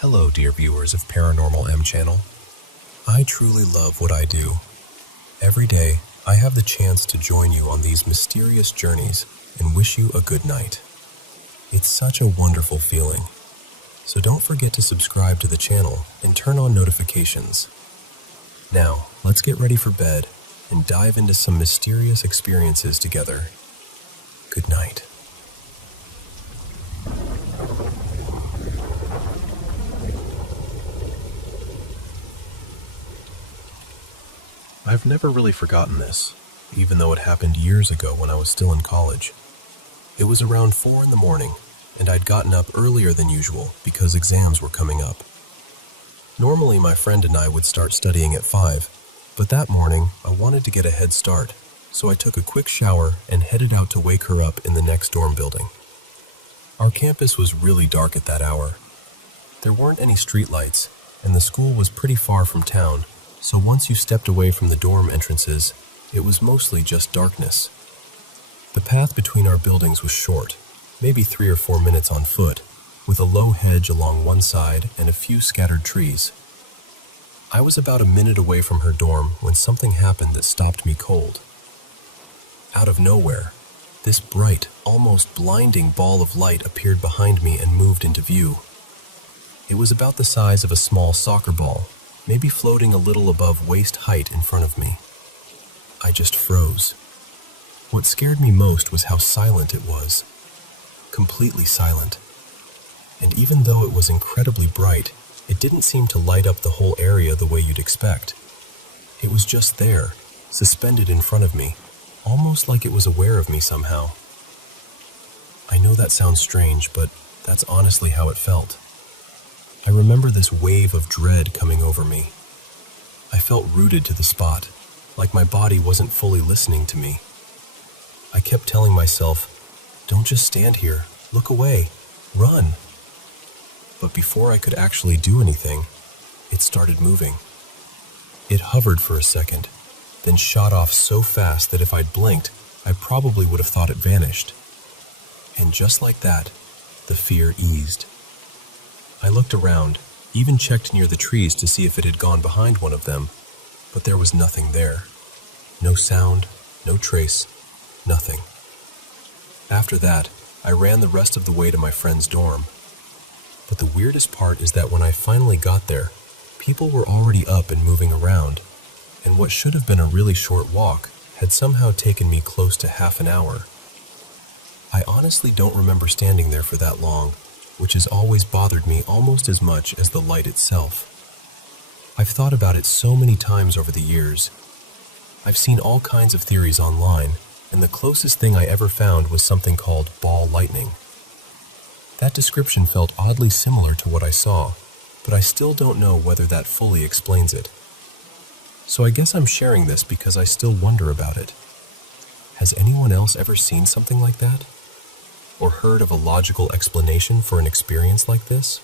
Hello, dear viewers of Paranormal M Channel. I truly love what I do. Every day, I have the chance to join you on these mysterious journeys and wish you a good night. It's such a wonderful feeling. So don't forget to subscribe to the channel and turn on notifications. Now, let's get ready for bed and dive into some mysterious experiences together. Good night. I've never really forgotten this, even though it happened years ago when I was still in college. It was around 4 in the morning, and I'd gotten up earlier than usual because exams were coming up. Normally, my friend and I would start studying at 5, but that morning, I wanted to get a head start, so I took a quick shower and headed out to wake her up in the next dorm building. Our campus was really dark at that hour. There weren't any streetlights, and the school was pretty far from town, so once you stepped away from the dorm entrances, it was mostly just darkness. The path between our buildings was short, maybe 3 or 4 minutes on foot, with a low hedge along one side and a few scattered trees. I was about a minute away from her dorm when something happened that stopped me cold. Out of nowhere, this bright, almost blinding ball of light appeared behind me and moved into view. It was about the size of a small soccer ball, maybe floating a little above waist height in front of me. I just froze. What scared me most was how silent it was. Completely silent. And even though it was incredibly bright, it didn't seem to light up the whole area the way you'd expect. It was just there, suspended in front of me, almost like it was aware of me somehow. I know that sounds strange, but that's honestly how it felt. I remember this wave of dread coming over me. I felt rooted to the spot, like my body wasn't fully listening to me. I kept telling myself, "Don't just stand here, look away, run." But before I could actually do anything, it started moving. It hovered for a second, then shot off so fast that if I'd blinked, I probably would have thought it vanished. And just like that, the fear eased. I looked around, even checked near the trees to see if it had gone behind one of them, but there was nothing there. No sound, no trace, nothing. After that, I ran the rest of the way to my friend's dorm. But the weirdest part is that when I finally got there, people were already up and moving around, and what should have been a really short walk had somehow taken me close to half an hour. I honestly don't remember standing there for that long, which has always bothered me almost as much as the light itself. I've thought about it so many times over the years. I've seen all kinds of theories online, and the closest thing I ever found was something called ball lightning. That description felt oddly similar to what I saw, but I still don't know whether that fully explains it. So I guess I'm sharing this because I still wonder about it. Has anyone else ever seen something like that? Or heard of a logical explanation for an experience like this?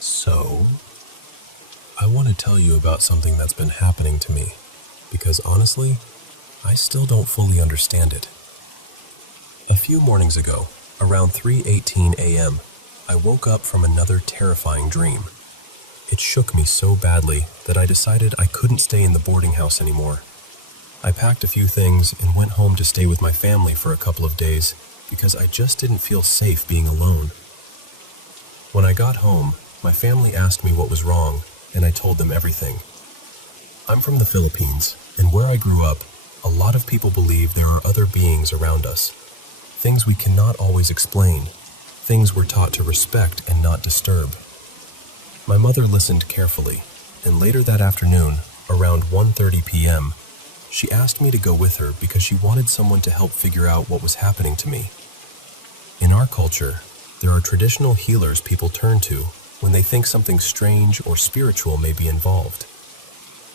So, I want to tell you about something that's been happening to me, because honestly, I still don't fully understand it. A few mornings ago, around 3:18 a.m., I woke up from another terrifying dream. It shook me so badly that I decided I couldn't stay in the boarding house anymore. I packed a few things and went home to stay with my family for a couple of days because I just didn't feel safe being alone. When I got home, my family asked me what was wrong, and I told them everything. I'm from the Philippines, and where I grew up, a lot of people believe there are other beings around us. Things we cannot always explain, things we're taught to respect and not disturb. My mother listened carefully, and later that afternoon, around 1:30 p.m., she asked me to go with her because she wanted someone to help figure out what was happening to me. In our culture, there are traditional healers people turn to when they think something strange or spiritual may be involved.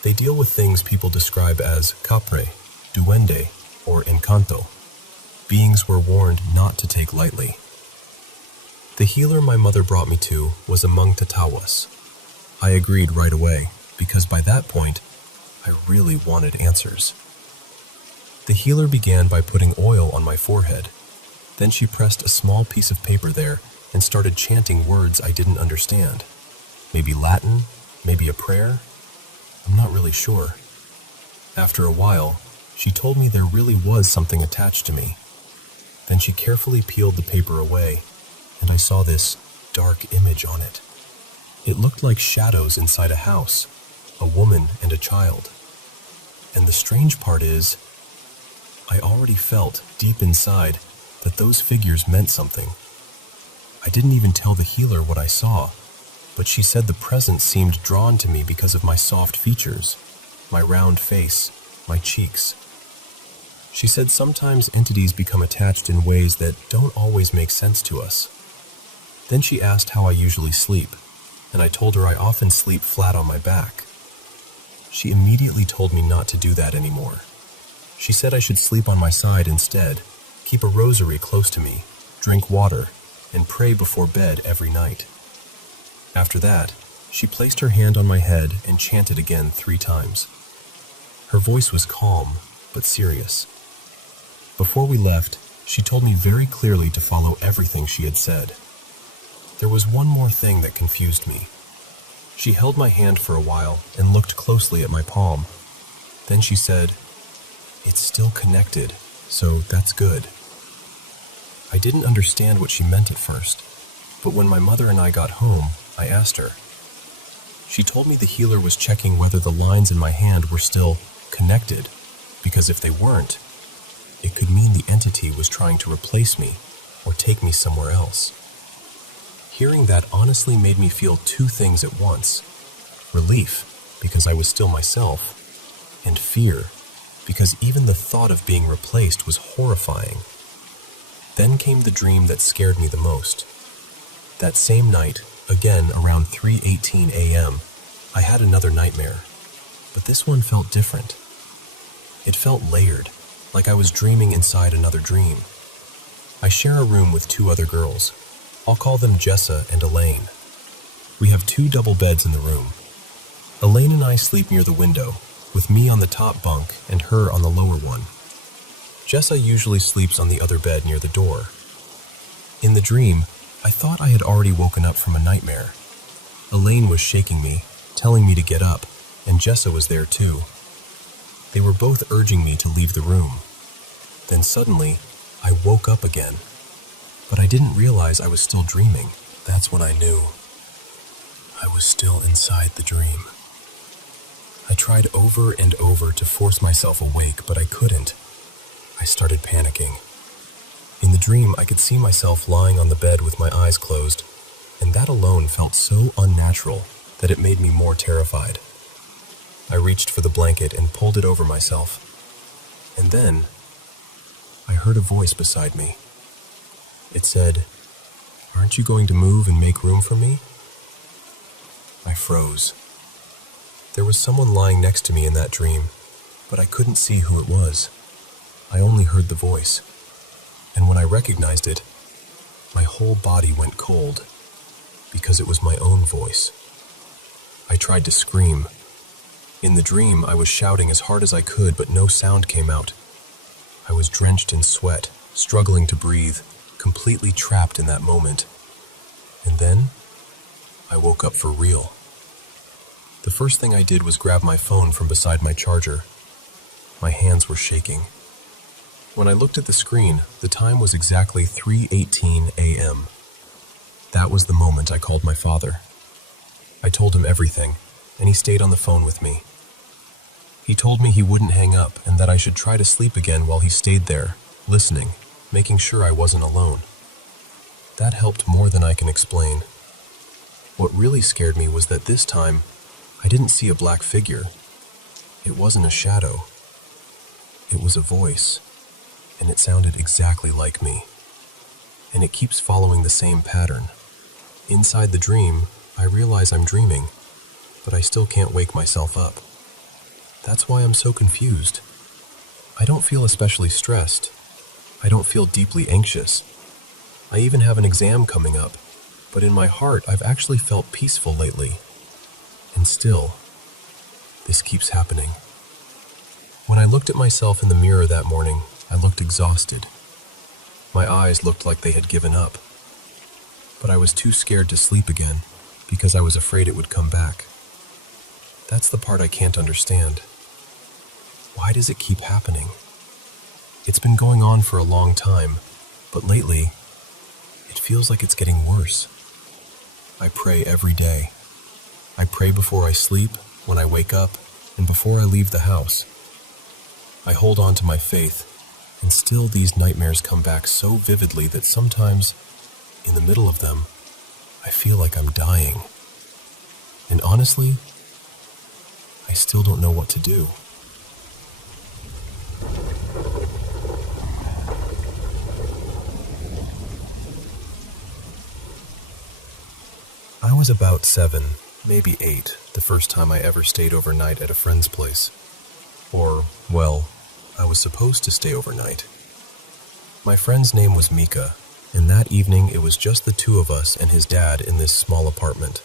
They deal with things people describe as capre, duende, or encanto, beings we're warned not to take lightly. The healer my mother brought me to was among Tatawas. I agreed right away, because by that point, I really wanted answers. The healer began by putting oil on my forehead. Then she pressed a small piece of paper there and started chanting words I didn't understand. Maybe Latin, maybe a prayer. I'm not really sure. After a while, she told me there really was something attached to me. Then she carefully peeled the paper away, and I saw this dark image on it. It looked like shadows inside a house, a woman and a child. And the strange part is, I already felt deep inside that those figures meant something. I didn't even tell the healer what I saw, but she said the presence seemed drawn to me because of my soft features, my round face, my cheeks. She said sometimes entities become attached in ways that don't always make sense to us. Then she asked how I usually sleep, and I told her I often sleep flat on my back. She immediately told me not to do that anymore. She said I should sleep on my side instead, keep a rosary close to me, drink water, and pray before bed every night. After that, she placed her hand on my head and chanted again 3 times. Her voice was calm, but serious. Before we left, she told me very clearly to follow everything she had said. There was one more thing that confused me. She held my hand for a while and looked closely at my palm. Then she said, "It's still connected, so that's good." I didn't understand what she meant at first, but when my mother and I got home, I asked her. She told me the healer was checking whether the lines in my hand were still connected, because if they weren't, it could mean the entity was trying to replace me or take me somewhere else. Hearing that honestly made me feel 2 things at once. Relief, because I was still myself, and fear, because even the thought of being replaced was horrifying. Then came the dream that scared me the most. That same night, again around 3:18 a.m., I had another nightmare, but this one felt different. It felt layered, like I was dreaming inside another dream. I share a room with 2 other girls. I'll call them Jessa and Elaine. We have 2 double beds in the room. Elaine and I sleep near the window, with me on the top bunk and her on the lower one. Jessa usually sleeps on the other bed near the door. In the dream, I thought I had already woken up from a nightmare. Elaine was shaking me, telling me to get up, and Jessa was there too. They were both urging me to leave the room. Then suddenly, I woke up again. But I didn't realize I was still dreaming. That's when I knew I was still inside the dream. I tried over and over to force myself awake, but I couldn't. I started panicking. In the dream, I could see myself lying on the bed with my eyes closed, and that alone felt so unnatural that it made me more terrified. I reached for the blanket and pulled it over myself. And then, I heard a voice beside me. It said, "Aren't you going to move and make room for me?" I froze. There was someone lying next to me in that dream, but I couldn't see who it was. I only heard the voice. And when I recognized it, my whole body went cold, because it was my own voice. I tried to scream. In the dream, I was shouting as hard as I could, but no sound came out. I was drenched in sweat, struggling to breathe, completely trapped in that moment. And then, I woke up for real. The first thing I did was grab my phone from beside my charger. My hands were shaking. When I looked at the screen, the time was exactly 3:18 a.m. That was the moment I called my father. I told him everything, and he stayed on the phone with me. He told me he wouldn't hang up and that I should try to sleep again while he stayed there, listening, making sure I wasn't alone. That helped more than I can explain. What really scared me was that this time, I didn't see a black figure. It wasn't a shadow. It was a voice, and it sounded exactly like me. And it keeps following the same pattern. Inside the dream, I realize I'm dreaming, but I still can't wake myself up. That's why I'm so confused. I don't feel especially stressed. I don't feel deeply anxious. I even have an exam coming up, but in my heart, I've actually felt peaceful lately. And still, this keeps happening. When I looked at myself in the mirror that morning, I looked exhausted. My eyes looked like they had given up. But I was too scared to sleep again because I was afraid it would come back. That's the part I can't understand. Why does it keep happening? It's been going on for a long time, but lately, it feels like it's getting worse. I pray every day. I pray before I sleep, when I wake up, and before I leave the house. I hold on to my faith, and still these nightmares come back so vividly that sometimes, in the middle of them, I feel like I'm dying. And honestly, I still don't know what to do. I was about 7, maybe 8, the first time I ever stayed overnight at a friend's place. Or, well, I was supposed to stay overnight. My friend's name was Mika, and that evening it was just the two of us and his dad in this small apartment.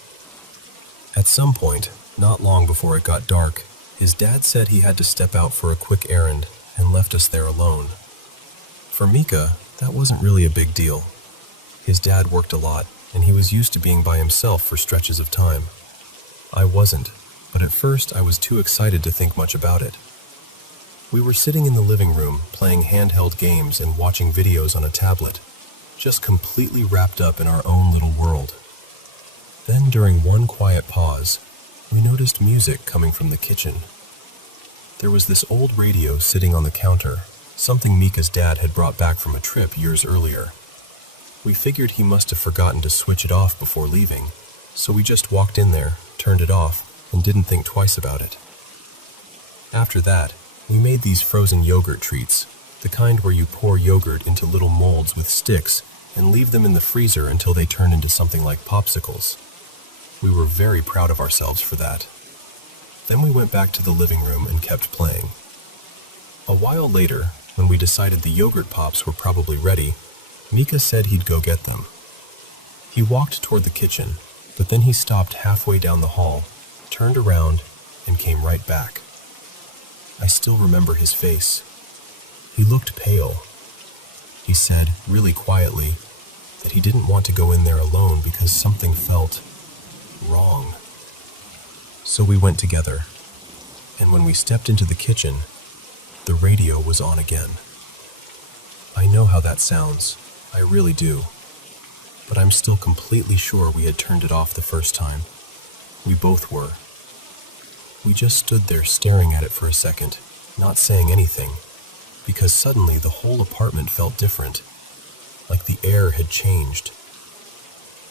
At some point, not long before it got dark, his dad said he had to step out for a quick errand and left us there alone. For Mika, that wasn't really a big deal. His dad worked a lot, and he was used to being by himself for stretches of time. I wasn't, but at first I was too excited to think much about it. We were sitting in the living room, playing handheld games and watching videos on a tablet, just completely wrapped up in our own little world. Then, during one quiet pause, we noticed music coming from the kitchen. There was this old radio sitting on the counter, something Mika's dad had brought back from a trip years earlier. We figured he must have forgotten to switch it off before leaving, so we just walked in there, turned it off, and didn't think twice about it. After that, we made these frozen yogurt treats, the kind where you pour yogurt into little molds with sticks and leave them in the freezer until they turn into something like popsicles. We were very proud of ourselves for that. Then we went back to the living room and kept playing. A while later, when we decided the yogurt pops were probably ready, Mika said he'd go get them. He walked toward the kitchen, but then he stopped halfway down the hall, turned around, and came right back. I still remember his face. He looked pale. He said, really quietly, that he didn't want to go in there alone because something felt wrong. So we went together, and when we stepped into the kitchen, the radio was on again. I know how that sounds. I really do. But I'm still completely sure we had turned it off the first time. We both were. We just stood there staring at it for a second, not saying anything, because suddenly the whole apartment felt different, like the air had changed.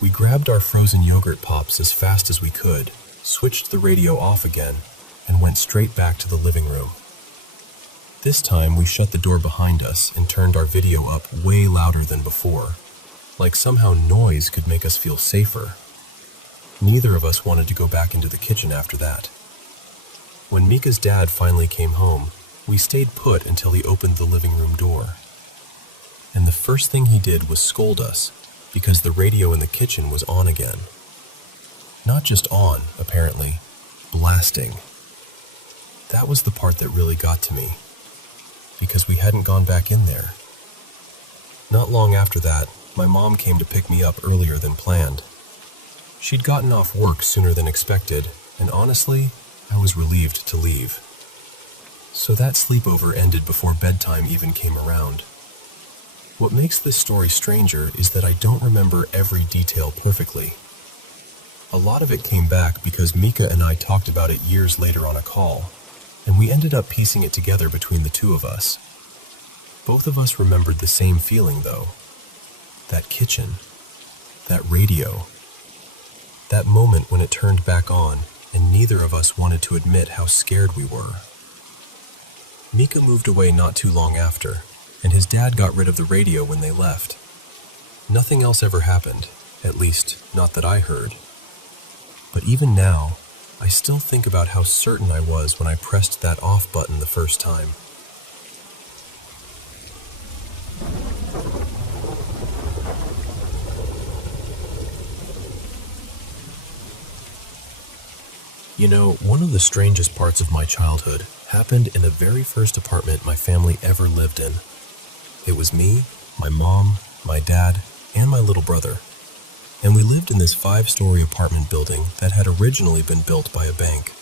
We grabbed our frozen yogurt pops as fast as we could, switched the radio off again, and went straight back to the living room. This time we shut the door behind us and turned our video up way louder than before, like somehow noise could make us feel safer. Neither of us wanted to go back into the kitchen after that. When Mika's dad finally came home, we stayed put until he opened the living room door. And the first thing he did was scold us, because the radio in the kitchen was on again. Not just on, apparently, blasting. That was the part that really got to me, because we hadn't gone back in there. Not long after that, my mom came to pick me up earlier than planned. She'd gotten off work sooner than expected, and honestly, I was relieved to leave. So that sleepover ended before bedtime even came around. What makes this story stranger is that I don't remember every detail perfectly. A lot of it came back because Mika and I talked about it years later on a call, and we ended up piecing it together between the two of us. Both of us remembered the same feeling, though. That kitchen. That radio. That moment when it turned back on, and neither of us wanted to admit how scared we were. Mika moved away not too long after, and his dad got rid of the radio when they left. Nothing else ever happened, at least not that I heard. But even now, I still think about how certain I was when I pressed that off button the first time. You know, one of the strangest parts of my childhood happened in the very first apartment my family ever lived in. It was me, my mom, my dad, and my little brother. And we lived in this 5-story apartment building that had originally been built by a bank.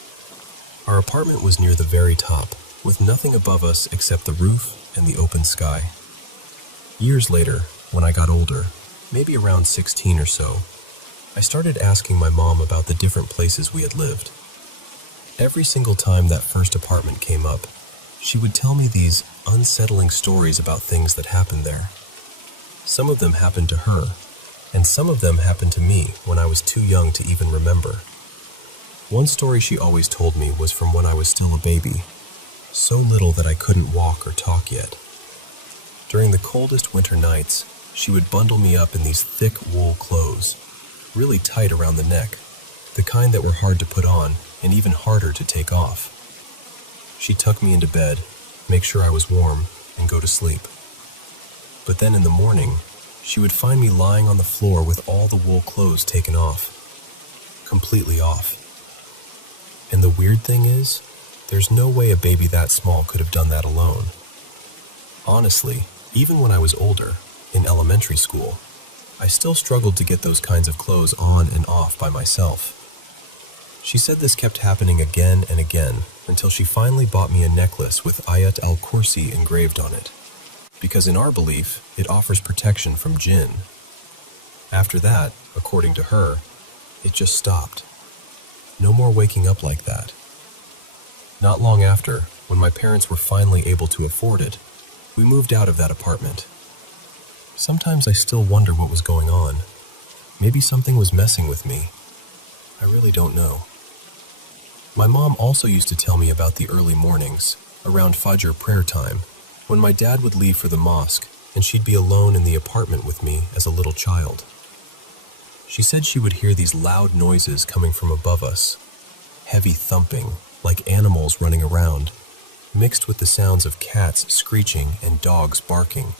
Our apartment was near the very top, with nothing above us except the roof and the open sky. Years later, when I got older, maybe around 16 or so, I started asking my mom about the different places we had lived. Every single time that first apartment came up, she would tell me these unsettling stories about things that happened there. Some of them happened to her, and some of them happened to me when I was too young to even remember. One story she always told me was from when I was still a baby, so little that I couldn't walk or talk yet. During the coldest winter nights, she would bundle me up in these thick wool clothes, really tight around the neck, the kind that were hard to put on and even harder to take off. She'd tuck me into bed, make sure I was warm, and go to sleep. But then in the morning, she would find me lying on the floor with all the wool clothes taken off, completely off. And the weird thing is, there's no way a baby that small could have done that alone. Honestly, even when I was older, in elementary school, I still struggled to get those kinds of clothes on and off by myself. She said this kept happening again and again until she finally bought me a necklace with Ayat al-Kursi engraved on it, because in our belief, it offers protection from jinn. After that, according to her, it just stopped. No more waking up like that. Not long after, when my parents were finally able to afford it, we moved out of that apartment. Sometimes I still wonder what was going on. Maybe something was messing with me. I really don't know. My mom also used to tell me about the early mornings, around Fajr prayer time, when my dad would leave for the mosque and she'd be alone in the apartment with me as a little child. She said she would hear these loud noises coming from above us, heavy thumping, like animals running around, mixed with the sounds of cats screeching and dogs barking.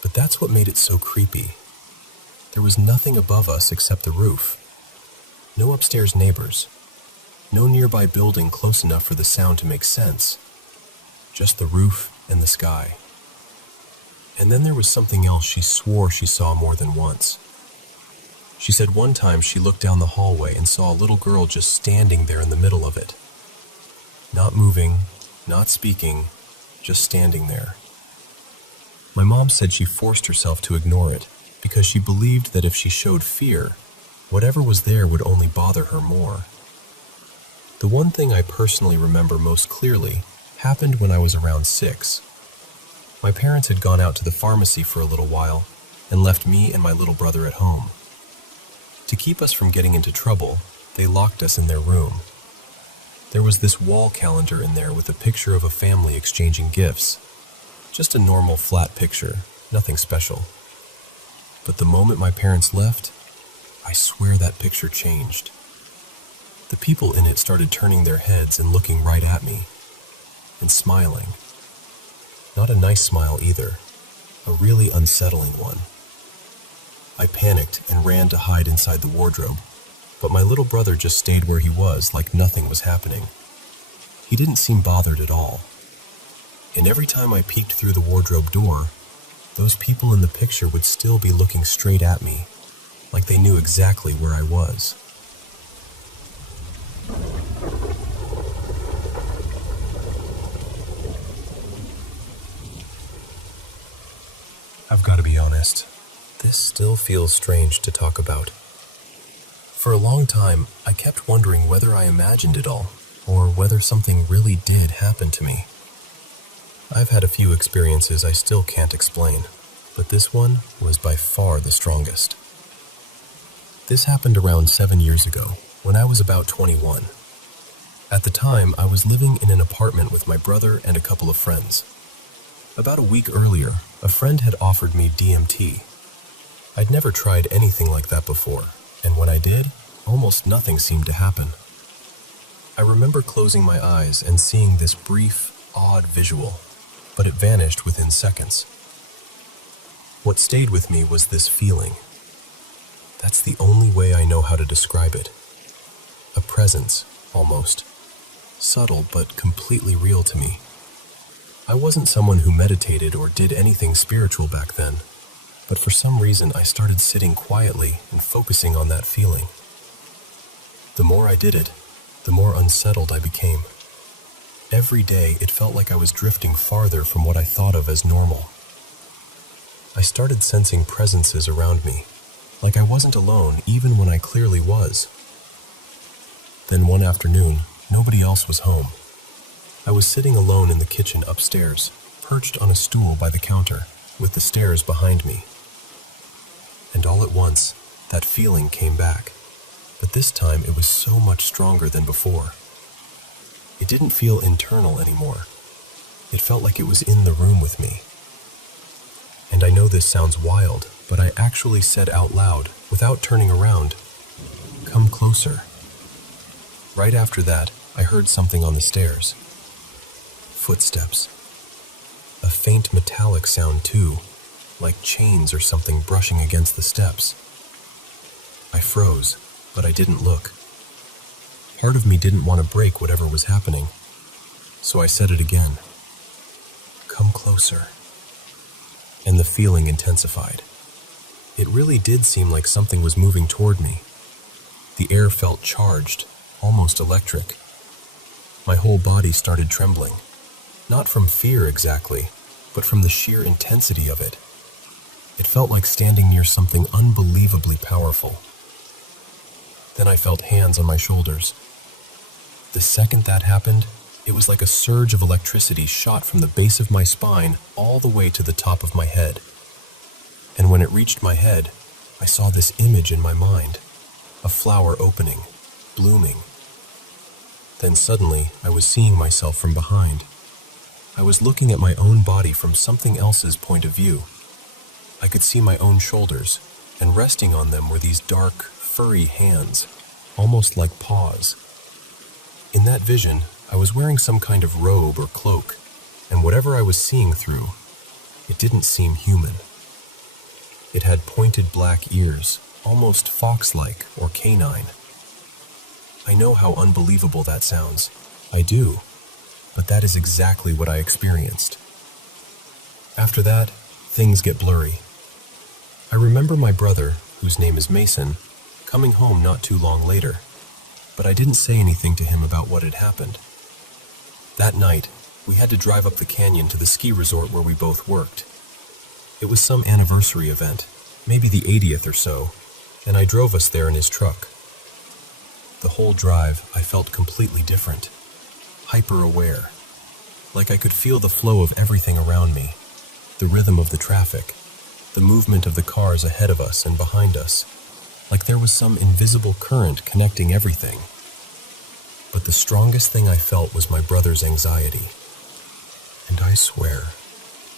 But that's what made it so creepy. There was nothing above us except the roof. No upstairs neighbors. No nearby building close enough for the sound to make sense. Just the roof and the sky. And then there was something else she swore she saw more than once. She said one time she looked down the hallway and saw a little girl just standing there in the middle of it. Not moving, not speaking, just standing there. My mom said she forced herself to ignore it because she believed that if she showed fear, whatever was there would only bother her more. The one thing I personally remember most clearly happened when I was around 6. My parents had gone out to the pharmacy for a little while and left me and my little brother at home. To keep us from getting into trouble, they locked us in their room. There was this wall calendar in there with a picture of a family exchanging gifts. Just a normal flat picture, nothing special. But the moment my parents left, I swear that picture changed. The people in it started turning their heads and looking right at me, and smiling. Not a nice smile either, a really unsettling one. I panicked and ran to hide inside the wardrobe, but my little brother just stayed where he was like nothing was happening. He didn't seem bothered at all. And every time I peeked through the wardrobe door, those people in the picture would still be looking straight at me, like they knew exactly where I was. I've got to be honest, this still feels strange to talk about. For a long time, I kept wondering whether I imagined it all, or whether something really did happen to me. I've had a few experiences I still can't explain, but this one was by far the strongest. This happened around 7 years ago, when I was about 21. At the time, I was living in an apartment with my brother and a couple of friends. About a week earlier, a friend had offered me DMT. I'd never tried anything like that before, and when I did, almost nothing seemed to happen. I remember closing my eyes and seeing this brief, odd visual, but it vanished within seconds. What stayed with me was this feeling. That's the only way I know how to describe it. A presence, almost. subtle but completely real to me. I wasn't someone who meditated or did anything spiritual back then, but for some reason I started sitting quietly and focusing on that feeling. The more I did it, the more unsettled I became. Every day it felt like I was drifting farther from what I thought of as normal. I started sensing presences around me, like I wasn't alone even when I clearly was. Then one afternoon, nobody else was home. I was sitting alone in the kitchen upstairs, perched on a stool by the counter, with the stairs behind me. And all at once, that feeling came back, but this time it was so much stronger than before. It didn't feel internal anymore. It felt like it was in the room with me. And I know this sounds wild, but I actually said out loud, without turning around, "Come closer." Right after that, I heard something on the stairs. Footsteps. A faint metallic sound too, like chains or something brushing against the steps. I froze, but I didn't look. Part of me didn't want to break whatever was happening, so I said it again. "Come closer." And the feeling intensified. It really did seem like something was moving toward me. The air felt charged, almost electric. My whole body started trembling, not from fear exactly, but from the sheer intensity of it. It felt like standing near something unbelievably powerful. Then I felt hands on my shoulders. The second that happened, it was like a surge of electricity shot from the base of my spine all the way to the top of my head. And when it reached my head, I saw this image in my mind, a flower opening, blooming. Then suddenly, I was seeing myself from behind. I was looking at my own body from something else's point of view. I could see my own shoulders, and resting on them were these dark, furry hands, almost like paws. In that vision, I was wearing some kind of robe or cloak, and whatever I was seeing through, it didn't seem human. It had pointed black ears, almost fox-like or canine. I know how unbelievable that sounds. I do, but that is exactly what I experienced. After that, things get blurry. I remember my brother, whose name is Mason, coming home not too long later, but I didn't say anything to him about what had happened. That night, we had to drive up the canyon to the ski resort where we both worked. It was some anniversary event, maybe the 80th or so, and I drove us there in his truck. The whole drive, I felt completely different, hyper-aware, like I could feel the flow of everything around me, the rhythm of the traffic, the movement of the cars ahead of us and behind us, like there was some invisible current connecting everything. But the strongest thing I felt was my brother's anxiety. And I swear,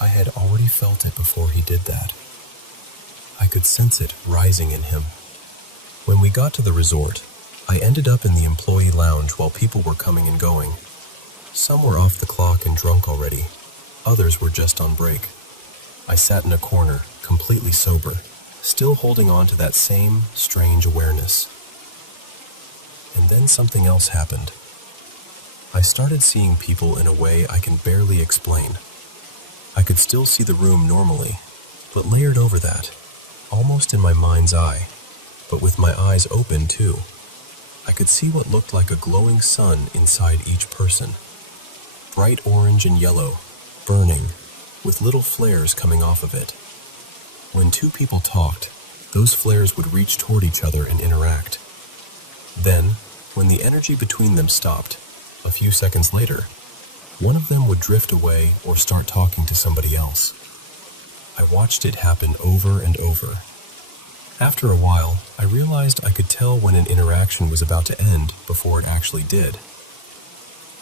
I had already felt it before he did that. I could sense it rising in him. When we got to the resort, I ended up in the employee lounge while people were coming and going. Some were off the clock and drunk already. Others were just on break. I sat in a corner, completely sober, still holding on to that same strange awareness. And then something else happened. I started seeing people in a way I can barely explain. I could still see the room normally, but layered over that, almost in my mind's eye, but with my eyes open too. I could see what looked like a glowing sun inside each person. Bright orange and yellow, burning, with little flares coming off of it. When two people talked, those flares would reach toward each other and interact. Then, when the energy between them stopped, a few seconds later, one of them would drift away or start talking to somebody else. I watched it happen over and over. After a while, I realized I could tell when an interaction was about to end before it actually did.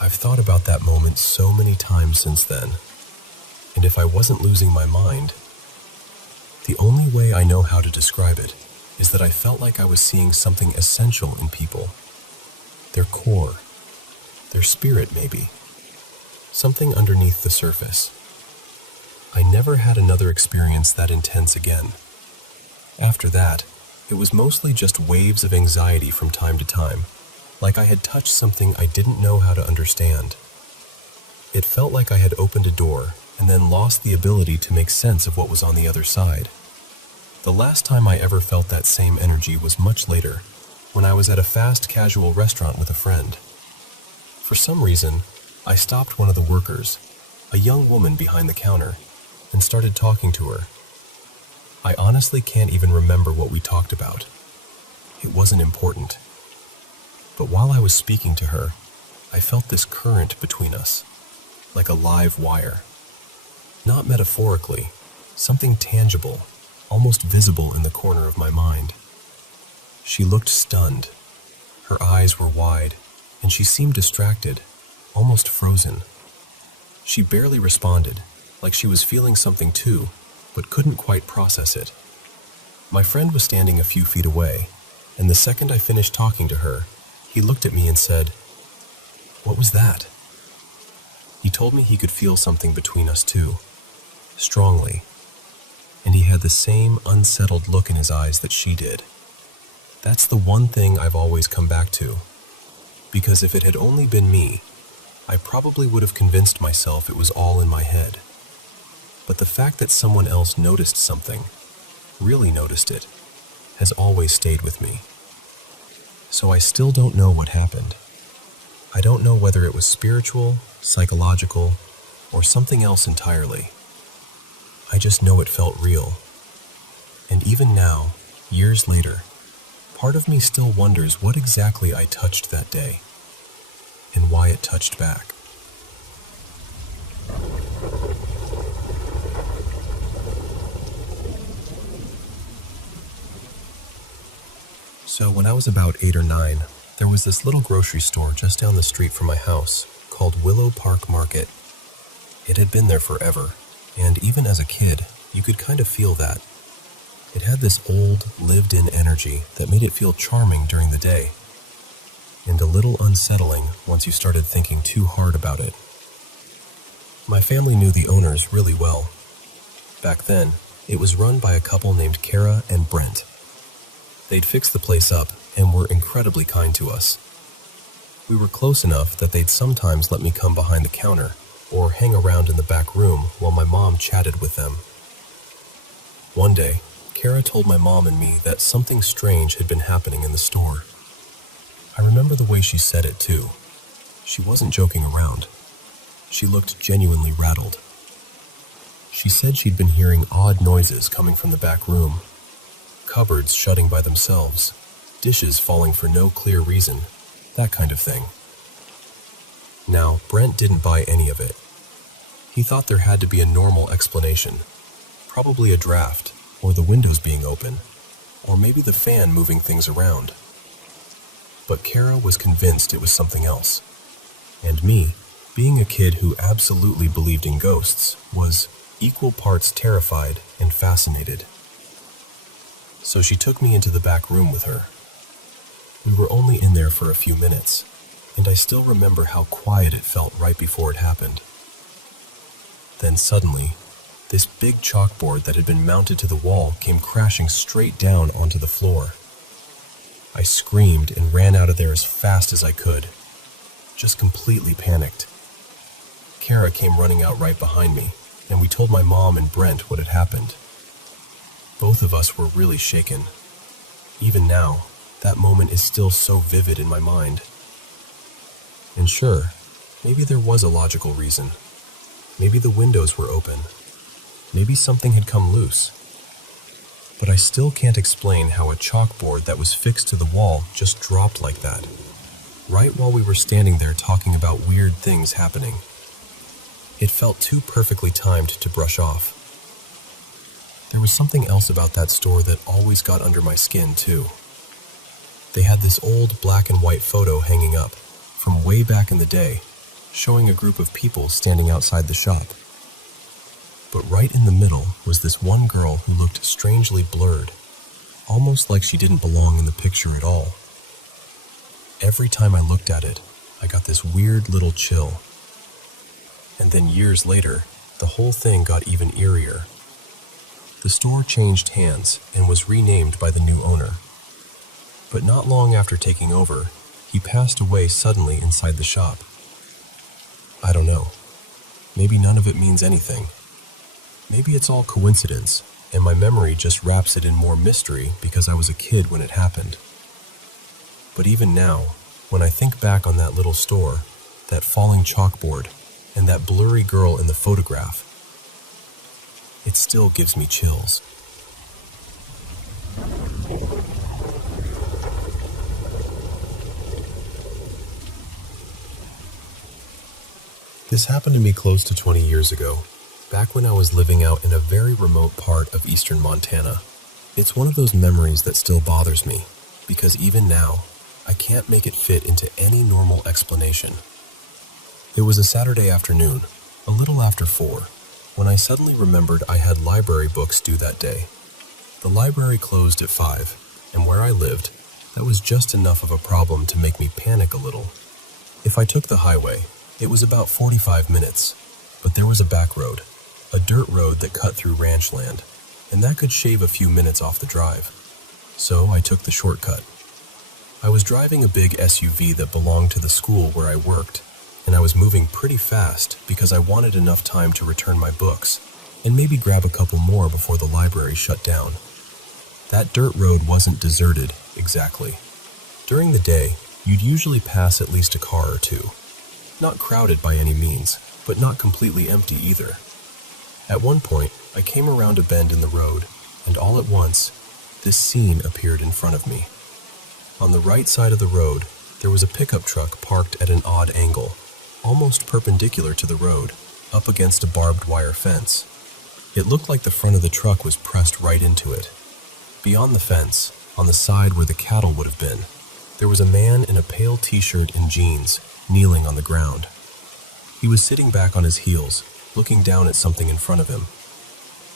I've thought about that moment so many times since then, and if I wasn't losing my mind, the only way I know how to describe it is that I felt like I was seeing something essential in people. Their core, their spirit maybe, something underneath the surface. I never had another experience that intense again. After that, it was mostly just waves of anxiety from time to time, like I had touched something I didn't know how to understand. It felt like I had opened a door and then lost the ability to make sense of what was on the other side. The last time I ever felt that same energy was much later, when I was at a fast casual restaurant with a friend. For some reason, I stopped one of the workers, a young woman behind the counter, and started talking to her. I honestly can't even remember what we talked about. It wasn't important. But while I was speaking to her, I felt this current between us, like a live wire. Not metaphorically, something tangible, almost visible in the corner of my mind. She looked stunned. Her eyes were wide, and she seemed distracted, almost frozen. She barely responded, like she was feeling something too, but couldn't quite process it. My friend was standing a few feet away, and the second I finished talking to her, he looked at me and said, "What was that?" He told me he could feel something between us too, strongly, and he had the same unsettled look in his eyes that she did. That's the one thing I've always come back to, because if it had only been me, I probably would have convinced myself it was all in my head. But the fact that someone else noticed something, really noticed it, has always stayed with me. So I still don't know what happened. I don't know whether it was spiritual, psychological, or something else entirely. I just know it felt real. And even now, years later, part of me still wonders what exactly I touched that day, and why it touched back. So when I was about 8 or 9, there was this little grocery store just down the street from my house called Willow Park Market. It had been there forever, and even as a kid, you could kind of feel that. It had this old, lived-in energy that made it feel charming during the day, and a little unsettling once you started thinking too hard about it. My family knew the owners really well. Back then, it was run by a couple named Kara and Brent. They'd fixed the place up and were incredibly kind to us. We were close enough that they'd sometimes let me come behind the counter or hang around in the back room while my mom chatted with them. One day, Kara told my mom and me that something strange had been happening in the store. I remember the way she said it too. She wasn't joking around. She looked genuinely rattled. She said she'd been hearing odd noises coming from the back room. Cupboards shutting by themselves, dishes falling for no clear reason, that kind of thing. Now, Brent didn't buy any of it. He thought there had to be a normal explanation, probably a draft, or the windows being open, or maybe the fan moving things around. But Kara was convinced it was something else. And me, being a kid who absolutely believed in ghosts, was equal parts terrified and fascinated. So she took me into the back room with her. We were only in there for a few minutes, and I still remember how quiet it felt right before it happened. Then suddenly, this big chalkboard that had been mounted to the wall came crashing straight down onto the floor. I screamed and ran out of there as fast as I could, just completely panicked. Kara came running out right behind me, and we told my mom and Brent what had happened. Both of us were really shaken. Even now, that moment is still so vivid in my mind. And sure, maybe there was a logical reason. Maybe the windows were open. Maybe something had come loose. But I still can't explain how a chalkboard that was fixed to the wall just dropped like that, right while we were standing there talking about weird things happening. It felt too perfectly timed to brush off. There was something else about that store that always got under my skin, too. They had this old black and white photo hanging up, from way back in the day, showing a group of people standing outside the shop. But right in the middle was this one girl who looked strangely blurred, almost like she didn't belong in the picture at all. Every time I looked at it, I got this weird little chill. And then years later, the whole thing got even eerier. The store changed hands and was renamed by the new owner. But not long after taking over, he passed away suddenly inside the shop. I don't know. Maybe none of it means anything. Maybe it's all coincidence, and my memory just wraps it in more mystery because I was a kid when it happened. But even now, when I think back on that little store, that falling chalkboard, and that blurry girl in the photograph, it still gives me chills. This happened to me close to 20 years ago, back when I was living out in a very remote part of eastern Montana. It's one of those memories that still bothers me, because even now, I can't make it fit into any normal explanation. It was a Saturday afternoon, a little after 4, when I suddenly remembered I had library books due that day. The library closed at 5, and where I lived, that was just enough of a problem to make me panic a little. If I took the highway, it was about 45 minutes, but there was a back road, a dirt road that cut through ranch land, and that could shave a few minutes off the drive. So I took the shortcut. I was driving a big SUV that belonged to the school where I worked, and I was moving pretty fast because I wanted enough time to return my books and maybe grab a couple more before the library shut down. That dirt road wasn't deserted, exactly. During the day, you'd usually pass at least a car or two. Not crowded by any means, but not completely empty either. At one point, I came around a bend in the road, and all at once, this scene appeared in front of me. On the right side of the road, there was a pickup truck parked at an odd angle, almost perpendicular to the road, up against a barbed wire fence. It looked like the front of the truck was pressed right into it. Beyond the fence, on the side where the cattle would have been, there was a man in a pale t-shirt and jeans, kneeling on the ground. He was sitting back on his heels, looking down at something in front of him.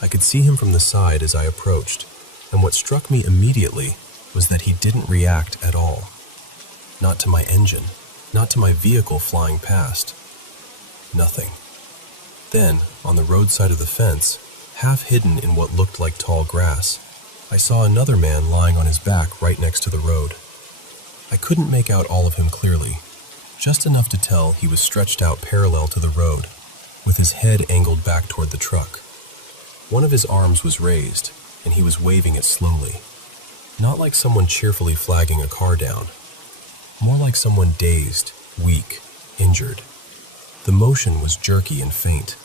I could see him from the side as I approached, and what struck me immediately was that he didn't react at all. Not to my engine, not to my vehicle flying past. Nothing. Then, on the roadside of the fence, half hidden in what looked like tall grass, I saw another man lying on his back right next to the road. I couldn't make out all of him clearly, just enough to tell he was stretched out parallel to the road, with his head angled back toward the truck. One of his arms was raised, and he was waving it slowly. Not like someone cheerfully flagging a car down. More like someone dazed, weak, injured. The motion was jerky and faint.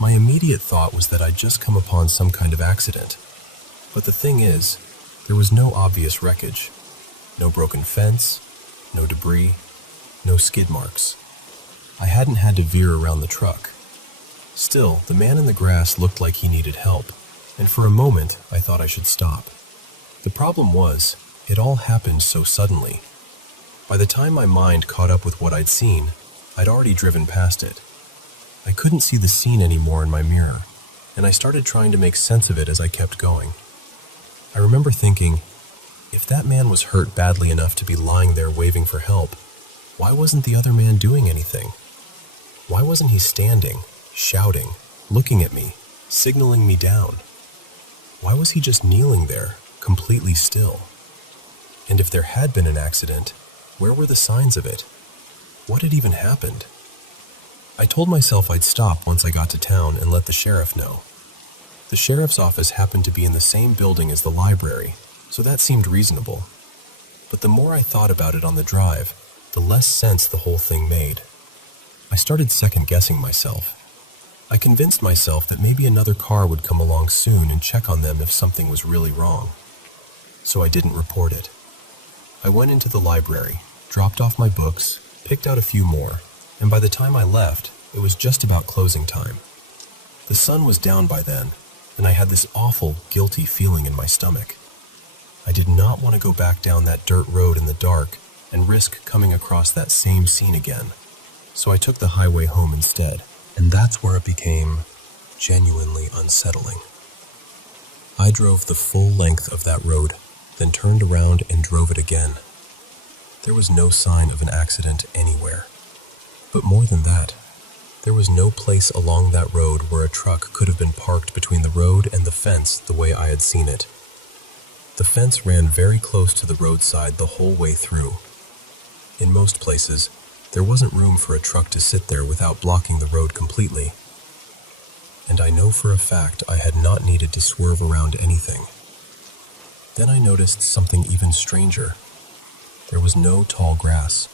My immediate thought was that I'd just come upon some kind of accident. But the thing is, there was no obvious wreckage. No broken fence, no debris, no skid marks. I hadn't had to veer around the truck. Still, the man in the grass looked like he needed help, and for a moment I thought I should stop. The problem was, it all happened so suddenly. By the time my mind caught up with what I'd seen, I'd already driven past it. I couldn't see the scene anymore in my mirror, and I started trying to make sense of it as I kept going. I remember thinking, if that man was hurt badly enough to be lying there waving for help, why wasn't the other man doing anything? Why wasn't he standing, shouting, looking at me, signaling me down? Why was he just kneeling there, completely still? And if there had been an accident, where were the signs of it? What had even happened? I told myself I'd stop once I got to town and let the sheriff know. The sheriff's office happened to be in the same building as the library, so that seemed reasonable. But the more I thought about it on the drive, the less sense the whole thing made. I started second-guessing myself. I convinced myself that maybe another car would come along soon and check on them if something was really wrong. So I didn't report it. I went into the library, dropped off my books, picked out a few more, and by the time I left, it was just about closing time. The sun was down by then, and I had this awful, guilty feeling in my stomach. I did not want to go back down that dirt road in the dark and risk coming across that same scene again. So I took the highway home instead, and that's where it became genuinely unsettling. I drove the full length of that road, then turned around and drove it again. There was no sign of an accident anywhere. But more than that, there was no place along that road where a truck could have been parked between the road and the fence the way I had seen it. The fence ran very close to the roadside the whole way through. In most places, there wasn't room for a truck to sit there without blocking the road completely. And I know for a fact I had not needed to swerve around anything. Then I noticed something even stranger. There was no tall grass.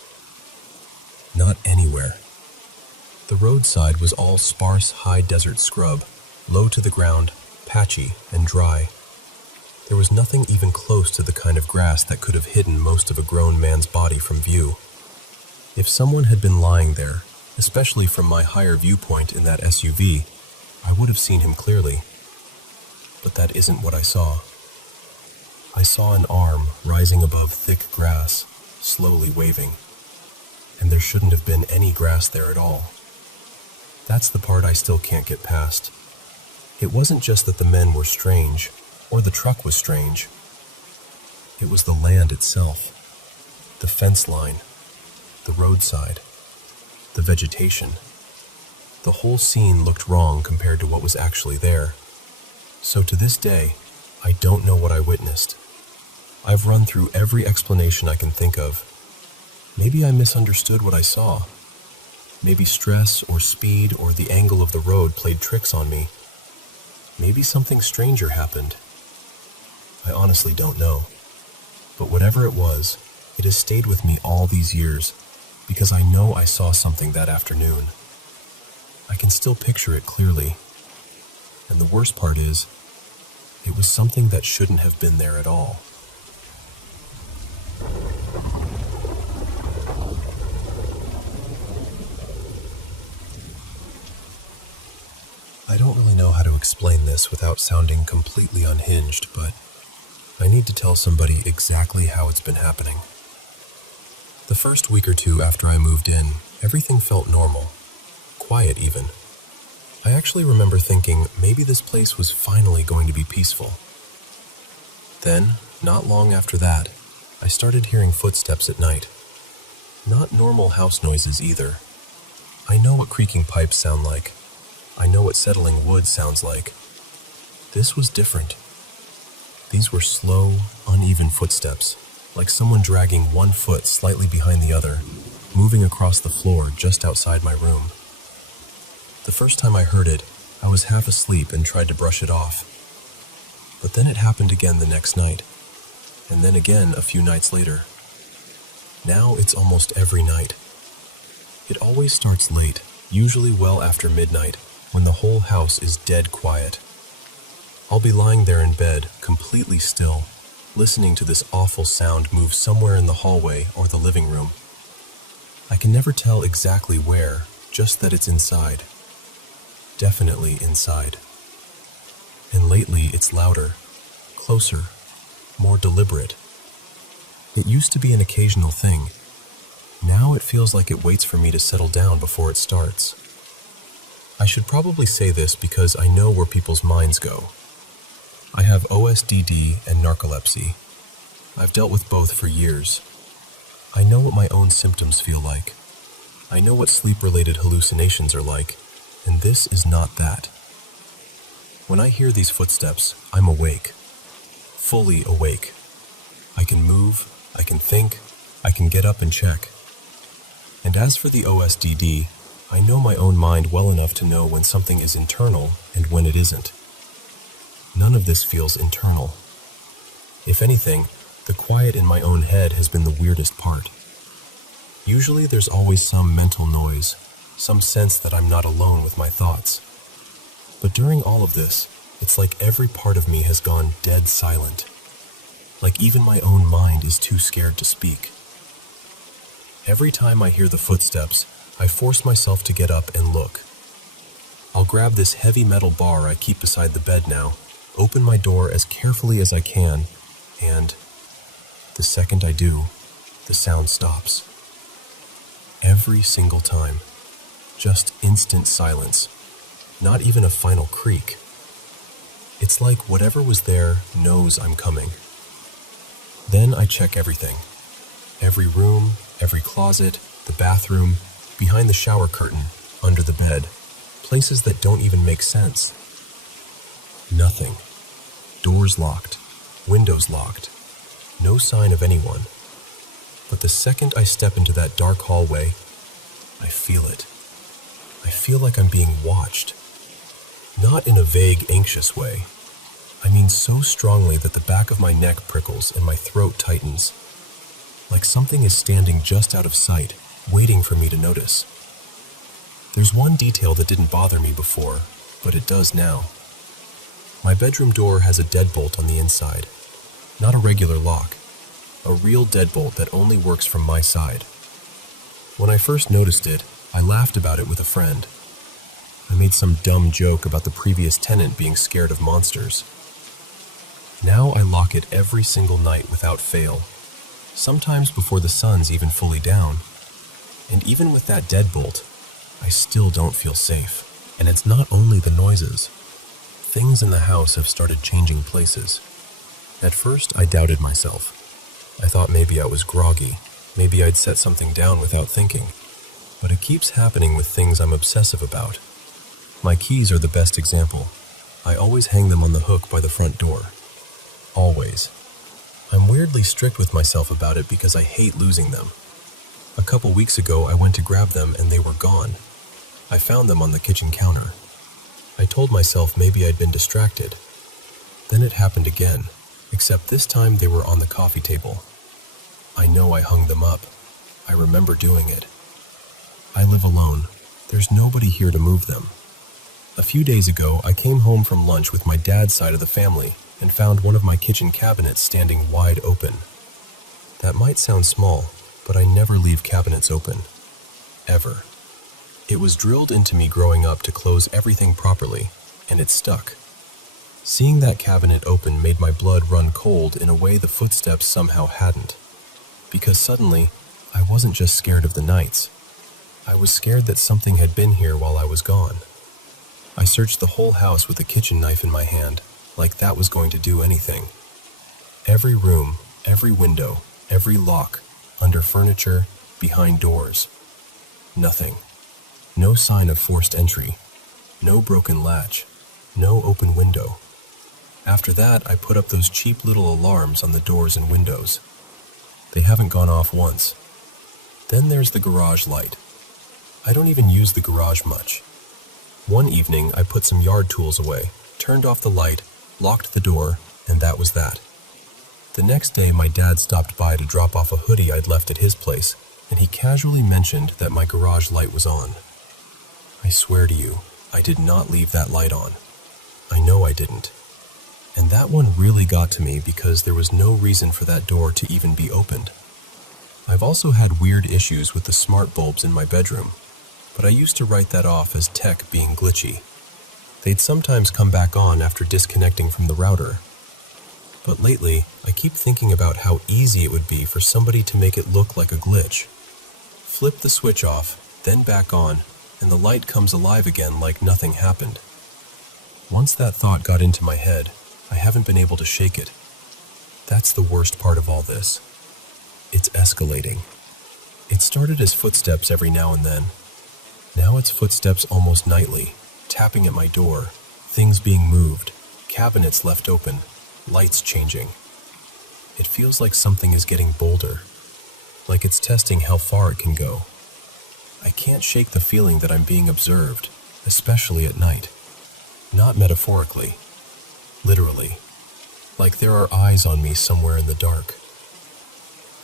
Not anywhere. The roadside was all sparse, high desert scrub, low to the ground, patchy and dry. There was nothing even close to the kind of grass that could have hidden most of a grown man's body from view. If someone had been lying there, especially from my higher viewpoint in that SUV, I would have seen him clearly. But that isn't what I saw. I saw an arm rising above thick grass, slowly waving. And there shouldn't have been any grass there at all. That's the part I still can't get past. It wasn't just that the men were strange, or the truck was strange. It was the land itself, the fence line, the roadside, the vegetation. The whole scene looked wrong compared to what was actually there. So to this day, I don't know what I witnessed. I've run through every explanation I can think of. Maybe I misunderstood what I saw. Maybe stress or speed or the angle of the road played tricks on me. Maybe something stranger happened. I honestly don't know. But whatever it was, it has stayed with me all these years because I know I saw something that afternoon. I can still picture it clearly. And the worst part is, it was something that shouldn't have been there at all. I don't really know how to explain this without sounding completely unhinged, but I need to tell somebody exactly how it's been happening. The first week or two after I moved in, everything felt normal, quiet even. I actually remember thinking maybe this place was finally going to be peaceful. Then, not long after that, I started hearing footsteps at night. Not normal house noises either. I know what creaking pipes sound like. I know what settling wood sounds like. This was different. These were slow, uneven footsteps, like someone dragging one foot slightly behind the other, moving across the floor just outside my room. The first time I heard it, I was half asleep and tried to brush it off. But then it happened again the next night, and then again a few nights later. Now it's almost every night. It always starts late, usually well after midnight, when the whole house is dead quiet. I'll be lying there in bed, completely still, listening to this awful sound move somewhere in the hallway or the living room. I can never tell exactly where, just that it's inside. Definitely inside. And lately it's louder, closer, more deliberate. It used to be an occasional thing. Now it feels like it waits for me to settle down before it starts. I should probably say this because I know where people's minds go. I have OSDD and narcolepsy. I've dealt with both for years. I know what my own symptoms feel like. I know what sleep-related hallucinations are like, and this is not that. When I hear these footsteps, I'm awake. Fully awake. I can move, I can think, I can get up and check. And as for the OSDD, I know my own mind well enough to know when something is internal and when it isn't. None of this feels internal. If anything, the quiet in my own head has been the weirdest part. Usually there's always some mental noise, some sense that I'm not alone with my thoughts. But during all of this, it's like every part of me has gone dead silent. Like even my own mind is too scared to speak. Every time I hear the footsteps, I force myself to get up and look. I'll grab this heavy metal bar I keep beside the bed now, open my door as carefully as I can, and the second I do, the sound stops. Every single time. Just instant silence. Not even a final creak. It's like whatever was there knows I'm coming. Then I check everything. Every room, every closet, the bathroom, behind the shower curtain, under the bed, places that don't even make sense. Nothing. Doors locked, windows locked, no sign of anyone. But the second I step into that dark hallway, I feel it. I feel like I'm being watched. Not in a vague, anxious way. I mean so strongly that the back of my neck prickles and my throat tightens. Like something is standing just out of sight, waiting for me to notice. There's one detail that didn't bother me before, but it does now. My bedroom door has a deadbolt on the inside. Not a regular lock. A real deadbolt that only works from my side. When I first noticed it, I laughed about it with a friend. I made some dumb joke about the previous tenant being scared of monsters. Now I lock it every single night without fail, sometimes before the sun's even fully down. And even with that deadbolt, I still don't feel safe. And it's not only the noises. Things in the house have started changing places. At first, I doubted myself. I thought maybe I was groggy, maybe I'd set something down without thinking. But it keeps happening with things I'm obsessive about. My keys are the best example. I always hang them on the hook by the front door. Always. I'm weirdly strict with myself about it because I hate losing them. A couple weeks ago, I went to grab them and they were gone. I found them on the kitchen counter. I told myself maybe I'd been distracted. Then it happened again, except this time they were on the coffee table. I know I hung them up. I remember doing it. I live alone. There's nobody here to move them. A few days ago, I came home from lunch with my dad's side of the family and found one of my kitchen cabinets standing wide open. That might sound small, but I never leave cabinets open. Ever. It was drilled into me growing up to close everything properly, and it stuck. Seeing that cabinet open made my blood run cold in a way the footsteps somehow hadn't. Because suddenly, I wasn't just scared of the nights. I was scared that something had been here while I was gone. I searched the whole house with a kitchen knife in my hand, like that was going to do anything. Every room, every window, every lock, under furniture, behind doors. Nothing. No sign of forced entry. No broken latch. No open window. After that, I put up those cheap little alarms on the doors and windows. They haven't gone off once. Then there's the garage light. I don't even use the garage much. One evening, I put some yard tools away, turned off the light, locked the door, and that was that. The next day, my dad stopped by to drop off a hoodie I'd left at his place, and he casually mentioned that my garage light was on. I swear to you, I did not leave that light on. I know I didn't. And that one really got to me because there was no reason for that door to even be opened. I've also had weird issues with the smart bulbs in my bedroom, but I used to write that off as tech being glitchy. They'd sometimes come back on after disconnecting from the router. But lately, I keep thinking about how easy it would be for somebody to make it look like a glitch. Flip the switch off, then back on, and the light comes alive again like nothing happened. Once that thought got into my head, I haven't been able to shake it. That's the worst part of all this. It's escalating. It started as footsteps every now and then. Now it's footsteps almost nightly, tapping at my door, things being moved, cabinets left open, lights changing. It feels like something is getting bolder, like it's testing how far it can go. I can't shake the feeling that I'm being observed, especially at night. Not metaphorically, literally, like there are eyes on me somewhere in the dark.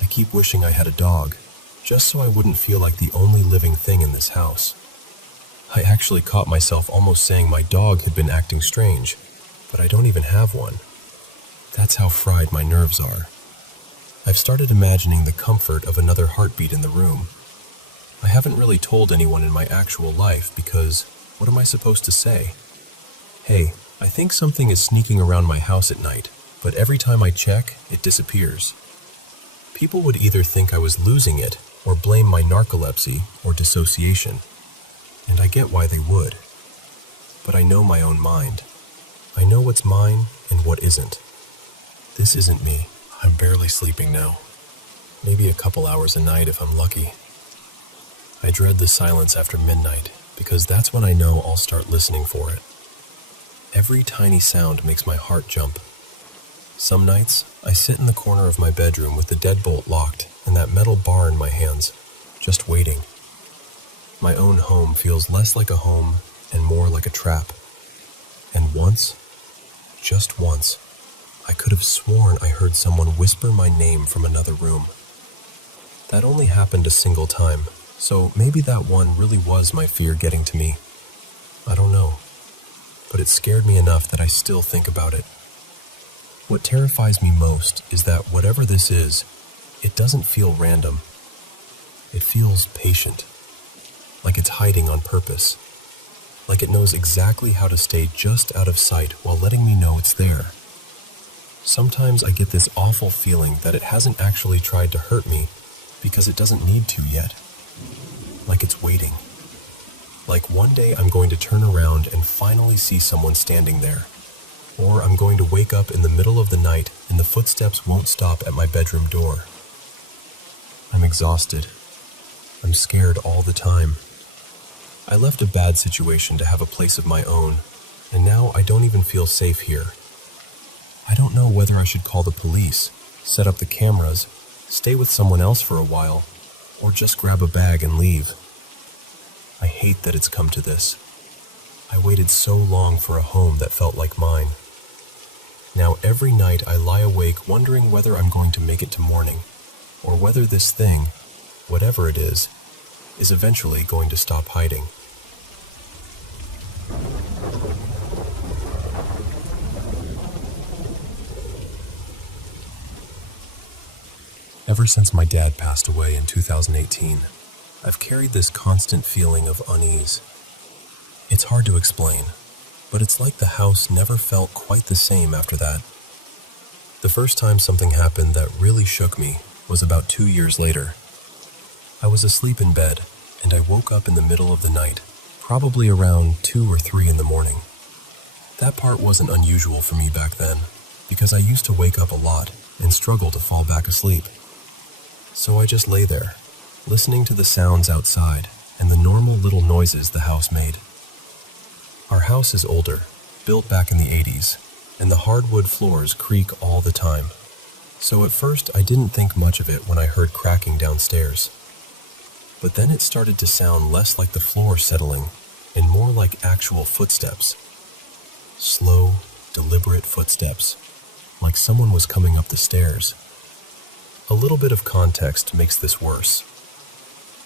I keep wishing I had a dog, just so I wouldn't feel like the only living thing in this house. I actually caught myself almost saying my dog had been acting strange, but I don't even have one. That's how fried my nerves are. I've started imagining the comfort of another heartbeat in the room. I haven't really told anyone in my actual life because what am I supposed to say? Hey, I think something is sneaking around my house at night, but every time I check, it disappears. People would either think I was losing it or blame my narcolepsy or dissociation. And I get why they would. But I know my own mind. I know what's mine and what isn't. This isn't me. I'm barely sleeping now. Maybe a couple hours a night if I'm lucky. I dread the silence after midnight because that's when I know I'll start listening for it. Every tiny sound makes my heart jump. Some nights, I sit in the corner of my bedroom with the deadbolt locked and that metal bar in my hands, just waiting. My own home feels less like a home and more like a trap. And once, just once, I could have sworn I heard someone whisper my name from another room. That only happened a single time, so maybe that one really was my fear getting to me. I don't know, but it scared me enough that I still think about it. What terrifies me most is that whatever this is, it doesn't feel random. It feels patient, like it's hiding on purpose, like it knows exactly how to stay just out of sight while letting me know it's there. Sometimes I get this awful feeling that it hasn't actually tried to hurt me because it doesn't need to yet. Like it's waiting. Like one day I'm going to turn around and finally see someone standing there. Or I'm going to wake up in the middle of the night and the footsteps won't stop at my bedroom door. I'm exhausted. I'm scared all the time. I left a bad situation to have a place of my own, and now I don't even feel safe here. I don't know whether I should call the police, set up the cameras, stay with someone else for a while, or just grab a bag and leave. I hate that it's come to this. I waited so long for a home that felt like mine. Now every night I lie awake wondering whether I'm going to make it to morning, or whether this thing, whatever it is eventually going to stop hiding. Ever since my dad passed away in 2018, I've carried this constant feeling of unease. It's hard to explain, but it's like the house never felt quite the same after that. The first time something happened that really shook me was about 2 years later. I was asleep in bed, and I woke up in the middle of the night, probably around 2 or 3 in the morning. That part wasn't unusual for me back then, because I used to wake up a lot and struggle to fall back asleep. So I just lay there, listening to the sounds outside and the normal little noises the house made. Our house is older, built back in the 80s, and the hardwood floors creak all the time. So at first I didn't think much of it when I heard cracking downstairs. But then it started to sound less like the floor settling and more like actual footsteps. Slow, deliberate footsteps, like someone was coming up the stairs. A little bit of context makes this worse.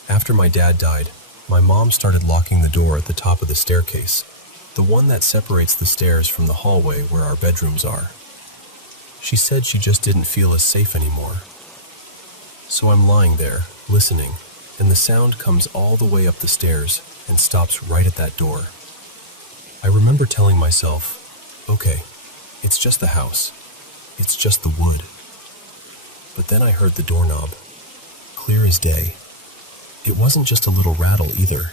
After my dad died, my mom started locking the door at the top of the staircase, the one that separates the stairs from the hallway where our bedrooms are. She said she just didn't feel as safe anymore. So I'm lying there, listening, and the sound comes all the way up the stairs and stops right at that door. I remember telling myself, okay, it's just the house. It's just the wood. But then I heard the doorknob, clear as day. It wasn't just a little rattle either.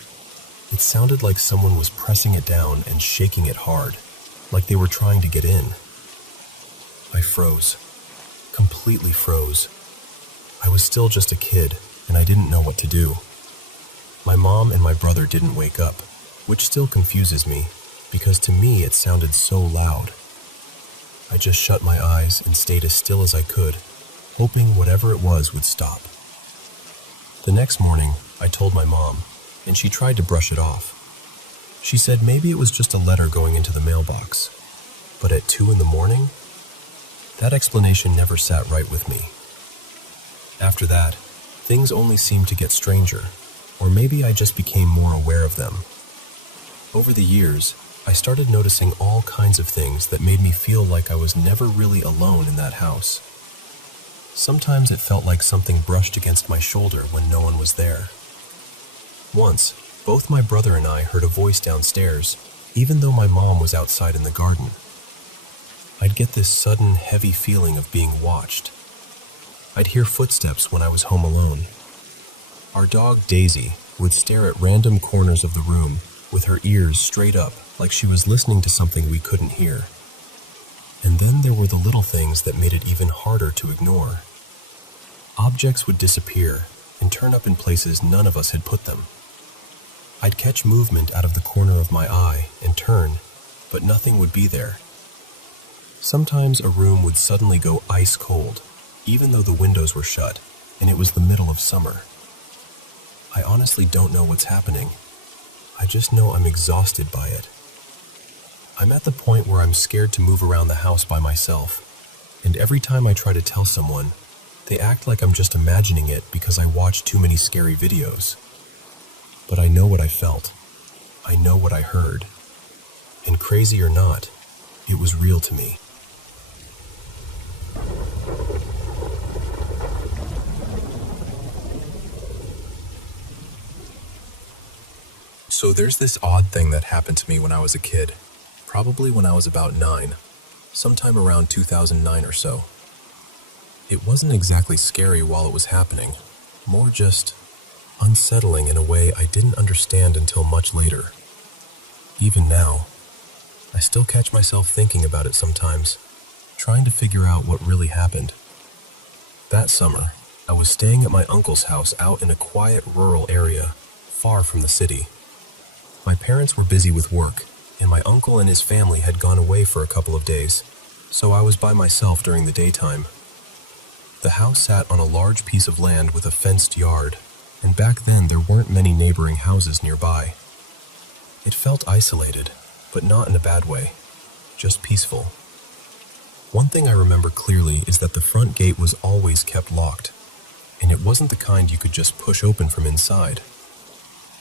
It sounded like someone was pressing it down and shaking it hard, like they were trying to get in. I froze, completely froze. I was still just a kid, and I didn't know what to do. My mom and my brother didn't wake up, which still confuses me, because to me it sounded so loud. I just shut my eyes and stayed as still as I could, hoping whatever it was would stop. The next morning, I told my mom, and she tried to brush it off. She said maybe it was just a letter going into the mailbox. But at 2 in the morning? That explanation never sat right with me. After that, things only seemed to get stranger, or maybe I just became more aware of them. Over the years, I started noticing all kinds of things that made me feel like I was never really alone in that house. Sometimes it felt like something brushed against my shoulder when no one was there. Once, both my brother and I heard a voice downstairs, even though my mom was outside in the garden. I'd get this sudden, heavy feeling of being watched. I'd hear footsteps when I was home alone. Our dog, Daisy, would stare at random corners of the room with her ears straight up like she was listening to something we couldn't hear. And then there were the little things that made it even harder to ignore. Objects would disappear and turn up in places none of us had put them. I'd catch movement out of the corner of my eye and turn, but nothing would be there. Sometimes a room would suddenly go ice cold, even though the windows were shut, and it was the middle of summer. I honestly don't know what's happening. I just know I'm exhausted by it. I'm at the point where I'm scared to move around the house by myself, and every time I try to tell someone, they act like I'm just imagining it because I watch too many scary videos. But I know what I felt. I know what I heard. And crazy or not, it was real to me. So there's this odd thing that happened to me when I was a kid, probably when I was about 9, sometime around 2009 or so. It wasn't exactly scary while it was happening, more just unsettling in a way I didn't understand until much later. Even now, I still catch myself thinking about it sometimes, trying to figure out what really happened. That summer, I was staying at my uncle's house out in a quiet rural area, far from the city. My parents were busy with work, and my uncle and his family had gone away for a couple of days, so I was by myself during the daytime. The house sat on a large piece of land with a fenced yard, and back then there weren't many neighboring houses nearby. It felt isolated, but not in a bad way, just peaceful. One thing I remember clearly is that the front gate was always kept locked, and it wasn't the kind you could just push open from inside.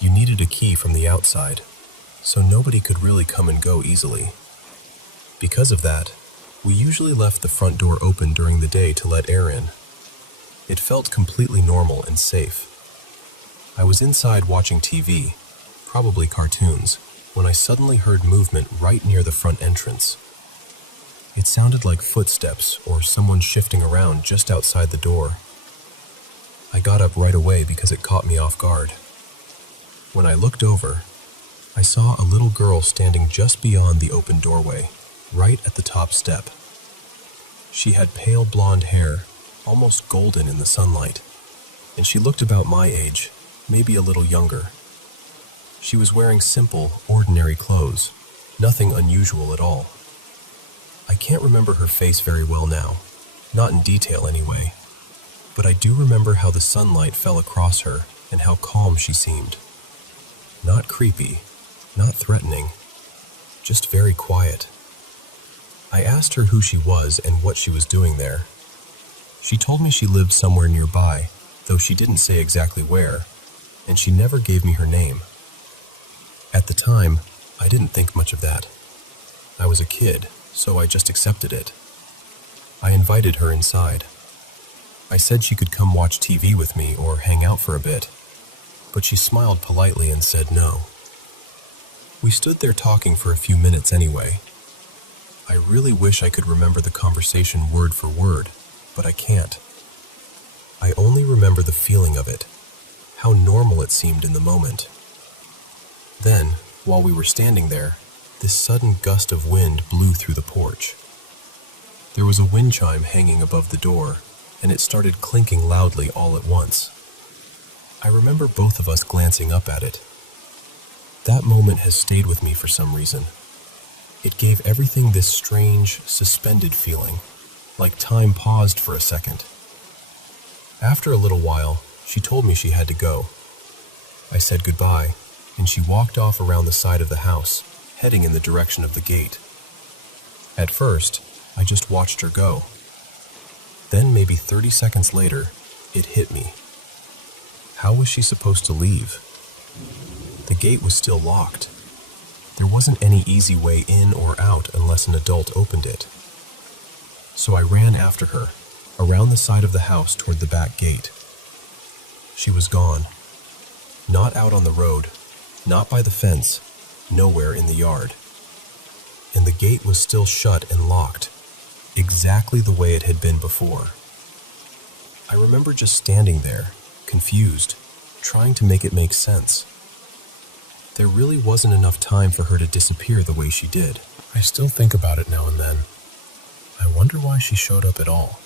You needed a key from the outside, so nobody could really come and go easily. Because of that, we usually left the front door open during the day to let air in. It felt completely normal and safe. I was inside watching TV, probably cartoons, when I suddenly heard movement right near the front entrance. It sounded like footsteps or someone shifting around just outside the door. I got up right away because it caught me off guard. When I looked over, I saw a little girl standing just beyond the open doorway, right at the top step. She had pale blonde hair, almost golden in the sunlight, and she looked about my age, maybe a little younger. She was wearing simple, ordinary clothes, nothing unusual at all. I can't remember her face very well now, not in detail anyway, but I do remember how the sunlight fell across her and how calm she seemed. Not creepy, not threatening, just very quiet. I asked her who she was and what she was doing there. She told me she lived somewhere nearby, though she didn't say exactly where, and she never gave me her name. At the time, I didn't think much of that. I was a kid, so I just accepted it. I invited her inside. I said she could come watch TV with me or hang out for a bit, but she smiled politely and said no. We stood there talking for a few minutes anyway. I really wish I could remember the conversation word for word, but I can't. I only remember the feeling of it, how normal it seemed in the moment. Then, while we were standing there, this sudden gust of wind blew through the porch. There was a wind chime hanging above the door, and it started clinking loudly all at once. I remember both of us glancing up at it. That moment has stayed with me for some reason. It gave everything this strange, suspended feeling, like time paused for a second. After a little while, she told me she had to go. I said goodbye, and she walked off around the side of the house, heading in the direction of the gate. At first, I just watched her go. Then maybe 30 seconds later, it hit me. How was she supposed to leave? The gate was still locked. There wasn't any easy way in or out unless an adult opened it. So I ran after her, around the side of the house toward the back gate. She was gone. Not out on the road, not by the fence, nowhere in the yard. And the gate was still shut and locked, exactly the way it had been before. I remember just standing there, confused, trying to make it make sense. There really wasn't enough time for her to disappear the way she did. I still think about it now and then. I wonder why she showed up at all.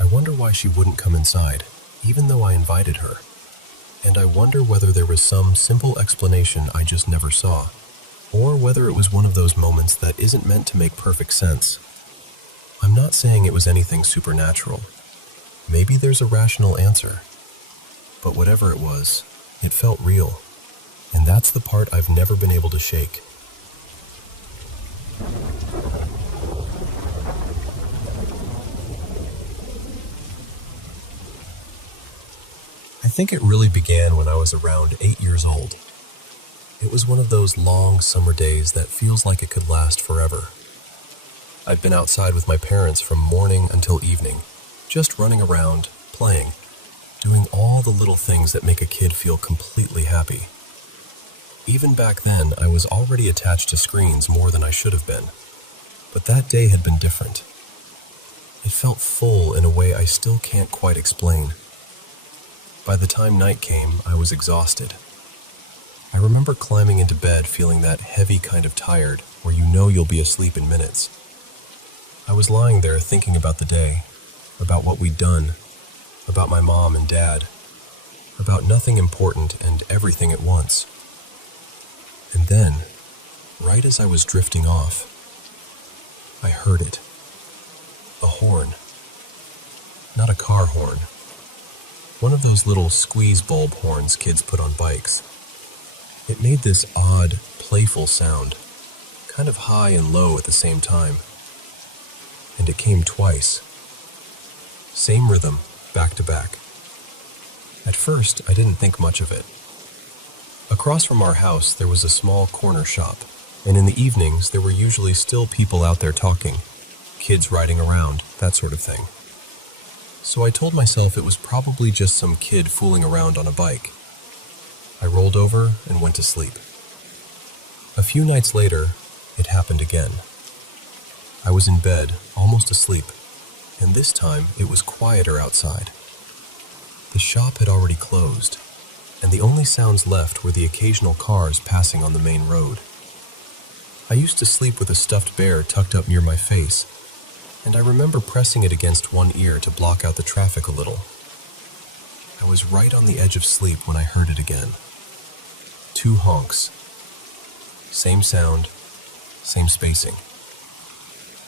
I wonder why she wouldn't come inside, even though I invited her. And I wonder whether there was some simple explanation I just never saw, or whether it was one of those moments that isn't meant to make perfect sense. I'm not saying it was anything supernatural. Maybe there's a rational answer. But whatever it was, it felt real. And that's the part I've never been able to shake. I think it really began when I was around 8 years old. It was one of those long summer days that feels like it could last forever. I'd been outside with my parents from morning until evening, just running around, playing, doing all the little things that make a kid feel completely happy. Even back then, I was already attached to screens more than I should have been. But that day had been different. It felt full in a way I still can't quite explain. By the time night came, I was exhausted. I remember climbing into bed feeling that heavy kind of tired, where you know you'll be asleep in minutes. I was lying there thinking about the day, about what we'd done, about my mom and dad, about nothing important and everything at once. And then, right as I was drifting off, I heard it. A horn. Not a car horn. One of those little squeeze bulb horns kids put on bikes. It made this odd, playful sound, kind of high and low at the same time. And it came twice. Same rhythm, back to back. At first, I didn't think much of it. Across from our house, there was a small corner shop, and in the evenings, there were usually still people out there talking, kids riding around, that sort of thing. So I told myself it was probably just some kid fooling around on a bike. I rolled over and went to sleep. A few nights later, it happened again. I was in bed, almost asleep, and this time it was quieter outside. The shop had already closed, and the only sounds left were the occasional cars passing on the main road. I used to sleep with a stuffed bear tucked up near my face, and I remember pressing it against one ear to block out the traffic a little. I was right on the edge of sleep when I heard it again. 2 honks. Same sound, same spacing.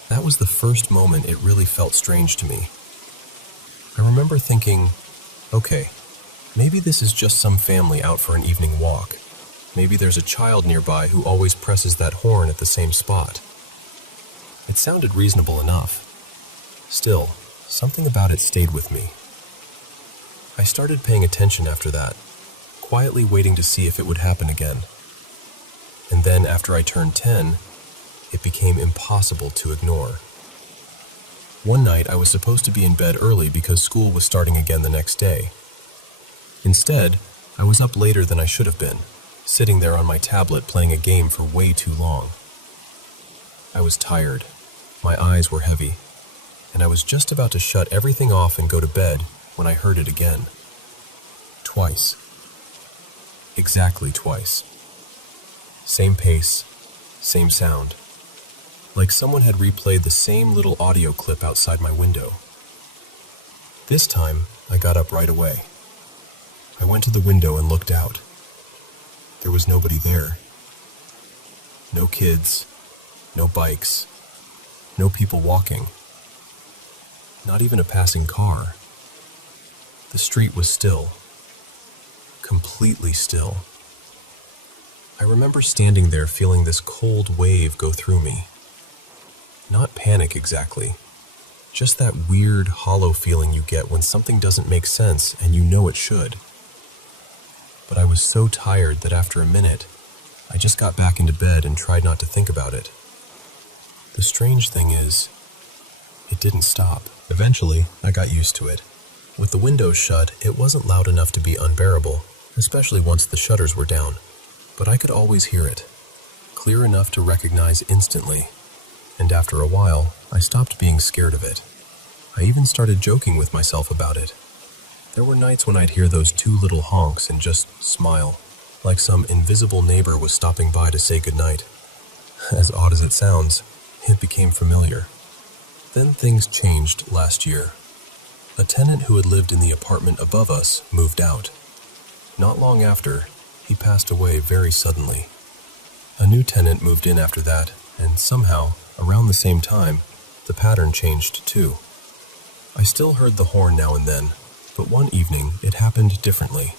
That was the first moment it really felt strange to me. I remember thinking, okay, maybe this is just some family out for an evening walk. Maybe there's a child nearby who always presses that horn at the same spot. It sounded reasonable enough. Still, something about it stayed with me. I started paying attention after that, quietly waiting to see if it would happen again. And then after I turned 10, it became impossible to ignore. One night I was supposed to be in bed early because school was starting again the next day. Instead, I was up later than I should have been, sitting there on my tablet playing a game for way too long. I was tired, my eyes were heavy, and I was just about to shut everything off and go to bed when I heard it again. Twice. Exactly twice. Same pace, same sound. Like someone had replayed the same little audio clip outside my window. This time, I got up right away. I went to the window and looked out. There was nobody there. No kids, no bikes, no people walking. Not even a passing car. The street was still. Completely still. I remember standing there feeling this cold wave go through me. Not panic exactly. Just that weird, hollow feeling you get when something doesn't make sense and you know it should. But I was so tired that after a minute, I just got back into bed and tried not to think about it. The strange thing is, it didn't stop. Eventually, I got used to it. With the windows shut, it wasn't loud enough to be unbearable, especially once the shutters were down. But I could always hear it, clear enough to recognize instantly. And after a while, I stopped being scared of it. I even started joking with myself about it. There were nights when I'd hear those 2 little honks and just smile, like some invisible neighbor was stopping by to say goodnight. As odd as it sounds, it became familiar. Then things changed last year. A tenant who had lived in the apartment above us moved out. Not long after, he passed away very suddenly. A new tenant moved in after that, and somehow, around the same time, the pattern changed too. I still heard the horn now and then, but one evening it happened differently.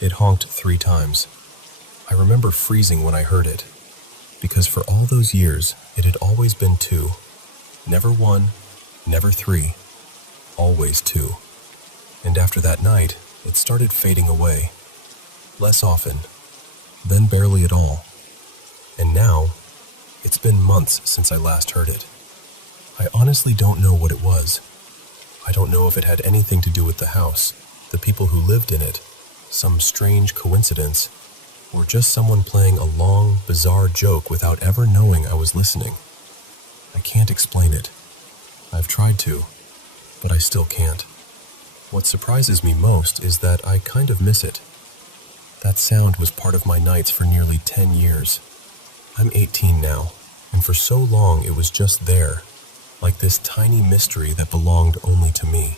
It honked 3 times. I remember freezing when I heard it, because for all those years it had always been 2. Never 1, never 3, always 2. And after that night, it started fading away. Less often, then barely at all. And now, it's been months since I last heard it. I honestly don't know what it was. I don't know if it had anything to do with the house, the people who lived in it, some strange coincidence, or just someone playing a long, bizarre joke without ever knowing I was listening. I can't explain it. I've tried to, but I still can't. What surprises me most is that I kind of miss it. That sound was part of my nights for nearly 10 years. I'm 18 now, and for so long it was just there, like this tiny mystery that belonged only to me.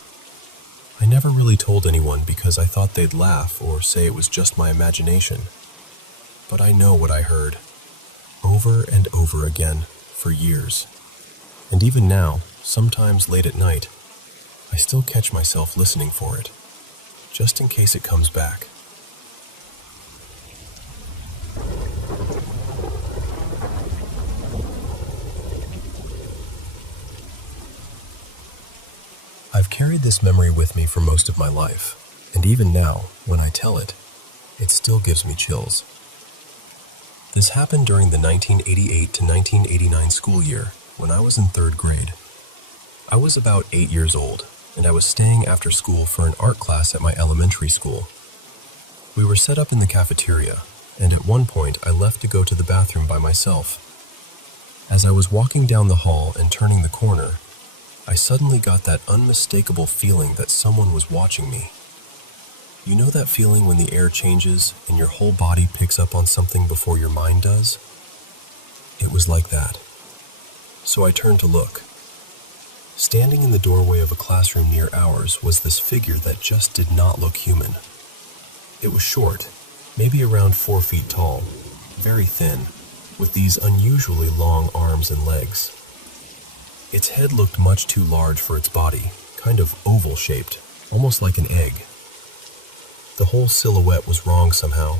I never really told anyone because I thought they'd laugh or say it was just my imagination. But I know what I heard, over and over again, for years. And even now, sometimes late at night, I still catch myself listening for it, just in case it comes back. I've carried this memory with me for most of my life, and even now, when I tell it, it still gives me chills. This happened during the 1988 to 1989 school year, when I was in 3rd grade. I was about 8 years old, and I was staying after school for an art class at my elementary school. We were set up in the cafeteria, and at one point I left to go to the bathroom by myself. As I was walking down the hall and turning the corner, I suddenly got that unmistakable feeling that someone was watching me. You know that feeling when the air changes and your whole body picks up on something before your mind does? It was like that. So I turned to look. Standing in the doorway of a classroom near ours was this figure that just did not look human. It was short, maybe around 4 feet tall, very thin, with these unusually long arms and legs. Its head looked much too large for its body, kind of oval-shaped, almost like an egg. The whole silhouette was wrong somehow.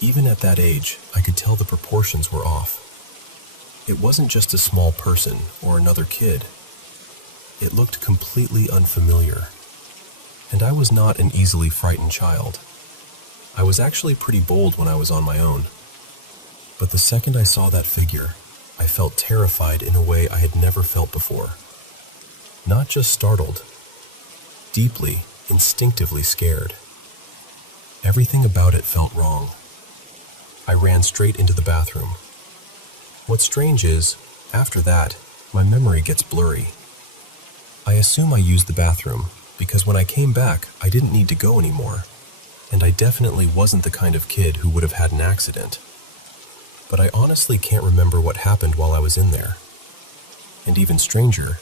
Even at that age, I could tell the proportions were off. It wasn't just a small person or another kid. It looked completely unfamiliar. And I was not an easily frightened child. I was actually pretty bold when I was on my own. But the second I saw that figure, I felt terrified in a way I had never felt before. Not just startled, deeply, instinctively scared. Everything about it felt wrong. I ran straight into the bathroom. What's strange is, after that, my memory gets blurry. I assume I used the bathroom because when I came back, I didn't need to go anymore, and I definitely wasn't the kind of kid who would have had an accident. But I honestly can't remember what happened while I was in there. And even stranger,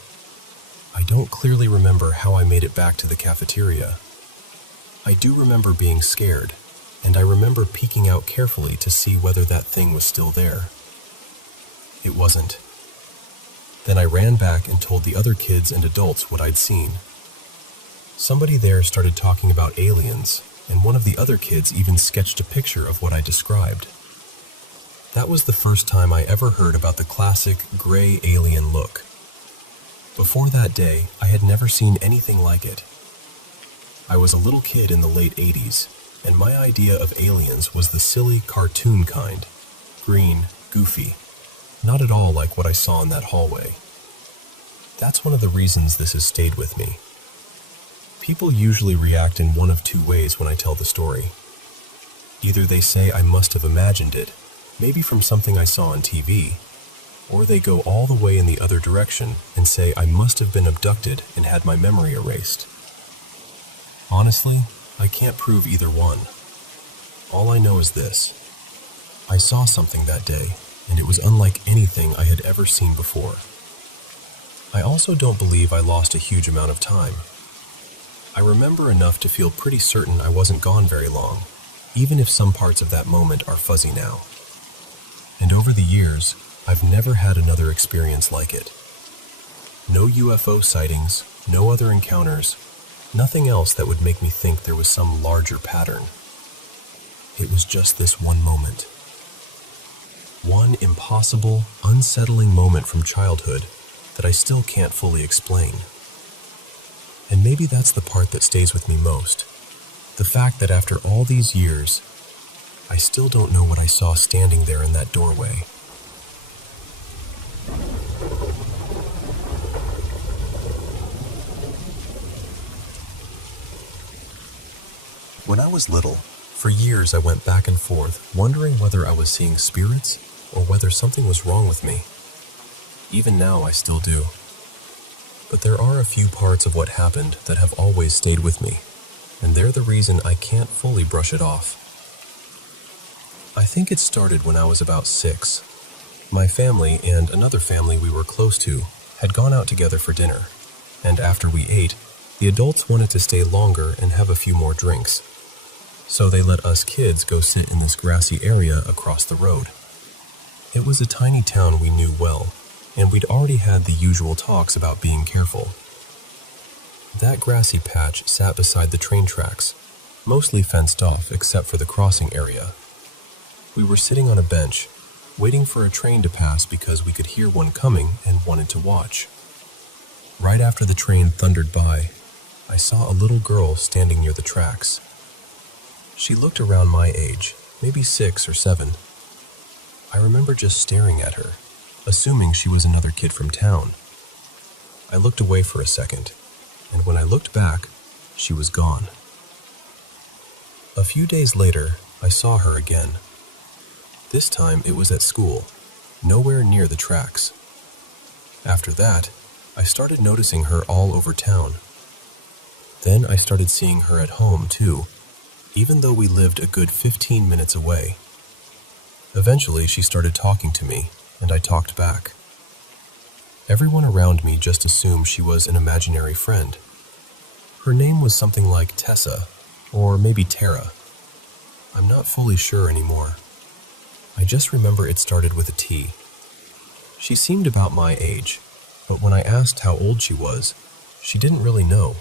I don't clearly remember how I made it back to the cafeteria. I do remember being scared, and I remember peeking out carefully to see whether that thing was still there. It wasn't. Then I ran back and told the other kids and adults what I'd seen. Somebody there started talking about aliens, and one of the other kids even sketched a picture of what I described. That was the first time I ever heard about the classic gray alien look. Before that day, I had never seen anything like it. I was a little kid in the late 80s, and my idea of aliens was the silly cartoon kind. Green, goofy. Not at all like what I saw in that hallway. That's one of the reasons this has stayed with me. People usually react in one of 2 ways when I tell the story. Either they say I must have imagined it, maybe from something I saw on TV, or they go all the way in the other direction and say I must have been abducted and had my memory erased. Honestly, I can't prove either one. All I know is this. I saw something that day, and it was unlike anything I had ever seen before. I also don't believe I lost a huge amount of time. I remember enough to feel pretty certain I wasn't gone very long, even if some parts of that moment are fuzzy now. And over the years, I've never had another experience like it. No UFO sightings No other encounters, nothing else that would make me think there was some larger pattern. It was just this one moment. One impossible, unsettling moment from childhood that I still can't fully explain. And maybe that's the part that stays with me most. The fact that after all these years, I still don't know what I saw standing there in that doorway. When I was little, for years I went back and forth, wondering whether I was seeing spirits or whether something was wrong with me. Even now I still do. But there are a few parts of what happened that have always stayed with me, and they're the reason I can't fully brush it off. I think it started when I was about 6. My family and another family we were close to had gone out together for dinner, and after we ate, the adults wanted to stay longer and have a few more drinks. So they let us kids go sit in this grassy area across the road. It was a tiny town we knew well, and we'd already had the usual talks about being careful. That grassy patch sat beside the train tracks, mostly fenced off except for the crossing area. We were sitting on a bench, waiting for a train to pass because we could hear one coming and wanted to watch. Right after the train thundered by, I saw a little girl standing near the tracks. She looked around my age, maybe 6 or 7. I remember just staring at her, assuming she was another kid from town. I looked away for a second, and when I looked back, she was gone. A few days later, I saw her again. This time it was at school, nowhere near the tracks. After that, I started noticing her all over town. Then I started seeing her at home too, even though we lived a good 15 minutes away. Eventually, she started talking to me, and I talked back. Everyone around me just assumed she was an imaginary friend. Her name was something like Tessa, or maybe Tara. I'm not fully sure anymore. I just remember it started with a T. She seemed about my age, but when I asked how old she was, she didn't really know.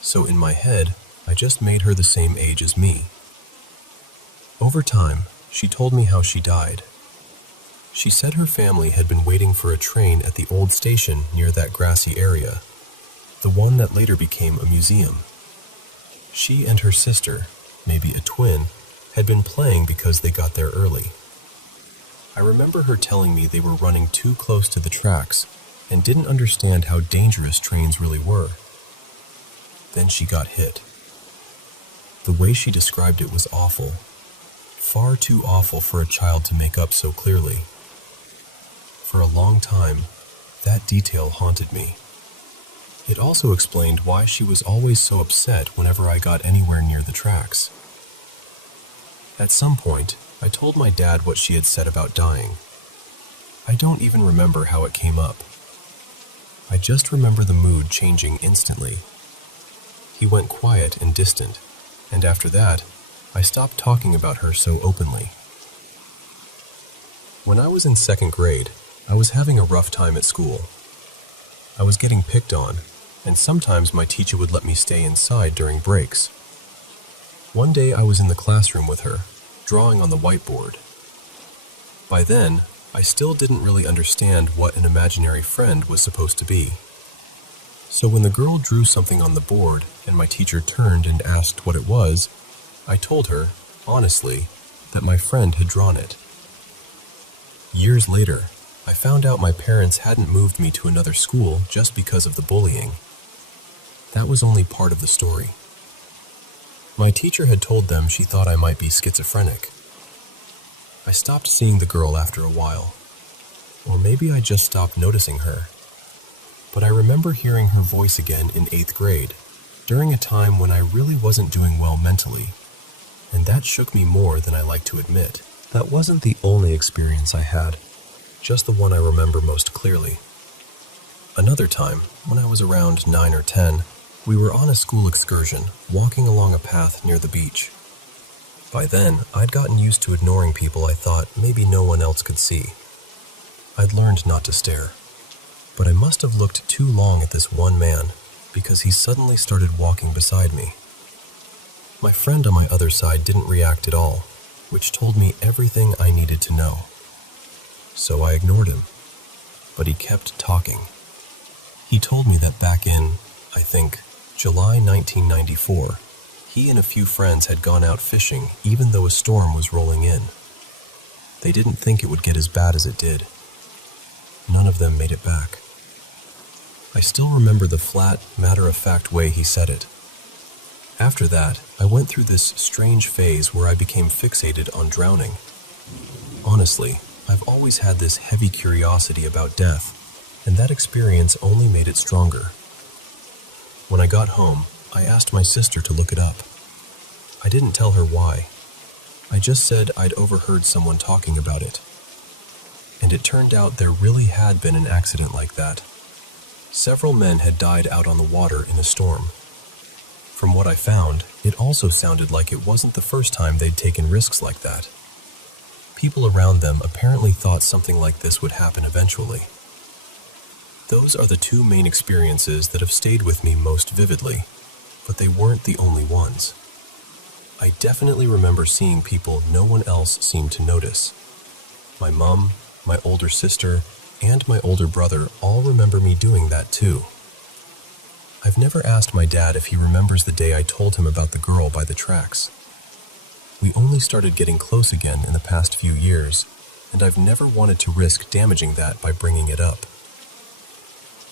So in my head, I just made her the same age as me. Over time, she told me how she died. She said her family had been waiting for a train at the old station near that grassy area, the one that later became a museum. She and her sister, maybe a twin, had been playing because they got there early. I remember her telling me they were running too close to the tracks and didn't understand how dangerous trains really were. Then she got hit. The way she described it was awful. Far too awful for a child to make up so clearly. For a long time, that detail haunted me. It also explained why she was always so upset whenever I got anywhere near the tracks. At some point, I told my dad what she had said about dying. I don't even remember how it came up. I just remember the mood changing instantly. He went quiet and distant, and after that, I stopped talking about her so openly. When I was in 2nd grade, I was having a rough time at school. I was getting picked on, and sometimes my teacher would let me stay inside during breaks. One day I was in the classroom with her, drawing on the whiteboard. By then, I still didn't really understand what an imaginary friend was supposed to be. So when the girl drew something on the board and my teacher turned and asked what it was, I told her, honestly, that my friend had drawn it. Years later, I found out my parents hadn't moved me to another school just because of the bullying. That was only part of the story. My teacher had told them she thought I might be schizophrenic. I stopped seeing the girl after a while. Or maybe I just stopped noticing her. But I remember hearing her voice again in 8th grade, during a time when I really wasn't doing well mentally. And that shook me more than I like to admit. That wasn't the only experience I had, just the one I remember most clearly. Another time, when I was around 9 or 10, we were on a school excursion, walking along a path near the beach. By then, I'd gotten used to ignoring people I thought maybe no one else could see. I'd learned not to stare. But I must have looked too long at this one man, because he suddenly started walking beside me. My friend on my other side didn't react at all, which told me everything I needed to know. So I ignored him, but he kept talking. He told me that back in, I think, July 1994, he and a few friends had gone out fishing even though a storm was rolling in. They didn't think it would get as bad as it did. None of them made it back. I still remember the flat, matter-of-fact way he said it. After that, I went through this strange phase where I became fixated on drowning. Honestly, I've always had this heavy curiosity about death, and that experience only made it stronger. When I got home, I asked my sister to look it up. I didn't tell her why. I just said I'd overheard someone talking about it. And it turned out there really had been an accident like that. Several men had died out on the water in a storm. From what I found, it also sounded like it wasn't the first time they'd taken risks like that. People around them apparently thought something like this would happen eventually. Those are the two main experiences that have stayed with me most vividly, but they weren't the only ones. I definitely remember seeing people no one else seemed to notice. My mom, my older sister, and my older brother all remember me doing that too. I've never asked my dad if he remembers the day I told him about the girl by the tracks. We only started getting close again in the past few years, and I've never wanted to risk damaging that by bringing it up.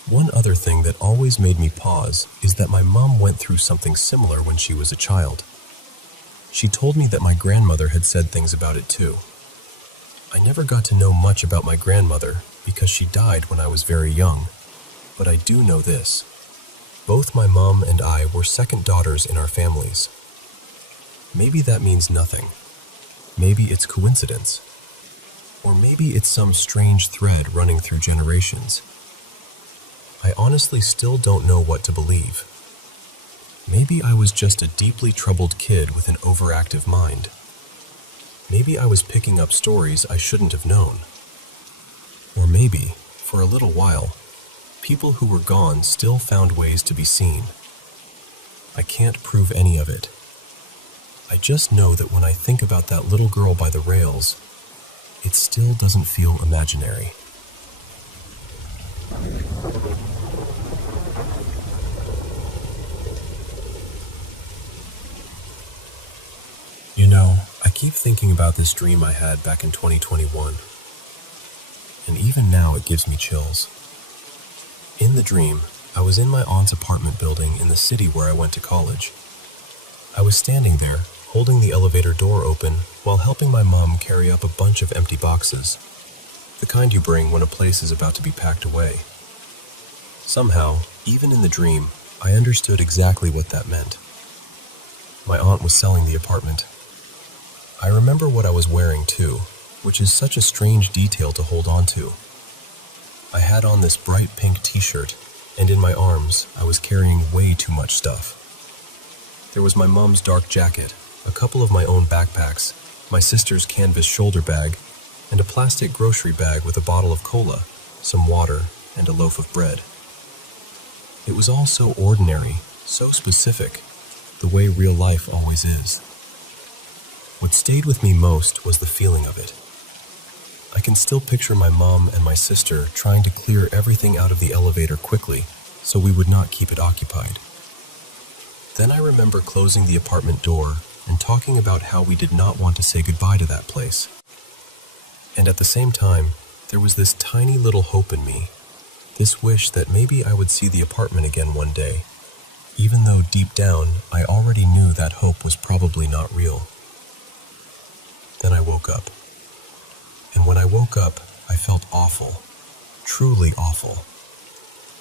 One other thing that always made me pause is that my mom went through something similar when she was a child. She told me that my grandmother had said things about it too. I never got to know much about my grandmother because she died when I was very young, but I do know this. Both my mom and I were second daughters in our families. Maybe that means nothing. Maybe it's coincidence. Or maybe it's some strange thread running through generations. I honestly still don't know what to believe. Maybe I was just a deeply troubled kid with an overactive mind. Maybe I was picking up stories I shouldn't have known. Or maybe, for a little while, people who were gone still found ways to be seen. I can't prove any of it. I just know that when I think about that little girl by the rails, it still doesn't feel imaginary. You know, I keep thinking about this dream I had back in 2021, and even now it gives me chills. In the dream, I was in my aunt's apartment building in the city where I went to college. I was standing there, holding the elevator door open while helping my mom carry up a bunch of empty boxes, the kind you bring when a place is about to be packed away. Somehow, even in the dream, I understood exactly what that meant. My aunt was selling the apartment. I remember what I was wearing too, which is such a strange detail to hold on to. I had on this bright pink t-shirt, and in my arms, I was carrying way too much stuff. There was my mom's dark jacket, a couple of my own backpacks, my sister's canvas shoulder bag, and a plastic grocery bag with a bottle of cola, some water, and a loaf of bread. It was all so ordinary, so specific, the way real life always is. What stayed with me most was the feeling of it. I can still picture my mom and my sister trying to clear everything out of the elevator quickly so we would not keep it occupied. Then I remember closing the apartment door and talking about how we did not want to say goodbye to that place. And at the same time, there was this tiny little hope in me, this wish that maybe I would see the apartment again one day, even though deep down I already knew that hope was probably not real. Then I woke up. And when I woke up, I felt awful, truly awful.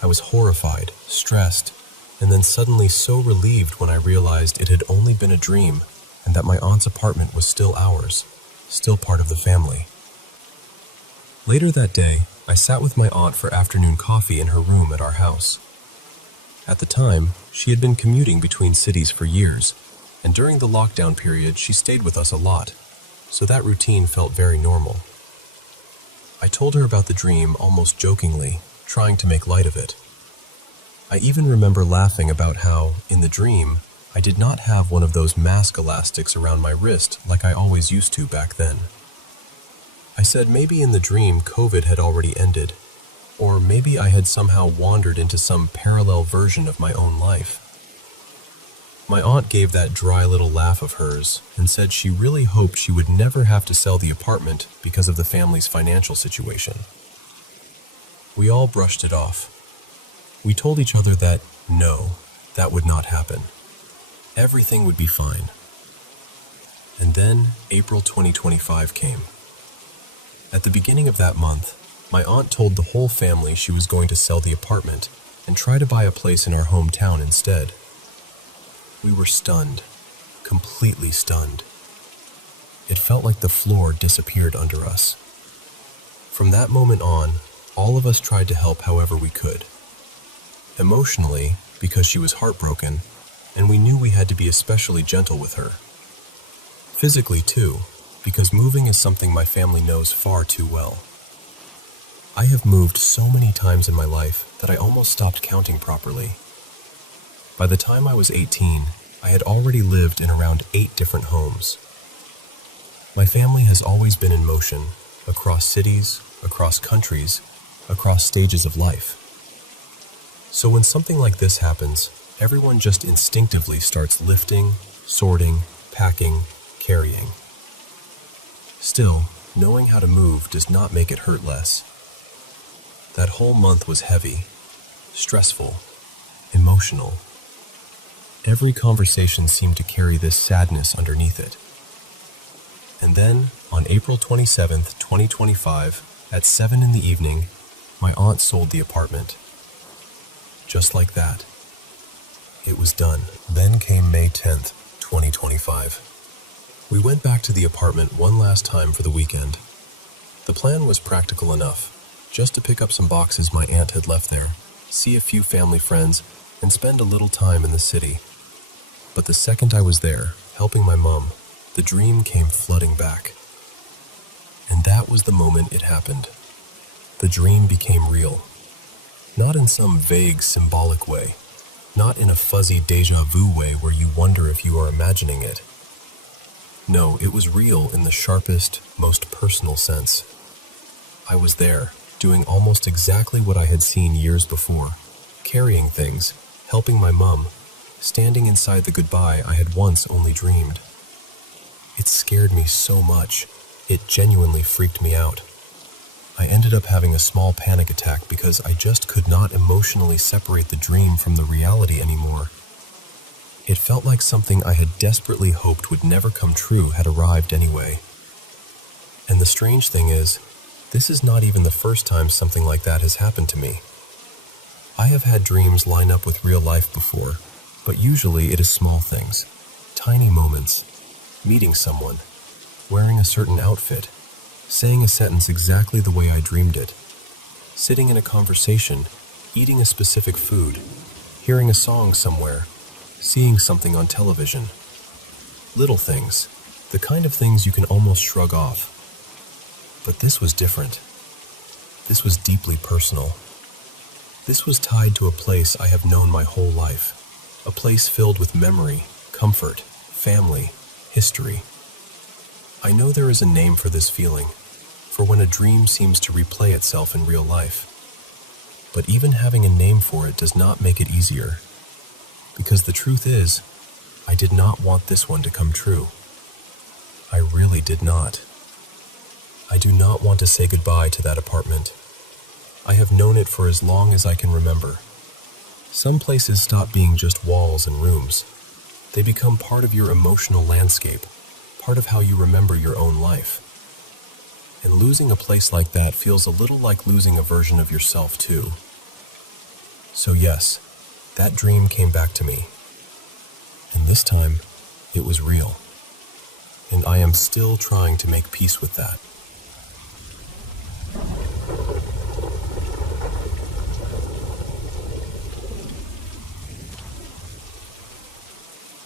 I was horrified, stressed, and then suddenly so relieved when I realized it had only been a dream and that my aunt's apartment was still ours, still part of the family. Later that day, I sat with my aunt for afternoon coffee in her room at our house. At the time, she had been commuting between cities for years, and during the lockdown period, she stayed with us a lot, so that routine felt very normal. I told her about the dream almost jokingly, trying to make light of it. I even remember laughing about how, in the dream, I did not have one of those mask elastics around my wrist like I always used to back then. I said maybe in the dream COVID had already ended, or maybe I had somehow wandered into some parallel version of my own life. My aunt gave that dry little laugh of hers and said she really hoped she would never have to sell the apartment because of the family's financial situation. We all brushed it off. We told each other that, no, that would not happen. Everything would be fine. And then April 2025 came. At the beginning of that month, my aunt told the whole family she was going to sell the apartment and try to buy a place in our hometown instead. We were stunned, completely stunned. It felt like the floor disappeared under us. From that moment on, all of us tried to help however we could. Emotionally, because she was heartbroken, and we knew we had to be especially gentle with her. Physically too, because moving is something my family knows far too well. I have moved so many times in my life that I almost stopped counting properly. By the time I was 18, I had already lived in around 8 different homes. My family has always been in motion, across cities, across countries, across stages of life. So when something like this happens, everyone just instinctively starts lifting, sorting, packing, carrying. Still, knowing how to move does not make it hurt less. That whole month was heavy, stressful, emotional. Every conversation seemed to carry this sadness underneath it. And then, on April 27th, 2025, at 7 in the evening, my aunt sold the apartment. Just like that. It was done. Then came May 10th, 2025. We went back to the apartment one last time for the weekend. The plan was practical enough, just to pick up some boxes my aunt had left there, see a few family friends, and spend a little time in the city. But the second I was there, helping my mom, the dream came flooding back. And that was the moment it happened. The dream became real. Not in some vague, symbolic way. Not in a fuzzy déjà vu way where you wonder if you are imagining it. No, it was real in the sharpest, most personal sense. I was there, doing almost exactly what I had seen years before, carrying things, helping my mom, standing inside the goodbye I had once only dreamed. It scared me so much, it genuinely freaked me out. I ended up having a small panic attack because I just could not emotionally separate the dream from the reality anymore. It felt like something I had desperately hoped would never come true had arrived anyway. And the strange thing is, this is not even the first time something like that has happened to me. I have had dreams line up with real life before, but usually it is small things, tiny moments, meeting someone, wearing a certain outfit, saying a sentence exactly the way I dreamed it, sitting in a conversation, eating a specific food, hearing a song somewhere, seeing something on television. Little things, the kind of things you can almost shrug off. But this was different. This was deeply personal. This was tied to a place I have known my whole life, a place filled with memory, comfort, family, history. I know there is a name for this feeling, for when a dream seems to replay itself in real life. But even having a name for it does not make it easier, because the truth is, I did not want this one to come true. I really did not. I do not want to say goodbye to that apartment. I have known it for as long as I can remember. Some places stop being just walls and rooms. They become part of your emotional landscape, part of how you remember your own life. And losing a place like that feels a little like losing a version of yourself too. So yes, that dream came back to me. And this time, it was real. And I am still trying to make peace with that.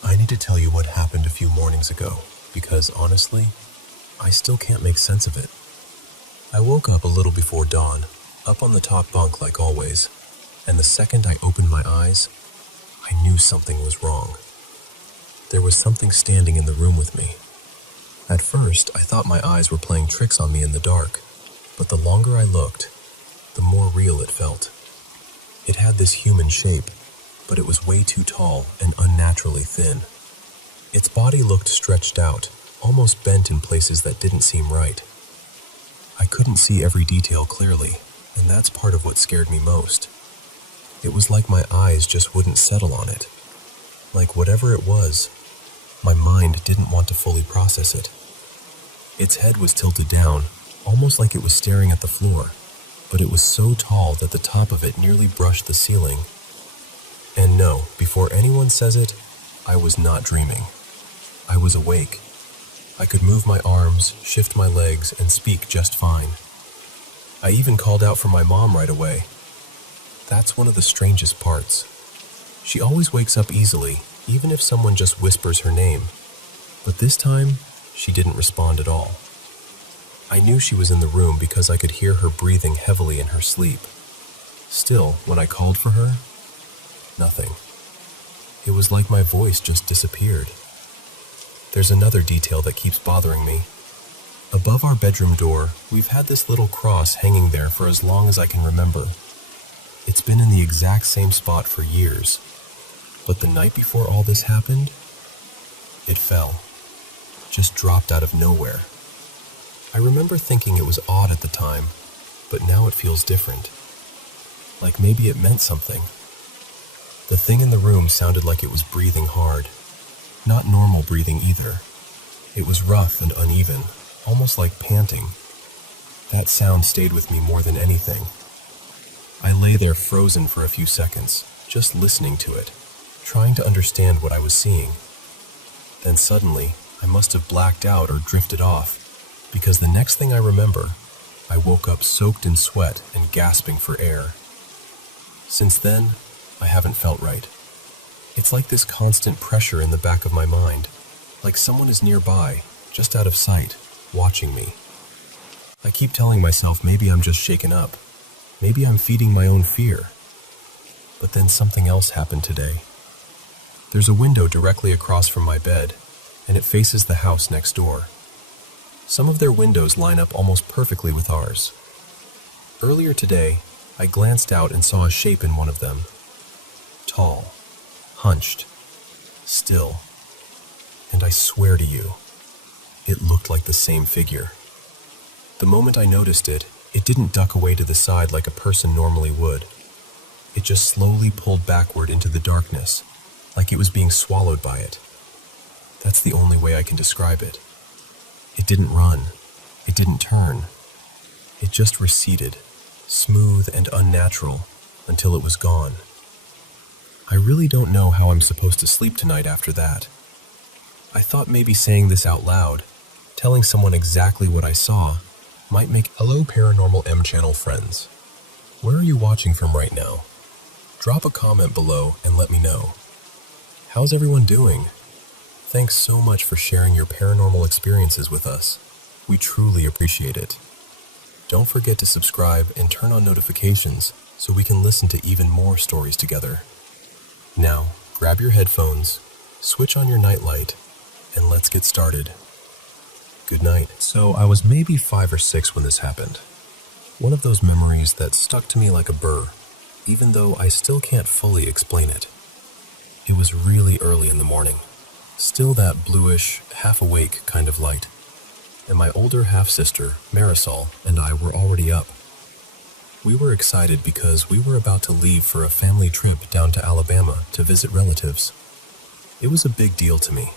I need to tell you what happened a few mornings ago, because honestly, I still can't make sense of it. I woke up a little before dawn, up on the top bunk like always, and the second I opened my eyes, I knew something was wrong. There was something standing in the room with me. At first, I thought my eyes were playing tricks on me in the dark, but the longer I looked, the more real it felt. It had this human shape, but it was way too tall and unnaturally thin. Its body looked stretched out, almost bent in places that didn't seem right. I couldn't see every detail clearly, and that's part of what scared me most. It was like my eyes just wouldn't settle on it. Like whatever it was, my mind didn't want to fully process it. Its head was tilted down, almost like it was staring at the floor, but it was so tall that the top of it nearly brushed the ceiling. And no, before anyone says it, I was not dreaming. I was awake. I could move my arms, shift my legs, and speak just fine. I even called out for my mom right away. That's one of the strangest parts. She always wakes up easily, even if someone just whispers her name. But this time, she didn't respond at all. I knew she was in the room because I could hear her breathing heavily in her sleep. Still, when I called for her, nothing. It was like my voice just disappeared. There's another detail that keeps bothering me. Above our bedroom door, we've had this little cross hanging there for as long as I can remember. It's been in the exact same spot for years. But the night before all this happened, it fell. Just dropped out of nowhere. I remember thinking it was odd at the time, but now it feels different. Like maybe it meant something. The thing in the room sounded like it was breathing hard. Not normal breathing either. It was rough and uneven, almost like panting. That sound stayed with me more than anything. I lay there frozen for a few seconds, just listening to it, trying to understand what I was seeing. Then suddenly, I must have blacked out or drifted off, because the next thing I remember, I woke up soaked in sweat and gasping for air. Since then, I haven't felt right. It's like this constant pressure in the back of my mind, like someone is nearby, just out of sight, watching me. I keep telling myself maybe I'm just shaken up. Maybe I'm feeding my own fear. But then something else happened today. There's a window directly across from my bed, and it faces the house next door. Some of their windows line up almost perfectly with ours. Earlier today, I glanced out and saw a shape in one of them. Tall, hunched, still. And I swear to you, it looked like the same figure. The moment I noticed it, it didn't duck away to the side like a person normally would. It just slowly pulled backward into the darkness, like it was being swallowed by it. That's the only way I can describe it. It didn't run. It didn't turn. It just receded, smooth and unnatural, until it was gone. I really don't know how I'm supposed to sleep tonight after that. I thought maybe saying this out loud, telling someone exactly what I saw, might make... Hello Paranormal M Channel friends. Where are you watching from right now? Drop a comment below and let me know. How's everyone doing? Thanks so much for sharing your paranormal experiences with us. We truly appreciate it. Don't forget to subscribe and turn on notifications so we can listen to even more stories together. Now, grab your headphones, switch on your nightlight, and let's get started. Good night. So I was maybe 5 or 6 when this happened. One of those memories that stuck to me like a burr, even though I still can't fully explain it. It was really early in the morning. Still that bluish, half-awake kind of light. And my older half-sister, Marisol, and I were already up. We were excited because we were about to leave for a family trip down to Alabama to visit relatives. It was a big deal to me.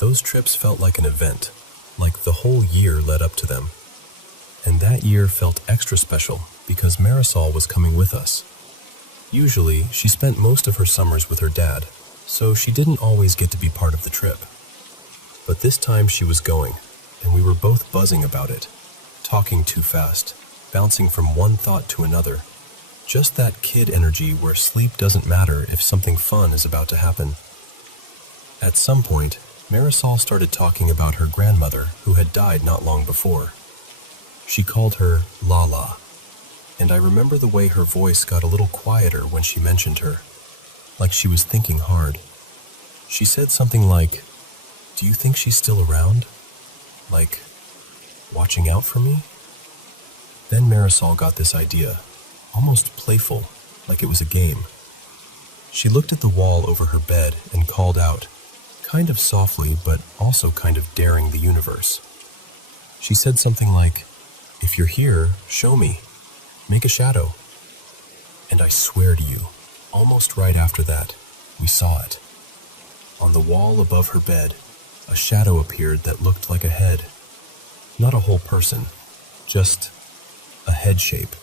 Those trips felt like an event, like the whole year led up to them. And that year felt extra special because Marisol was coming with us. Usually, she spent most of her summers with her dad, so she didn't always get to be part of the trip. But this time she was going, and we were both buzzing about it, talking too fast, bouncing from one thought to another. Just that kid energy where sleep doesn't matter if something fun is about to happen. At some point, Marisol started talking about her grandmother who had died not long before. She called her Lala. and I remember the way her voice got a little quieter when she mentioned her, like she was thinking hard. She said something like, "Do you think she's still around? Like, watching out for me?" Then Marisol got this idea, almost playful, like it was a game. She looked at the wall over her bed and called out, kind of softly but also kind of daring the universe. She said something like, "If you're here, show me. Make a shadow." And I swear to you, almost right after that, we saw it. On the wall above her bed, a shadow appeared that looked like a head. Not a whole person, just a head shape.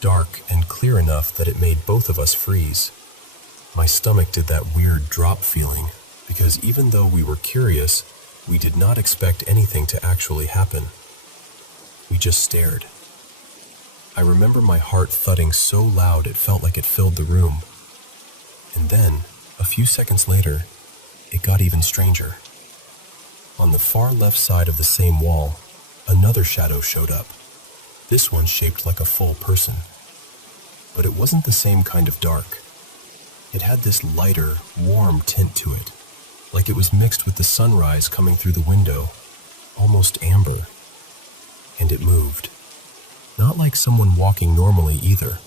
Dark and clear enough that it made both of us freeze. My stomach did that weird drop feeling, because even though we were curious, we did not expect anything to actually happen. We just stared. I remember my heart thudding so loud it felt like it filled the room. And then, a few seconds later, it got even stranger. On the far left side of the same wall, another shadow showed up. This one shaped like a full person. But it wasn't the same kind of dark. It had this lighter, warm tint to it, like it was mixed with the sunrise coming through the window, almost amber. And it moved. Not like someone walking normally either.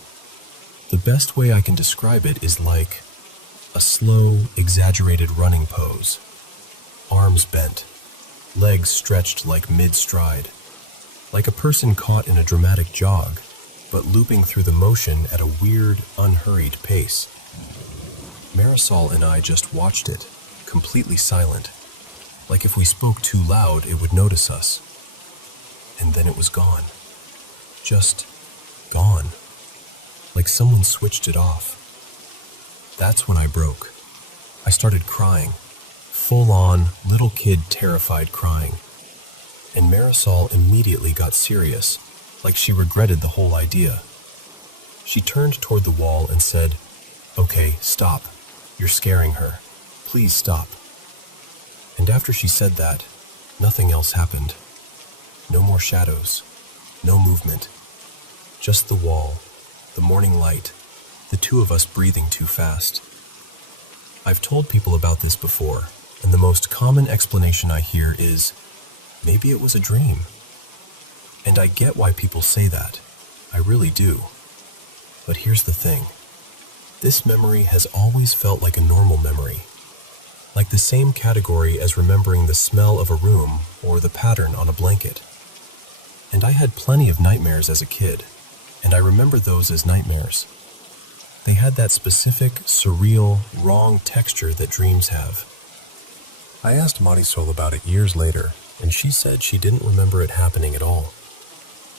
The best way I can describe it is like a slow, exaggerated running pose. Arms bent, legs stretched like mid-stride, like a person caught in a dramatic jog, but looping through the motion at a weird, unhurried pace. Marisol and I just watched it, completely silent, like if we spoke too loud it would notice us. And then it was gone. Just gone. Like someone switched it off. That's when I broke. I started crying. Full-on, little kid terrified crying. And Marisol immediately got serious, like she regretted the whole idea. She turned toward the wall and said, "Okay, stop. You're scaring her. Please stop." And after she said that, nothing else happened. No more shadows. No movement. Just the wall, the morning light, the two of us breathing too fast. I've told people about this before, and the most common explanation I hear is, maybe it was a dream. And I get why people say that. I really do. But here's the thing. This memory has always felt like a normal memory. Like the same category as remembering the smell of a room or the pattern on a blanket. And I had plenty of nightmares as a kid, and I remember those as nightmares. They had that specific, surreal, wrong texture that dreams have. I asked Marisol about it years later, and she said she didn't remember it happening at all.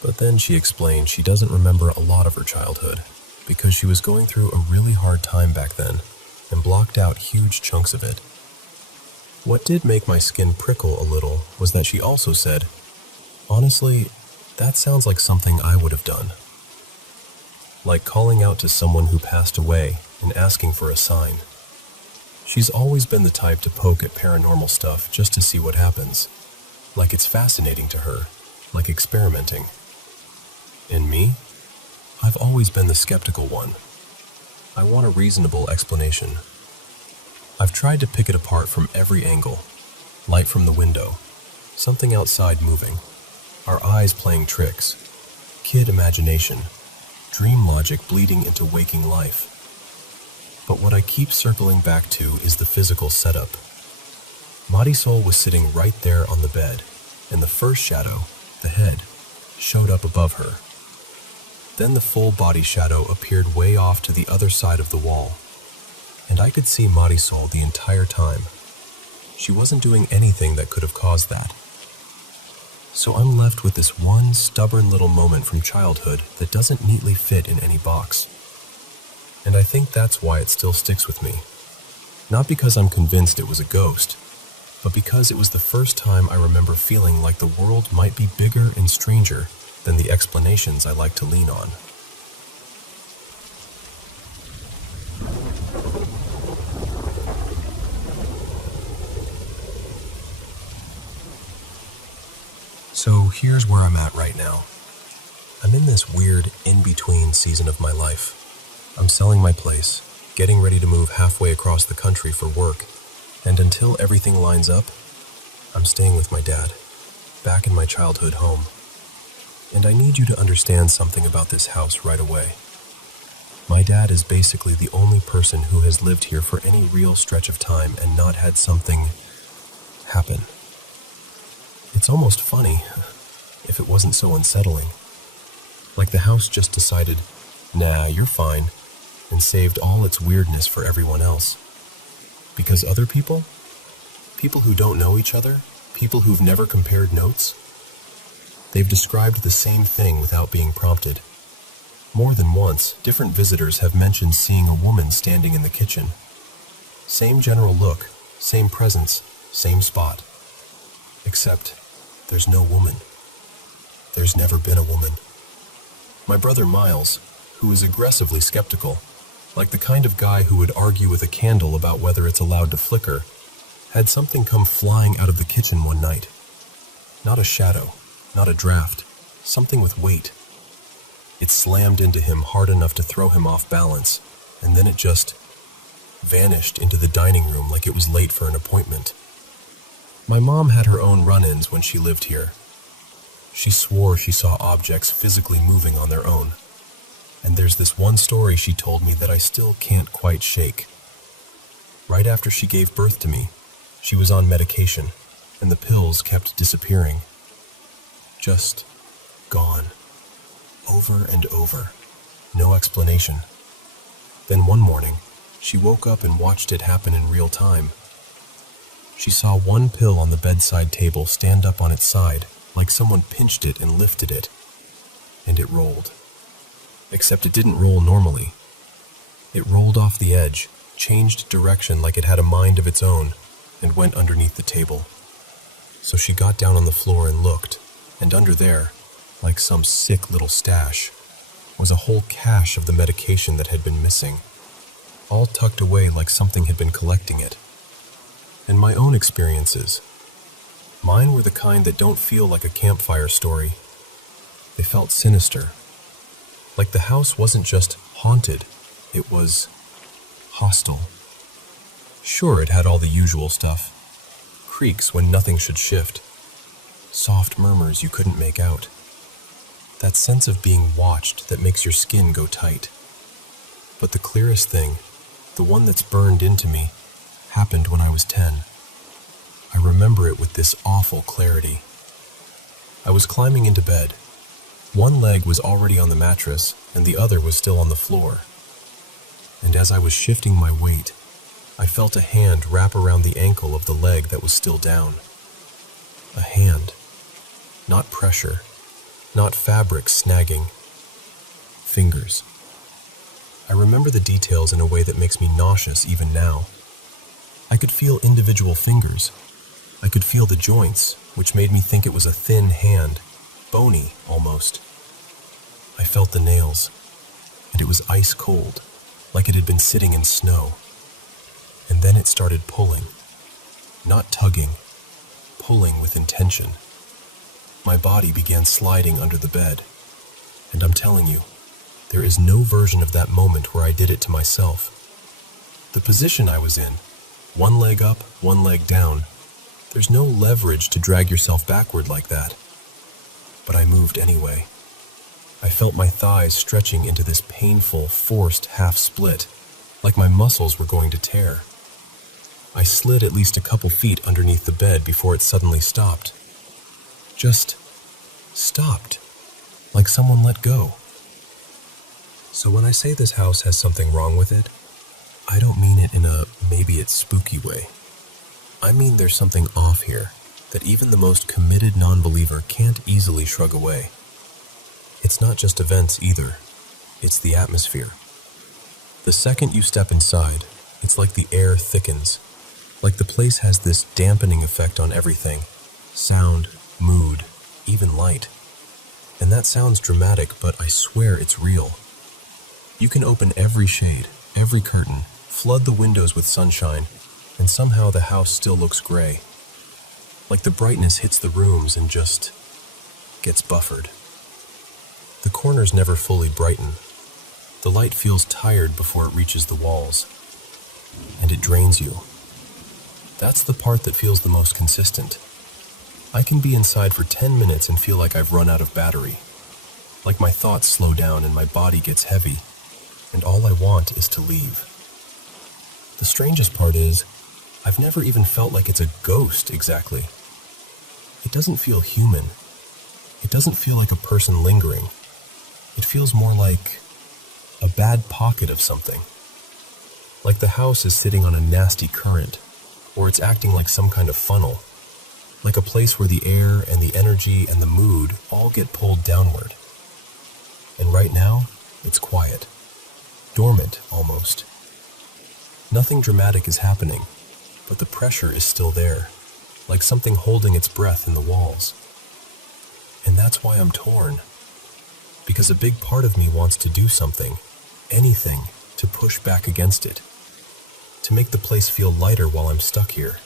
But then she explained she doesn't remember a lot of her childhood, because she was going through a really hard time back then, and blocked out huge chunks of it. What did make my skin prickle a little was that she also said, "Honestly, that sounds like something I would have done." Like calling out to someone who passed away and asking for a sign. She's always been the type to poke at paranormal stuff just to see what happens. Like it's fascinating to her, like experimenting. And me? I've always been the skeptical one. I want a reasonable explanation. I've tried to pick it apart from every angle. Light from the window, something outside moving, our eyes playing tricks, kid imagination, dream logic bleeding into waking life. But what I keep circling back to is the physical setup. Marisol was sitting right there on the bed, and the first shadow, the head, showed up above her. Then the full body shadow appeared way off to the other side of the wall, and I could see Marisol the entire time. She wasn't doing anything that could have caused that. So I'm left with this one stubborn little moment from childhood that doesn't neatly fit in any box. And I think that's why it still sticks with me. Not because I'm convinced it was a ghost, but because it was the first time I remember feeling like the world might be bigger and stranger than the explanations I like to lean on. So here's where I'm at right now. I'm in this weird in-between season of my life. I'm selling my place, getting ready to move halfway across the country for work, and until everything lines up, I'm staying with my dad, back in my childhood home. And I need you to understand something about this house right away. My dad is basically the only person who has lived here for any real stretch of time and not had something happen. It's almost funny, if it wasn't so unsettling. Like the house just decided, nah, you're fine, and saved all its weirdness for everyone else. Because other people who don't know each other, people who've never compared notes, they've described the same thing without being prompted. More than once, different visitors have mentioned seeing a woman standing in the kitchen. Same general look, same presence, same spot. Except, there's no woman. There's never been a woman. My brother Miles, who is aggressively skeptical, like the kind of guy who would argue with a candle about whether it's allowed to flicker, had something come flying out of the kitchen one night. Not a shadow, not a draft, something with weight. It slammed into him hard enough to throw him off balance, and then it just vanished into the dining room like it was late for an appointment. My mom had her own run-ins when she lived here. She swore she saw objects physically moving on their own. And there's this one story she told me that I still can't quite shake. Right after she gave birth to me, she was on medication, and the pills kept disappearing. Just gone. Over and over. No explanation. Then one morning, she woke up and watched it happen in real time. She saw one pill on the bedside table stand up on its side, like someone pinched it and lifted it, and it rolled. Except it didn't roll normally. It rolled off the edge, changed direction like it had a mind of its own, and went underneath the table. So she got down on the floor and looked, and under there, like some sick little stash, was a whole cache of the medication that had been missing, all tucked away like something had been collecting it. And my own experiences, mine were the kind that don't feel like a campfire story. They felt sinister. Like the house wasn't just haunted, it was hostile. Sure, it had all the usual stuff. Creaks when nothing should shift. Soft murmurs you couldn't make out. That sense of being watched that makes your skin go tight. But the clearest thing, the one that's burned into me, happened when I was 10. I remember it with this awful clarity. I was climbing into bed. One leg was already on the mattress, and the other was still on the floor. And as I was shifting my weight, I felt a hand wrap around the ankle of the leg that was still down. A hand. Not pressure. Not fabric snagging. Fingers. I remember the details in a way that makes me nauseous even now. I could feel individual fingers. I could feel the joints, which made me think it was a thin hand, bony almost. I felt the nails, and it was ice cold, like it had been sitting in snow. And then it started pulling. Not tugging, pulling with intention. My body began sliding under the bed, and I'm telling you, there is no version of that moment where I did it to myself. The position I was in, one leg up, one leg down, there's no leverage to drag yourself backward like that. But I moved anyway. I felt my thighs stretching into this painful, forced half-split, like my muscles were going to tear. I slid at least a couple feet underneath the bed before it suddenly stopped. Just stopped, like someone let go. So when I say this house has something wrong with it, I don't mean it in a maybe it's spooky way. I mean there's something off here that even the most committed non-believer can't easily shrug away. It's not just events either, it's the atmosphere. The second you step inside, it's like the air thickens, like the place has this dampening effect on everything, sound, mood, even light. And that sounds dramatic, but I swear it's real. You can open every shade, every curtain, flood the windows with sunshine, and somehow the house still looks gray. Like the brightness hits the rooms and just gets buffered. The corners never fully brighten. The light feels tired before it reaches the walls, and it drains you. That's the part that feels the most consistent. I can be inside for 10 minutes and feel like I've run out of battery, like my thoughts slow down and my body gets heavy, and all I want is to leave. The strangest part is, I've never even felt like it's a ghost exactly. It doesn't feel human. It doesn't feel like a person lingering. It feels more like a bad pocket of something. Like the house is sitting on a nasty current, or it's acting like some kind of funnel. Like a place where the air and the energy and the mood all get pulled downward. And right now, it's quiet. Dormant, almost. Nothing dramatic is happening, but the pressure is still there, like something holding its breath in the walls. And that's why I'm torn. Because a big part of me wants to do something, anything, to push back against it. To make the place feel lighter while I'm stuck here.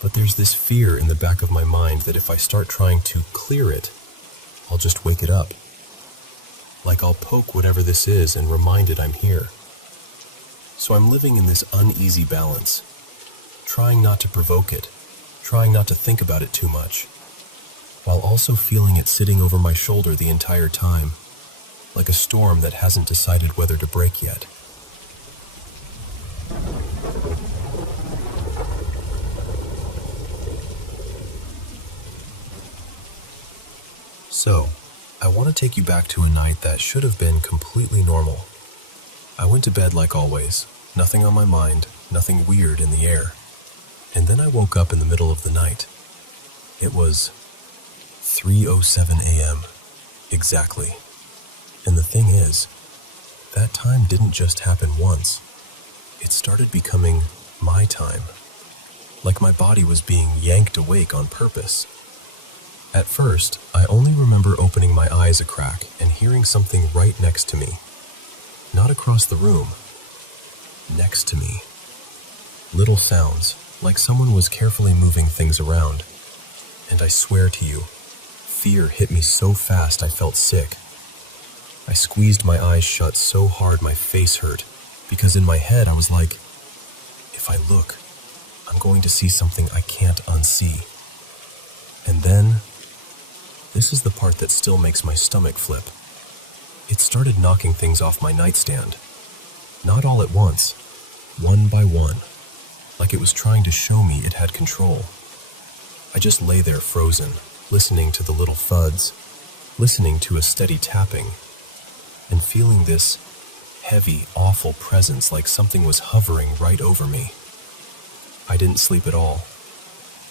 But there's this fear in the back of my mind that if I start trying to clear it, I'll just wake it up. Like I'll poke whatever this is and remind it I'm here. So I'm living in this uneasy balance, trying not to provoke it, trying not to think about it too much, while also feeling it sitting over my shoulder the entire time, like a storm that hasn't decided whether to break yet. So, I want to take you back to a night that should have been completely normal. I went to bed like always, nothing on my mind, nothing weird in the air. And then I woke up in the middle of the night. It was 3:07 a.m. exactly. And the thing is, that time didn't just happen once. It started becoming my time. Like my body was being yanked awake on purpose. At first, I only remember opening my eyes a crack and hearing something right next to me. Not across the room. Next to me. Little sounds, like someone was carefully moving things around. And I swear to you, fear hit me so fast I felt sick. I squeezed my eyes shut so hard my face hurt, because in my head I was like, if I look, I'm going to see something I can't unsee. And then, this is the part that still makes my stomach flip. It started knocking things off my nightstand. Not all at once, one by one, like it was trying to show me it had control. I just lay there frozen, listening to the little thuds, listening to a steady tapping, and feeling this heavy, awful presence like something was hovering right over me. I didn't sleep at all.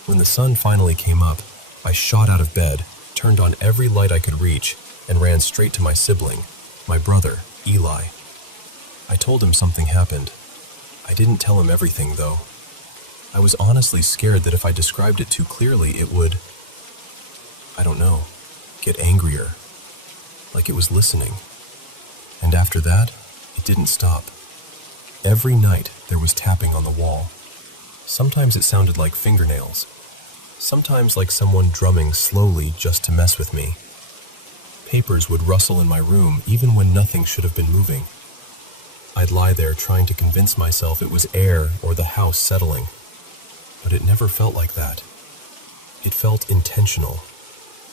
When the sun finally came up, I shot out of bed, turned on every light I could reach, and ran straight to my sibling, my brother, Eli. I told him something happened. I didn't tell him everything, though. I was honestly scared that if I described it too clearly, it would, I don't know, get angrier, like it was listening. And after that, it didn't stop. Every night, there was tapping on the wall. Sometimes it sounded like fingernails. Sometimes like someone drumming slowly just to mess with me. Papers would rustle in my room even when nothing should have been moving. I'd lie there trying to convince myself it was air or the house settling. But it never felt like that. It felt intentional,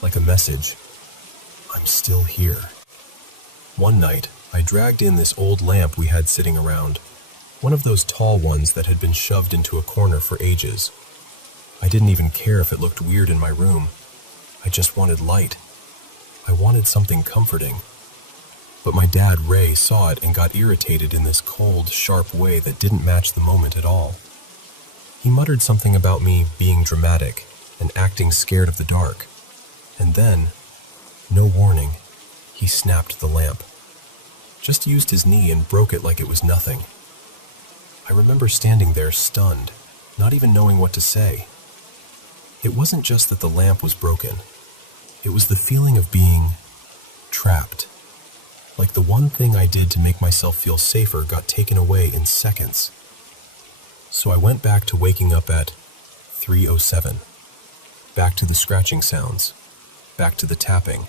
like a message. I'm still here. One night, I dragged in this old lamp we had sitting around, one of those tall ones that had been shoved into a corner for ages. I didn't even care if it looked weird in my room. I just wanted light. I wanted something comforting. But my dad, Ray, saw it and got irritated in this cold, sharp way that didn't match the moment at all. He muttered something about me being dramatic and acting scared of the dark. And then, no warning, he snapped the lamp. Just used his knee and broke it like it was nothing. I remember standing there stunned, not even knowing what to say. It wasn't just that the lamp was broken. It was the feeling of being trapped. Like the one thing I did to make myself feel safer got taken away in seconds. So I went back to waking up at 3:07. Back to the scratching sounds. Back to the tapping.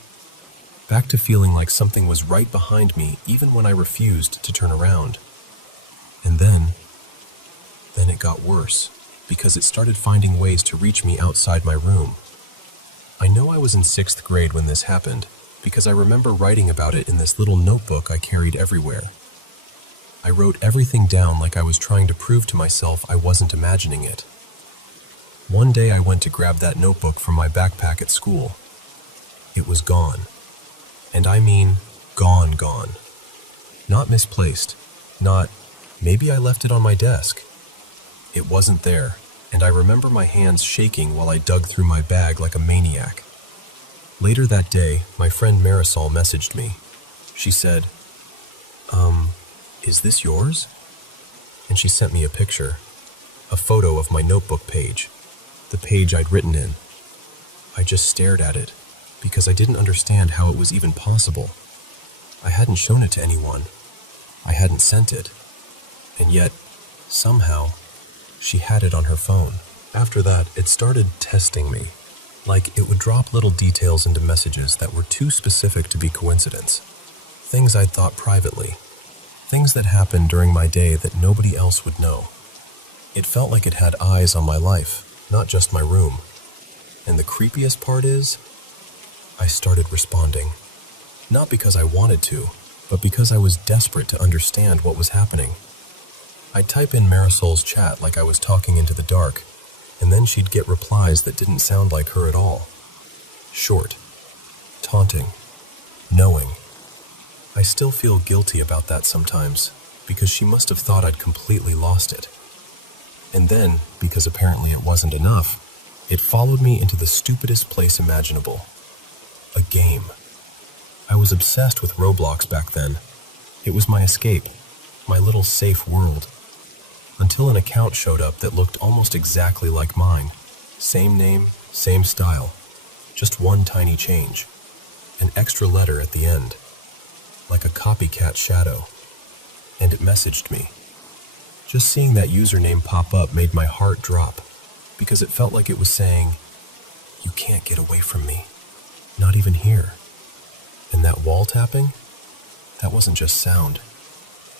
back to feeling like something was right behind me even when I refused to turn around. And then it got worse, because it started finding ways to reach me outside my room. I know I was in 6th grade when this happened, because I remember writing about it in this little notebook I carried everywhere. I wrote everything down like I was trying to prove to myself I wasn't imagining it. One day I went to grab that notebook from my backpack at school. It was gone. And I mean gone. Not misplaced. Not, maybe I left it on my desk. It wasn't there, and I remember my hands shaking while I dug through my bag like a maniac. Later that day, my friend Marisol messaged me. She said, is this yours? And she sent me a picture, a photo of my notebook page, the page I'd written in. I just stared at it, because I didn't understand how it was even possible. I hadn't shown it to anyone. I hadn't sent it. And yet, somehow, she had it on her phone. After that, it started testing me. Like it would drop little details into messages that were too specific to be coincidence. Things I'd thought privately. Things that happened during my day that nobody else would know. It felt like it had eyes on my life, not just my room. And the creepiest part is, I started responding. Not because I wanted to, but because I was desperate to understand what was happening. I'd type in Marisol's chat like I was talking into the dark, and then she'd get replies that didn't sound like her at all. Short, taunting, knowing. I still feel guilty about that sometimes, because she must have thought I'd completely lost it. And then, because apparently it wasn't enough, it followed me into the stupidest place imaginable. A game. I was obsessed with Roblox back then. It was my escape, my little safe world. Until an account showed up that looked almost exactly like mine. Same name, same style. Just one tiny change. An extra letter at the end. Like a copycat shadow. And it messaged me. Just seeing that username pop up made my heart drop, because it felt like it was saying, "You can't get away from me. Not even here." And that wall tapping? That wasn't just sound.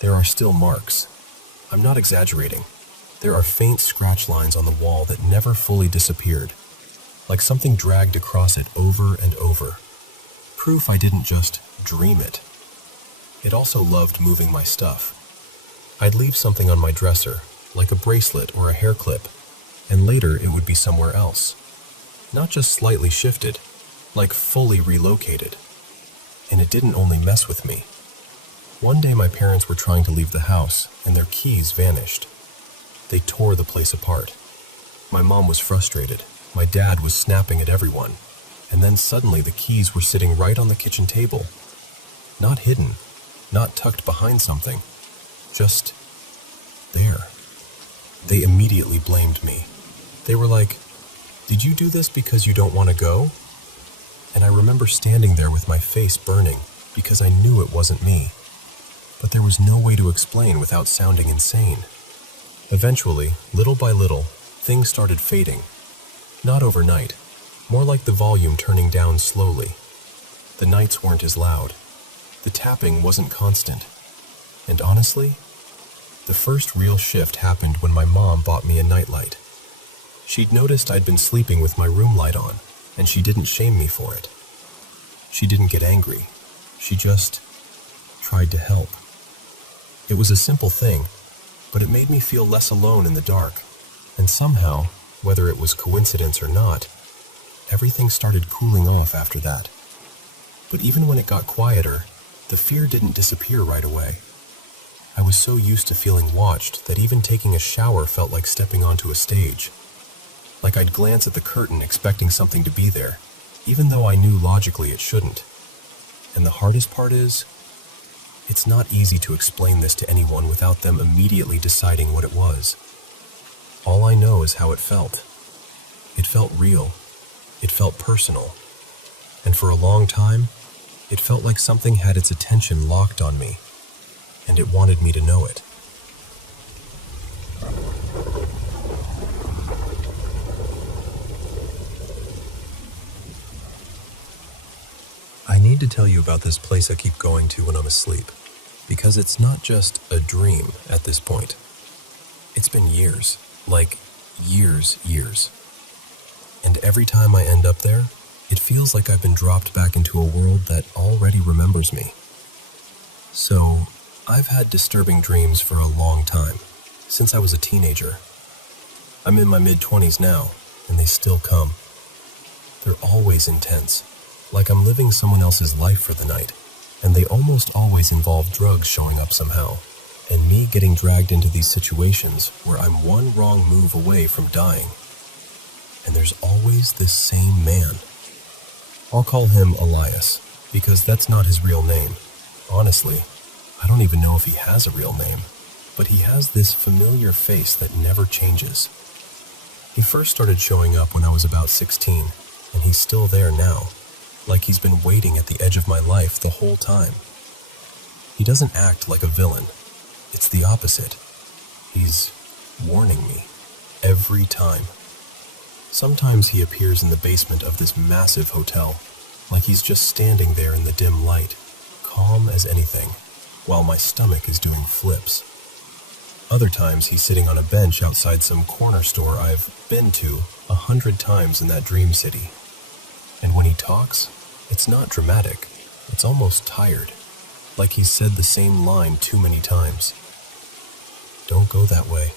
There are still marks. I'm not exaggerating. There are faint scratch lines on the wall that never fully disappeared, like something dragged across it over and over. Proof I didn't just dream it. It also loved moving my stuff. I'd leave something on my dresser, like a bracelet or a hair clip, and later it would be somewhere else. Not just slightly shifted, like fully relocated. And it didn't only mess with me. One day my parents were trying to leave the house, and their keys vanished. They tore the place apart. My mom was frustrated. My dad was snapping at everyone. And then suddenly the keys were sitting right on the kitchen table. Not hidden, not tucked behind something. Just there. They immediately blamed me. They were like, "Did you do this because you don't want to go?" And I remember standing there with my face burning because I knew it wasn't me. But there was no way to explain without sounding insane. Eventually, little by little, things started fading. Not overnight, more like the volume turning down slowly. The nights weren't as loud. The tapping wasn't constant. And honestly, the first real shift happened when my mom bought me a nightlight. She'd noticed I'd been sleeping with my room light on, and she didn't shame me for it. She didn't get angry. She just tried to help. It was a simple thing, but it made me feel less alone in the dark. And somehow, whether it was coincidence or not, everything started cooling off after that. But even when it got quieter, the fear didn't disappear right away. I was so used to feeling watched that even taking a shower felt like stepping onto a stage. Like I'd glance at the curtain expecting something to be there, even though I knew logically it shouldn't. And the hardest part is, it's not easy to explain this to anyone without them immediately deciding what it was. All I know is how it felt. It felt real. It felt personal. And for a long time, it felt like something had its attention locked on me, and it wanted me to know it. I need to tell you about this place I keep going to when I'm asleep, because it's not just a dream at this point. It's been years, like years. And every time I end up there, it feels like I've been dropped back into a world that already remembers me. So, I've had disturbing dreams for a long time, since I was a teenager. I'm in my mid-20s now, and they still come. They're always intense, like I'm living someone else's life for the night, and they almost always involve drugs showing up somehow, and me getting dragged into these situations where I'm one wrong move away from dying. And there's always this same man. I'll call him Elias, because that's not his real name. Honestly, I don't even know if he has a real name, but he has this familiar face that never changes. He first started showing up when I was about 16, and he's still there now, like he's been waiting at the edge of my life the whole time. He doesn't act like a villain. It's the opposite. He's warning me every time. Sometimes he appears in the basement of this massive hotel, like he's just standing there in the dim light, calm as anything, while my stomach is doing flips. Other times he's sitting on a bench outside some corner store I've been to 100 times in that dream city. And when he talks, it's not dramatic, it's almost tired, like he's said the same line too many times. Don't go that way.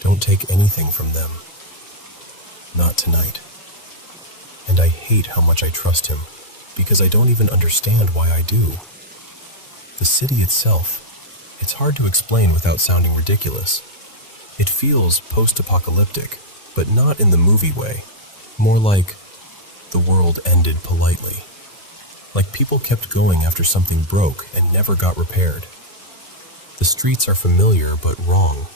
Don't take anything from them. Not tonight. And I hate how much I trust him, because I don't even understand why I do. The city itself, it's hard to explain without sounding ridiculous. It feels post-apocalyptic, but not in the movie way. More like the world ended politely. Like people kept going after something broke and never got repaired. The streets are familiar but wrong.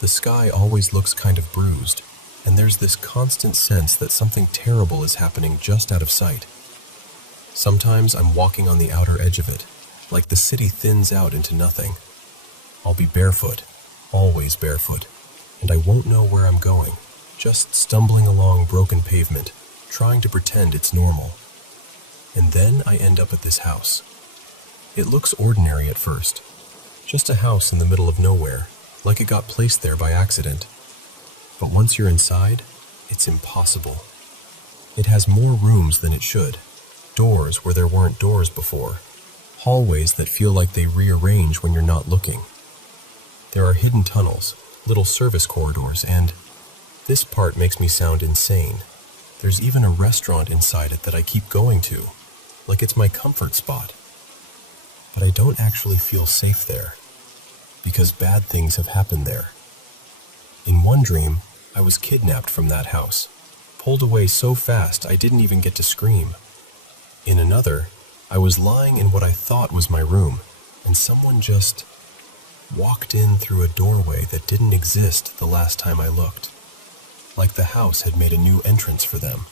The sky always looks kind of bruised, and there's this constant sense that something terrible is happening just out of sight. Sometimes I'm walking on the outer edge of it, like the city thins out into nothing. I'll be barefoot, always barefoot, and I won't know where I'm going, just stumbling along broken pavement, trying to pretend it's normal. And then I end up at this house. It looks ordinary at first, just a house in the middle of nowhere, like it got placed there by accident. But once you're inside, it's impossible. It has more rooms than it should, doors where there weren't doors before, hallways that feel like they rearrange when you're not looking. There are hidden tunnels, little service corridors, and this part makes me sound insane. There's even a restaurant inside it that I keep going to, like it's my comfort spot. But I don't actually feel safe there, because bad things have happened there. In one dream, I was kidnapped from that house, pulled away so fast I didn't even get to scream. In another, I was lying in what I thought was my room, and someone just walked in through a doorway that didn't exist the last time I looked, like the house had made a new entrance for them.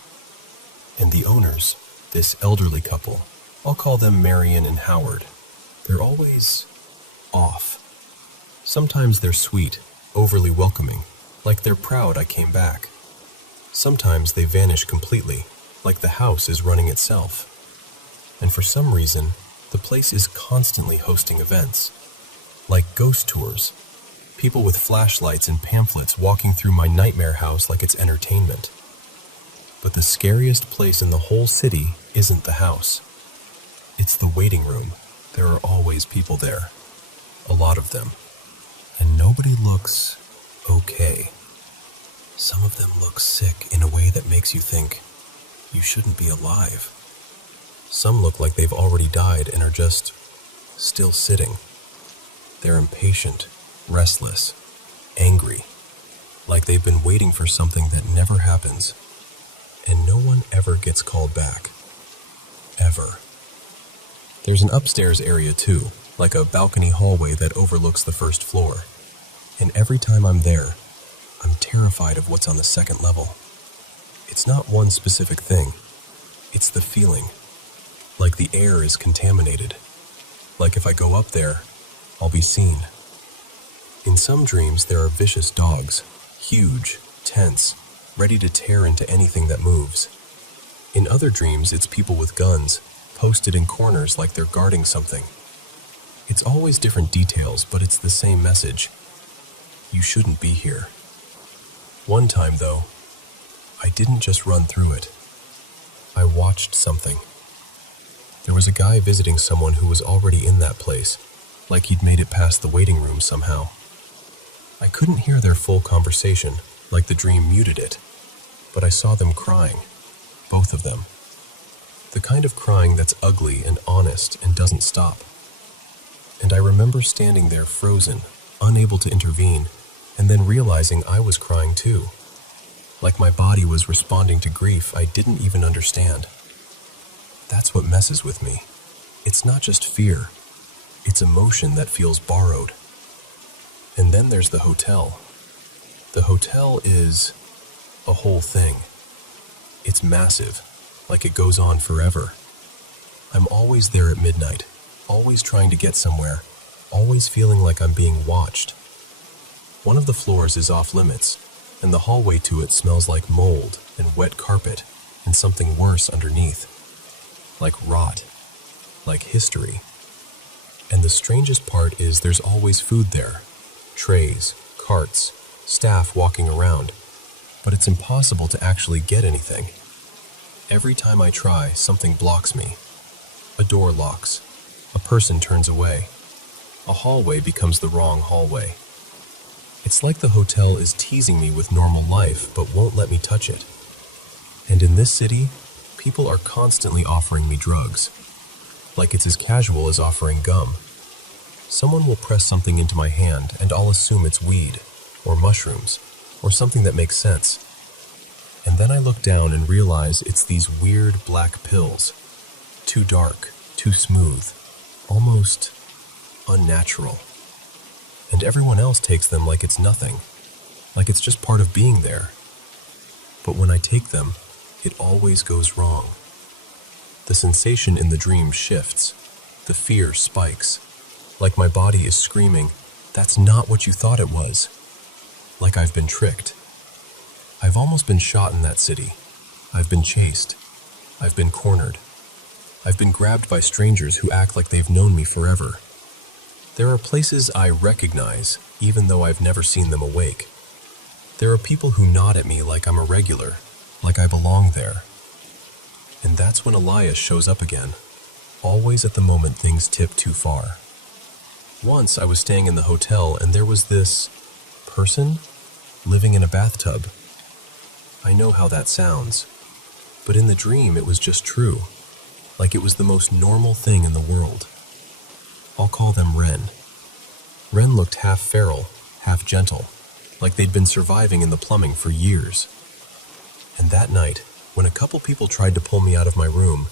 And the owners, this elderly couple, I'll call them Marion and Howard, they're always off. Sometimes they're sweet, overly welcoming, like they're proud I came back. Sometimes they vanish completely, like the house is running itself. And for some reason, the place is constantly hosting events, like ghost tours, people with flashlights and pamphlets walking through my nightmare house like it's entertainment. But the scariest place in the whole city isn't the house. It's the waiting room. There are always people there, a lot of them, and nobody looks okay. Some of them look sick in a way that makes you think, you shouldn't be alive. Some look like they've already died and are just still sitting. They're impatient, restless, angry, like they've been waiting for something that never happens, and no one ever gets called back. Ever. There's an upstairs area too, like a balcony hallway that overlooks the first floor. And every time I'm there, I'm terrified of what's on the second level. It's not one specific thing. It's the feeling. Like the air is contaminated. Like if I go up there, I'll be seen. In some dreams, there are vicious dogs, huge, tense, ready to tear into anything that moves. In other dreams, it's people with guns, posted in corners like they're guarding something. It's always different details, but it's the same message. You shouldn't be here. One time, though, I didn't just run through it. I watched something. There was a guy visiting someone who was already in that place, like he'd made it past the waiting room somehow. I couldn't hear their full conversation, like the dream muted it, but I saw them crying, both of them. The kind of crying that's ugly and honest and doesn't stop. And I remember standing there frozen, unable to intervene, and then realizing I was crying too. Like my body was responding to grief I didn't even understand. That's what messes with me. It's not just fear. It's emotion that feels borrowed. And then there's the hotel. The hotel is a whole thing. It's massive, like it goes on forever. I'm always there at midnight, always trying to get somewhere, always feeling like I'm being watched. One of the floors is off limits, and the hallway to it smells like mold and wet carpet and something worse underneath. Like rot, like history. And the strangest part is there's always food there. Trays, carts, staff walking around, but it's impossible to actually get anything. Every time I try, something blocks me. A door locks. A person turns away. A hallway becomes the wrong hallway. It's like the hotel is teasing me with normal life, but won't let me touch it. And in this city, people are constantly offering me drugs. Like it's as casual as offering gum. Someone will press something into my hand and I'll assume it's weed, or mushrooms, or something that makes sense. And then I look down and realize it's these weird black pills. Too dark, too smooth, almost unnatural. And everyone else takes them like it's nothing, like it's just part of being there. But when I take them, it always goes wrong. The sensation in the dream shifts. The fear spikes. Like my body is screaming, "That's not what you thought it was." Like I've been tricked. I've almost been shot in that city. I've been chased. I've been cornered. I've been grabbed by strangers who act like they've known me forever. There are places I recognize, even though I've never seen them awake. There are people who nod at me like I'm a regular, like I belong there. And that's when Elias shows up again, always at the moment things tip too far. Once I was staying in the hotel and there was this person living in a bathtub. I know how that sounds, but in the dream it was just true, like it was the most normal thing in the world. I'll call them Ren. Ren looked half feral, half gentle, like they'd been surviving in the plumbing for years. And that night, when a couple people tried to pull me out of my room,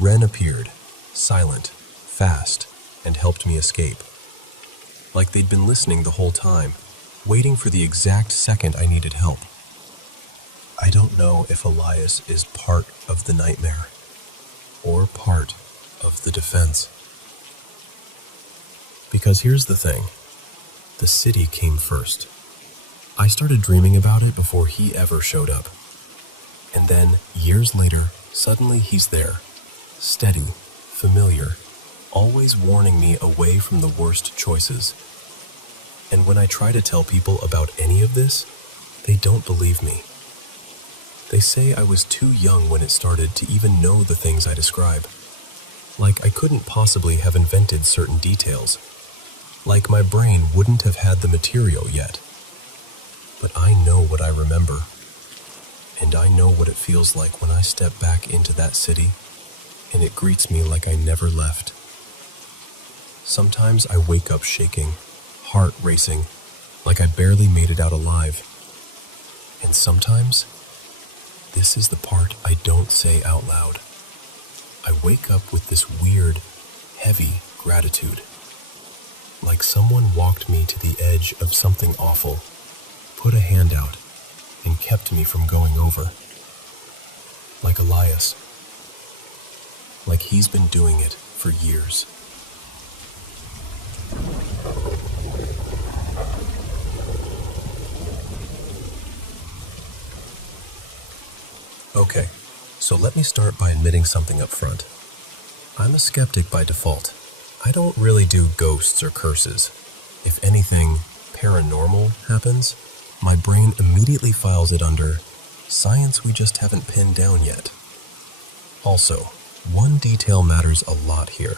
Ren appeared, silent, fast, and helped me escape. Like they'd been listening the whole time, waiting for the exact second I needed help. I don't know if Elias is part of the nightmare, or part of the defense. Because here's the thing, the city came first. I started dreaming about it before he ever showed up. And then, years later, suddenly he's there, steady, familiar, always warning me away from the worst choices. And when I try to tell people about any of this, they don't believe me. They say I was too young when it started to even know the things I describe. Like I couldn't possibly have invented certain details. Like my brain wouldn't have had the material yet. But I know what I remember. And I know what it feels like when I step back into that city, and it greets me like I never left. Sometimes I wake up shaking, heart racing, like I barely made it out alive. And sometimes, this is the part I don't say out loud. I wake up with this weird, heavy gratitude. Like someone walked me to the edge of something awful, put a hand out, and kept me from going over. Like Elias. Like he's been doing it for years. Okay, so let me start by admitting something up front. I'm a skeptic by default. I don't really do ghosts or curses. If anything paranormal happens, my brain immediately files it under science we just haven't pinned down yet. Also, one detail matters a lot here.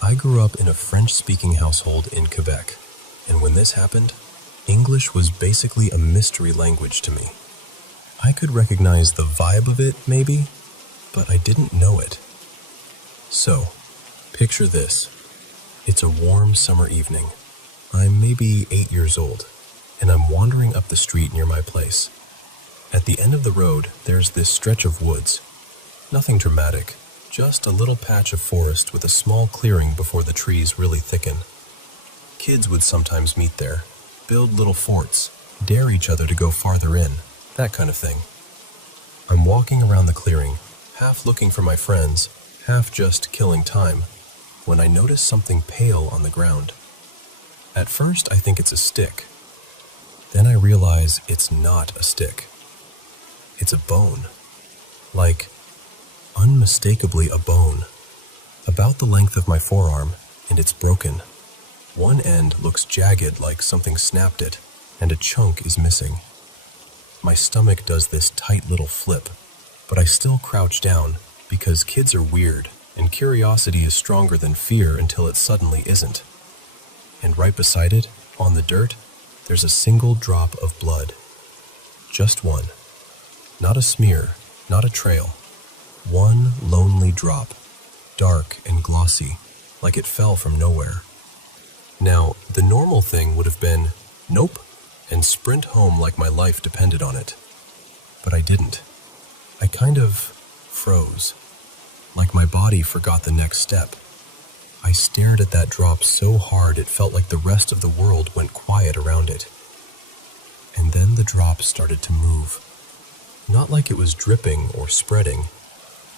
I grew up in a French-speaking household in Quebec, and when this happened, English was basically a mystery language to me. I could recognize the vibe of it, maybe, but I didn't know it. So, picture this. It's a warm summer evening. I'm maybe 8 years old, and I'm wandering up the street near my place. At the end of the road, there's this stretch of woods. Nothing dramatic, just a little patch of forest with a small clearing before the trees really thicken. Kids would sometimes meet there, build little forts, dare each other to go farther in, that kind of thing. I'm walking around the clearing, half looking for my friends, half just killing time, when I notice something pale on the ground. At first, I think it's a stick. Then I realize it's not a stick. It's a bone. Like, unmistakably a bone. About the length of my forearm, and it's broken. One end looks jagged like something snapped it, and a chunk is missing. My stomach does this tight little flip, but I still crouch down because kids are weird, and curiosity is stronger than fear until it suddenly isn't. And right beside it, on the dirt, there's a single drop of blood. Just one. Not a smear, not a trail. One lonely drop, dark and glossy, like it fell from nowhere. Now, the normal thing would have been, nope, and sprint home like my life depended on it. But I didn't. I kind of froze, like my body forgot the next step. I stared at that drop so hard it felt like the rest of the world went quiet around it. And then the drop started to move. Not like it was dripping or spreading.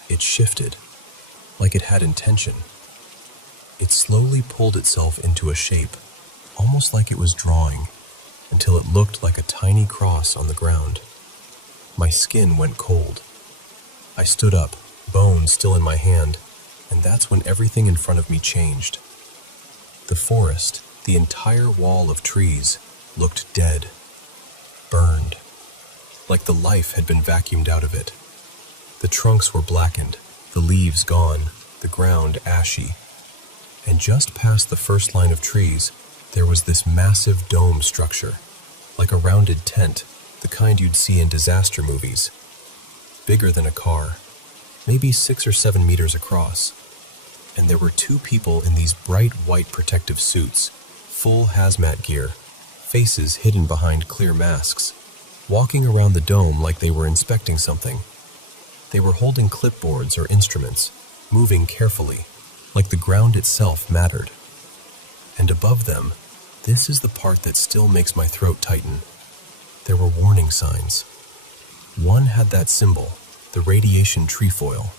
It shifted, like it had intention. It slowly pulled itself into a shape, almost like it was drawing, until it looked like a tiny cross on the ground. My skin went cold. I stood up, bone still in my hand, and that's when everything in front of me changed. The forest, the entire wall of trees, looked dead, burned, like the life had been vacuumed out of it. The trunks were blackened, the leaves gone, the ground ashy. And just past the first line of trees, there was this massive dome structure, like a rounded tent, the kind you'd see in disaster movies. Bigger than a car, maybe 6 or 7 meters across. And there were 2 people in these bright white protective suits, full hazmat gear, faces hidden behind clear masks, walking around the dome like they were inspecting something. They were holding clipboards or instruments, moving carefully, like the ground itself mattered. And above them, this is the part that still makes my throat tighten. There were warning signs. One had that symbol, the radiation trefoil.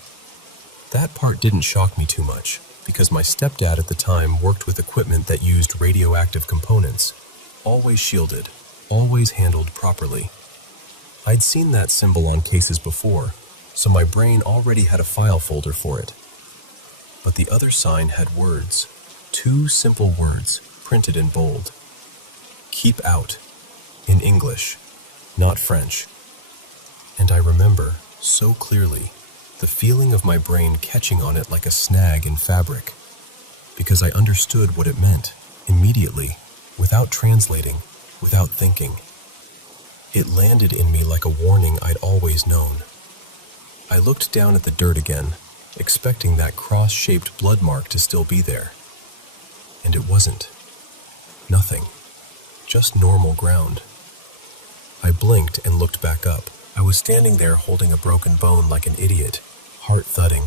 That part didn't shock me too much, because my stepdad at the time worked with equipment that used radioactive components, always shielded, always handled properly. I'd seen that symbol on cases before, so my brain already had a file folder for it. But the other sign had words, 2 simple words printed in bold. Keep out, in English, not French. And I remember, so clearly, the feeling of my brain catching on it like a snag in fabric, because I understood what it meant, immediately, without translating, without thinking. It landed in me like a warning I'd always known. I looked down at the dirt again, expecting that cross-shaped blood mark to still be there. And it wasn't. Nothing. Just normal ground. I blinked and looked back up. I was standing there holding a broken bone like an idiot, heart thudding,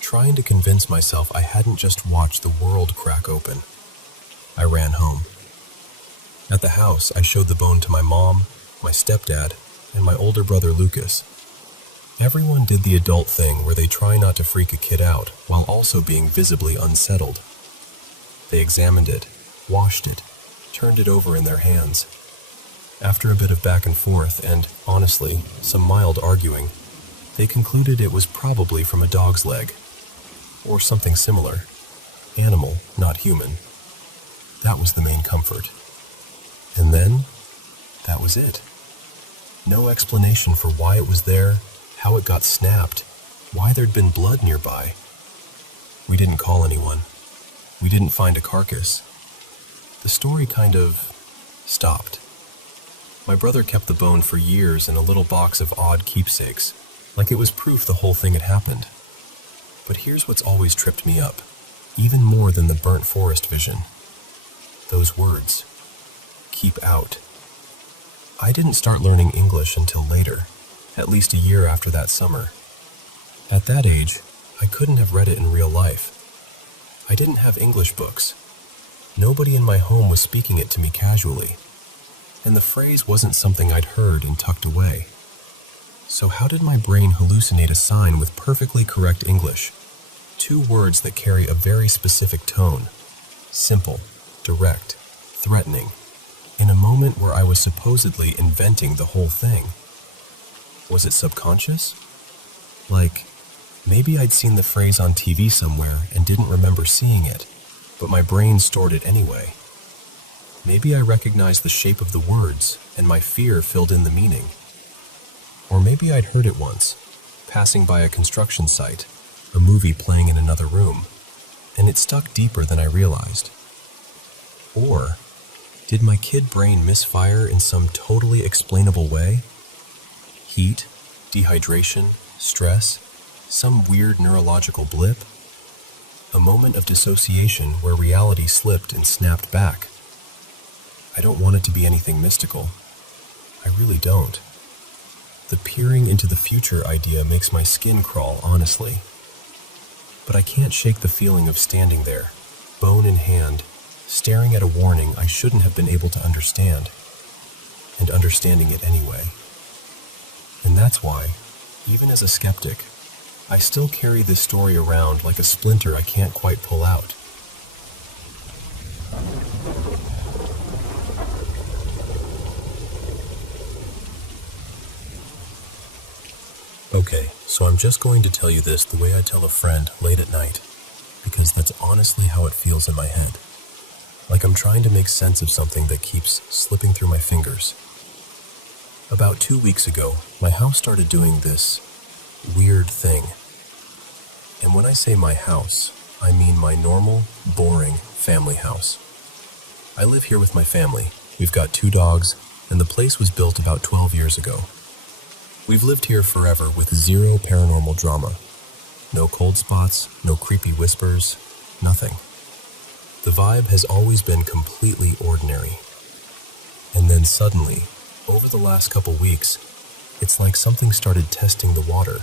trying to convince myself I hadn't just watched the world crack open. I ran home. At the house, I showed the bone to my mom, my stepdad, and my older brother Lucas. Everyone did the adult thing where they try not to freak a kid out while also being visibly unsettled. They examined it, washed it, turned it over in their hands. After a bit of back and forth and, honestly, some mild arguing, they concluded it was probably from a dog's leg. or something similar. Animal, not human. That was the main comfort. And then, that was it. No explanation for why it was there, how it got snapped, why there'd been blood nearby. We didn't call anyone. We didn't find a carcass. The story kind of stopped. My brother kept the bone for years in a little box of odd keepsakes, like it was proof the whole thing had happened. But here's what's always tripped me up, even more than the burnt forest vision. Those words. Keep out. I didn't start learning English until later, at least a year after that summer. At that age, I couldn't have read it in real life. I didn't have English books. Nobody in my home was speaking it to me casually, and the phrase wasn't something I'd heard and tucked away. So how did my brain hallucinate a sign with perfectly correct English? 2 words that carry a very specific tone. Simple, direct, threatening. In a moment where I was supposedly inventing the whole thing. Was it subconscious? Like, maybe I'd seen the phrase on TV somewhere and didn't remember seeing it, but my brain stored it anyway. Maybe I recognized the shape of the words, and my fear filled in the meaning. Or maybe I'd heard it once, passing by a construction site, a movie playing in another room, and it stuck deeper than I realized. Or did my kid brain misfire in some totally explainable way? Heat, dehydration, stress, some weird neurological blip? A moment of dissociation where reality slipped and snapped back. I don't want it to be anything mystical. I really don't. The peering into the future idea makes my skin crawl, honestly. But I can't shake the feeling of standing there, bone in hand, staring at a warning I shouldn't have been able to understand, and understanding it anyway. And that's why, even as a skeptic, I still carry this story around like a splinter I can't quite pull out. Okay, so I'm just going to tell you this the way I tell a friend late at night, because that's honestly how it feels in my head. Like I'm trying to make sense of something that keeps slipping through my fingers. About 2 weeks ago, my house started doing this weird thing. And when I say my house, I mean my normal, boring family house. I live here with my family. We've got 2 dogs, and the place was built about 12 years ago. We've lived here forever with 0 paranormal drama. No cold spots, no creepy whispers, nothing. The vibe has always been completely ordinary. And then suddenly, over the last couple weeks, it's like something started testing the water.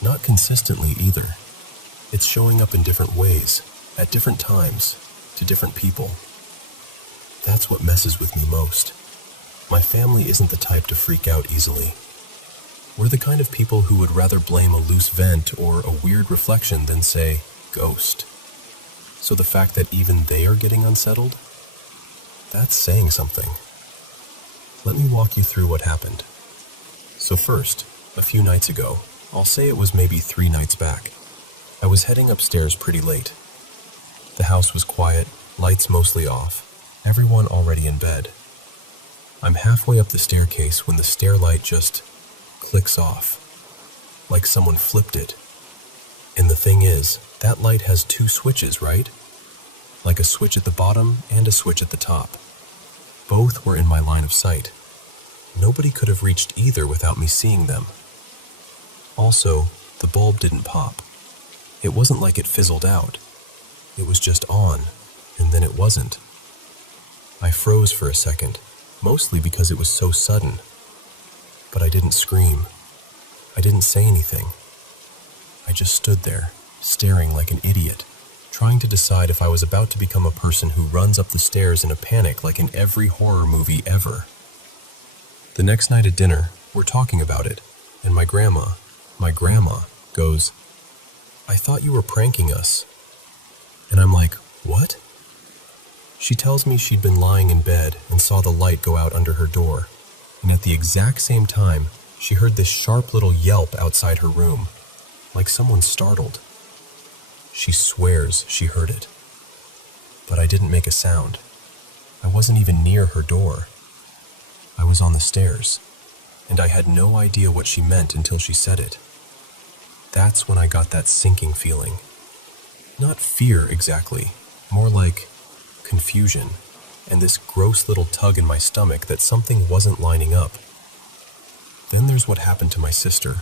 Not consistently either. It's showing up in different ways, at different times, to different people. That's what messes with me most. My family isn't the type to freak out easily. We're the kind of people who would rather blame a loose vent or a weird reflection than say, ghost. So the fact that even they are getting unsettled, that's saying something. Let me walk you through what happened. So first, a few nights ago, I'll say it was maybe 3 nights back, I was heading upstairs pretty late. The house was quiet, lights mostly off, everyone already in bed. I'm halfway up the staircase when the stair light just clicks off, like someone flipped it. And the thing is, that light has 2 switches, right? Like a switch at the bottom and a switch at the top. Both were in my line of sight. Nobody could have reached either without me seeing them. Also, the bulb didn't pop. It wasn't like it fizzled out. It was just on, and then it wasn't. I froze for a second, mostly because it was so sudden. But I didn't scream. I didn't say anything. I just stood there, staring like an idiot, trying to decide if I was about to become a person who runs up the stairs in a panic like in every horror movie ever. The next night at dinner, we're talking about it, and my grandma goes, "I thought you were pranking us." And I'm like, "What?" She tells me she'd been lying in bed and saw the light go out under her door, and at the exact same time, she heard this sharp little yelp outside her room, like someone startled. She swears she heard it. But I didn't make a sound. I wasn't even near her door. I was on the stairs, and I had no idea what she meant until she said it. That's when I got that sinking feeling. Not fear exactly, more like confusion, and this gross little tug in my stomach that something wasn't lining up. Then there's what happened to my sister.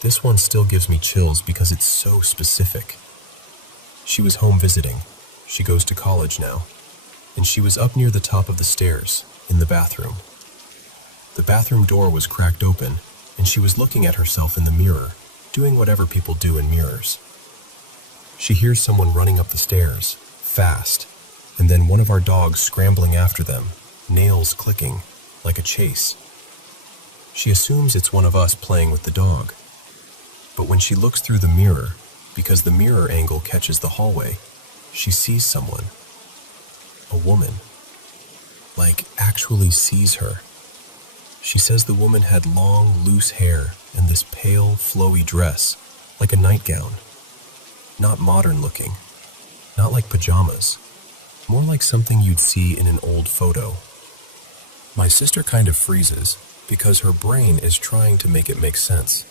This one still gives me chills because it's so specific. She was home visiting. She goes to college now. And she was up near the top of the stairs, in the bathroom. The bathroom door was cracked open, and she was looking at herself in the mirror, doing whatever people do in mirrors. She hears someone running up the stairs, fast, and then one of our dogs scrambling after them, nails clicking, like a chase. She assumes it's one of us playing with the dog. But when she looks through the mirror, because the mirror angle catches the hallway, she sees someone. A woman. Like, actually sees her. She says the woman had long, loose hair and this pale, flowy dress, like a nightgown. Not modern looking. Not like pajamas. More like something you'd see in an old photo. My sister kind of freezes because her brain is trying to make it make sense.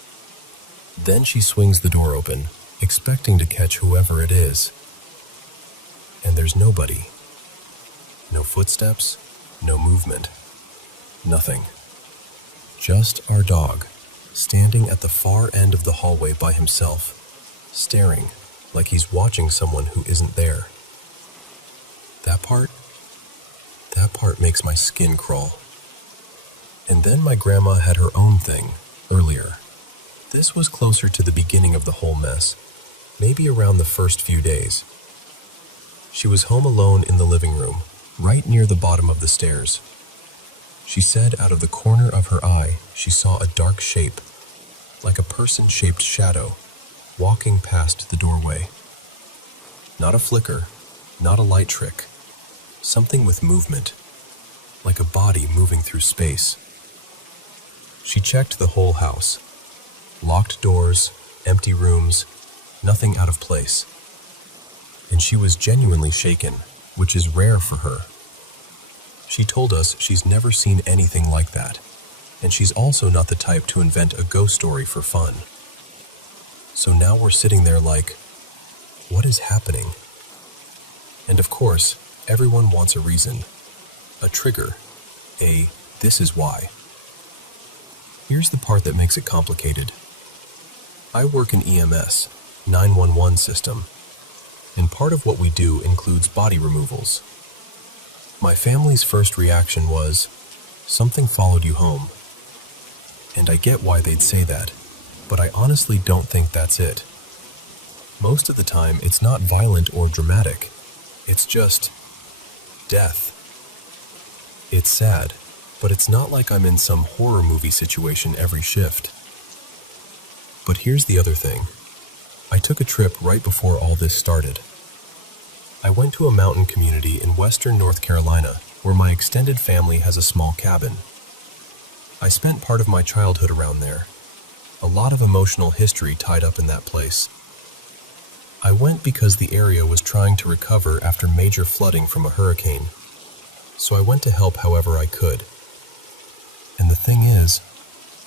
Then she swings the door open, expecting to catch whoever it is. And there's nobody. No footsteps, no movement, nothing. Just our dog, standing at the far end of the hallway by himself, staring like he's watching someone who isn't there. That part makes my skin crawl. And then my grandma had her own thing, earlier. This was closer to the beginning of the whole mess, maybe around the first few days. She was home alone in the living room, right near the bottom of the stairs. She said out of the corner of her eye, she saw a dark shape, like a person-shaped shadow, walking past the doorway. Not a flicker, not a light trick, something with movement, like a body moving through space. She checked the whole house. Locked doors, empty rooms, nothing out of place. And she was genuinely shaken, which is rare for her. She told us she's never seen anything like that, and she's also not the type to invent a ghost story for fun. So now we're sitting there like, what is happening? And of course, everyone wants a reason, a trigger, a this is why. Here's the part that makes it complicated. I work in EMS, 911 system, and part of what we do includes body removals. My family's first reaction was, something followed you home. And I get why they'd say that, but I honestly don't think that's it. Most of the time, it's not violent or dramatic. It's just death. It's sad, but it's not like I'm in some horror movie situation every shift. But here's the other thing. I took a trip right before all this started. I went to a mountain community in western North Carolina where my extended family has a small cabin. I spent part of my childhood around there. A lot of emotional history tied up in that place. I went because the area was trying to recover after major flooding from a hurricane. So I went to help however I could. And the thing is,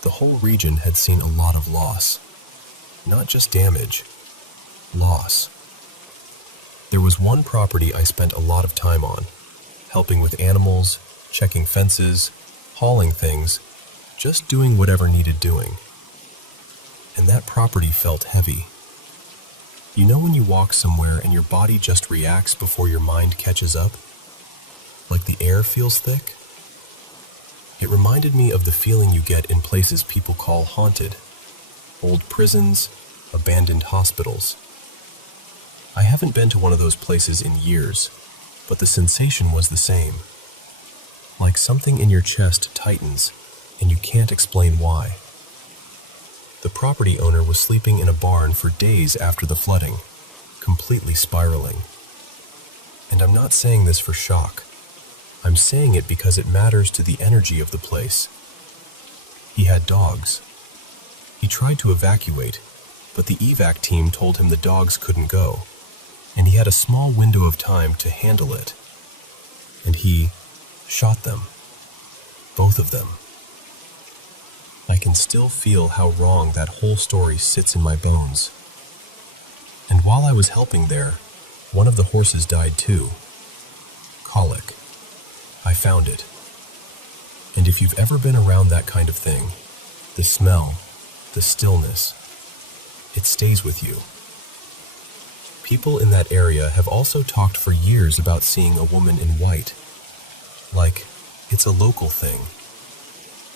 the whole region had seen a lot of loss. Not just damage, loss. There was one property I spent a lot of time on, helping with animals, checking fences, hauling things, just doing whatever needed doing. And that property felt heavy. You know when you walk somewhere and your body just reacts before your mind catches up? Like the air feels thick? It reminded me of the feeling you get in places people call haunted. Old prisons, abandoned hospitals. I haven't been to one of those places in years, but the sensation was the same. Like something in your chest tightens, and you can't explain why. The property owner was sleeping in a barn for days after the flooding, completely spiraling. And I'm not saying this for shock. I'm saying it because it matters to the energy of the place. He had dogs. He tried to evacuate, but the evac team told him the dogs couldn't go, and he had a small window of time to handle it. And he shot them. Both of them. I can still feel how wrong that whole story sits in my bones. And while I was helping there, one of the horses died too. Colic. I found it. And if you've ever been around that kind of thing, the smell, the stillness, it stays with you. People in that area have also talked for years about seeing a woman in white. Like, it's a local thing.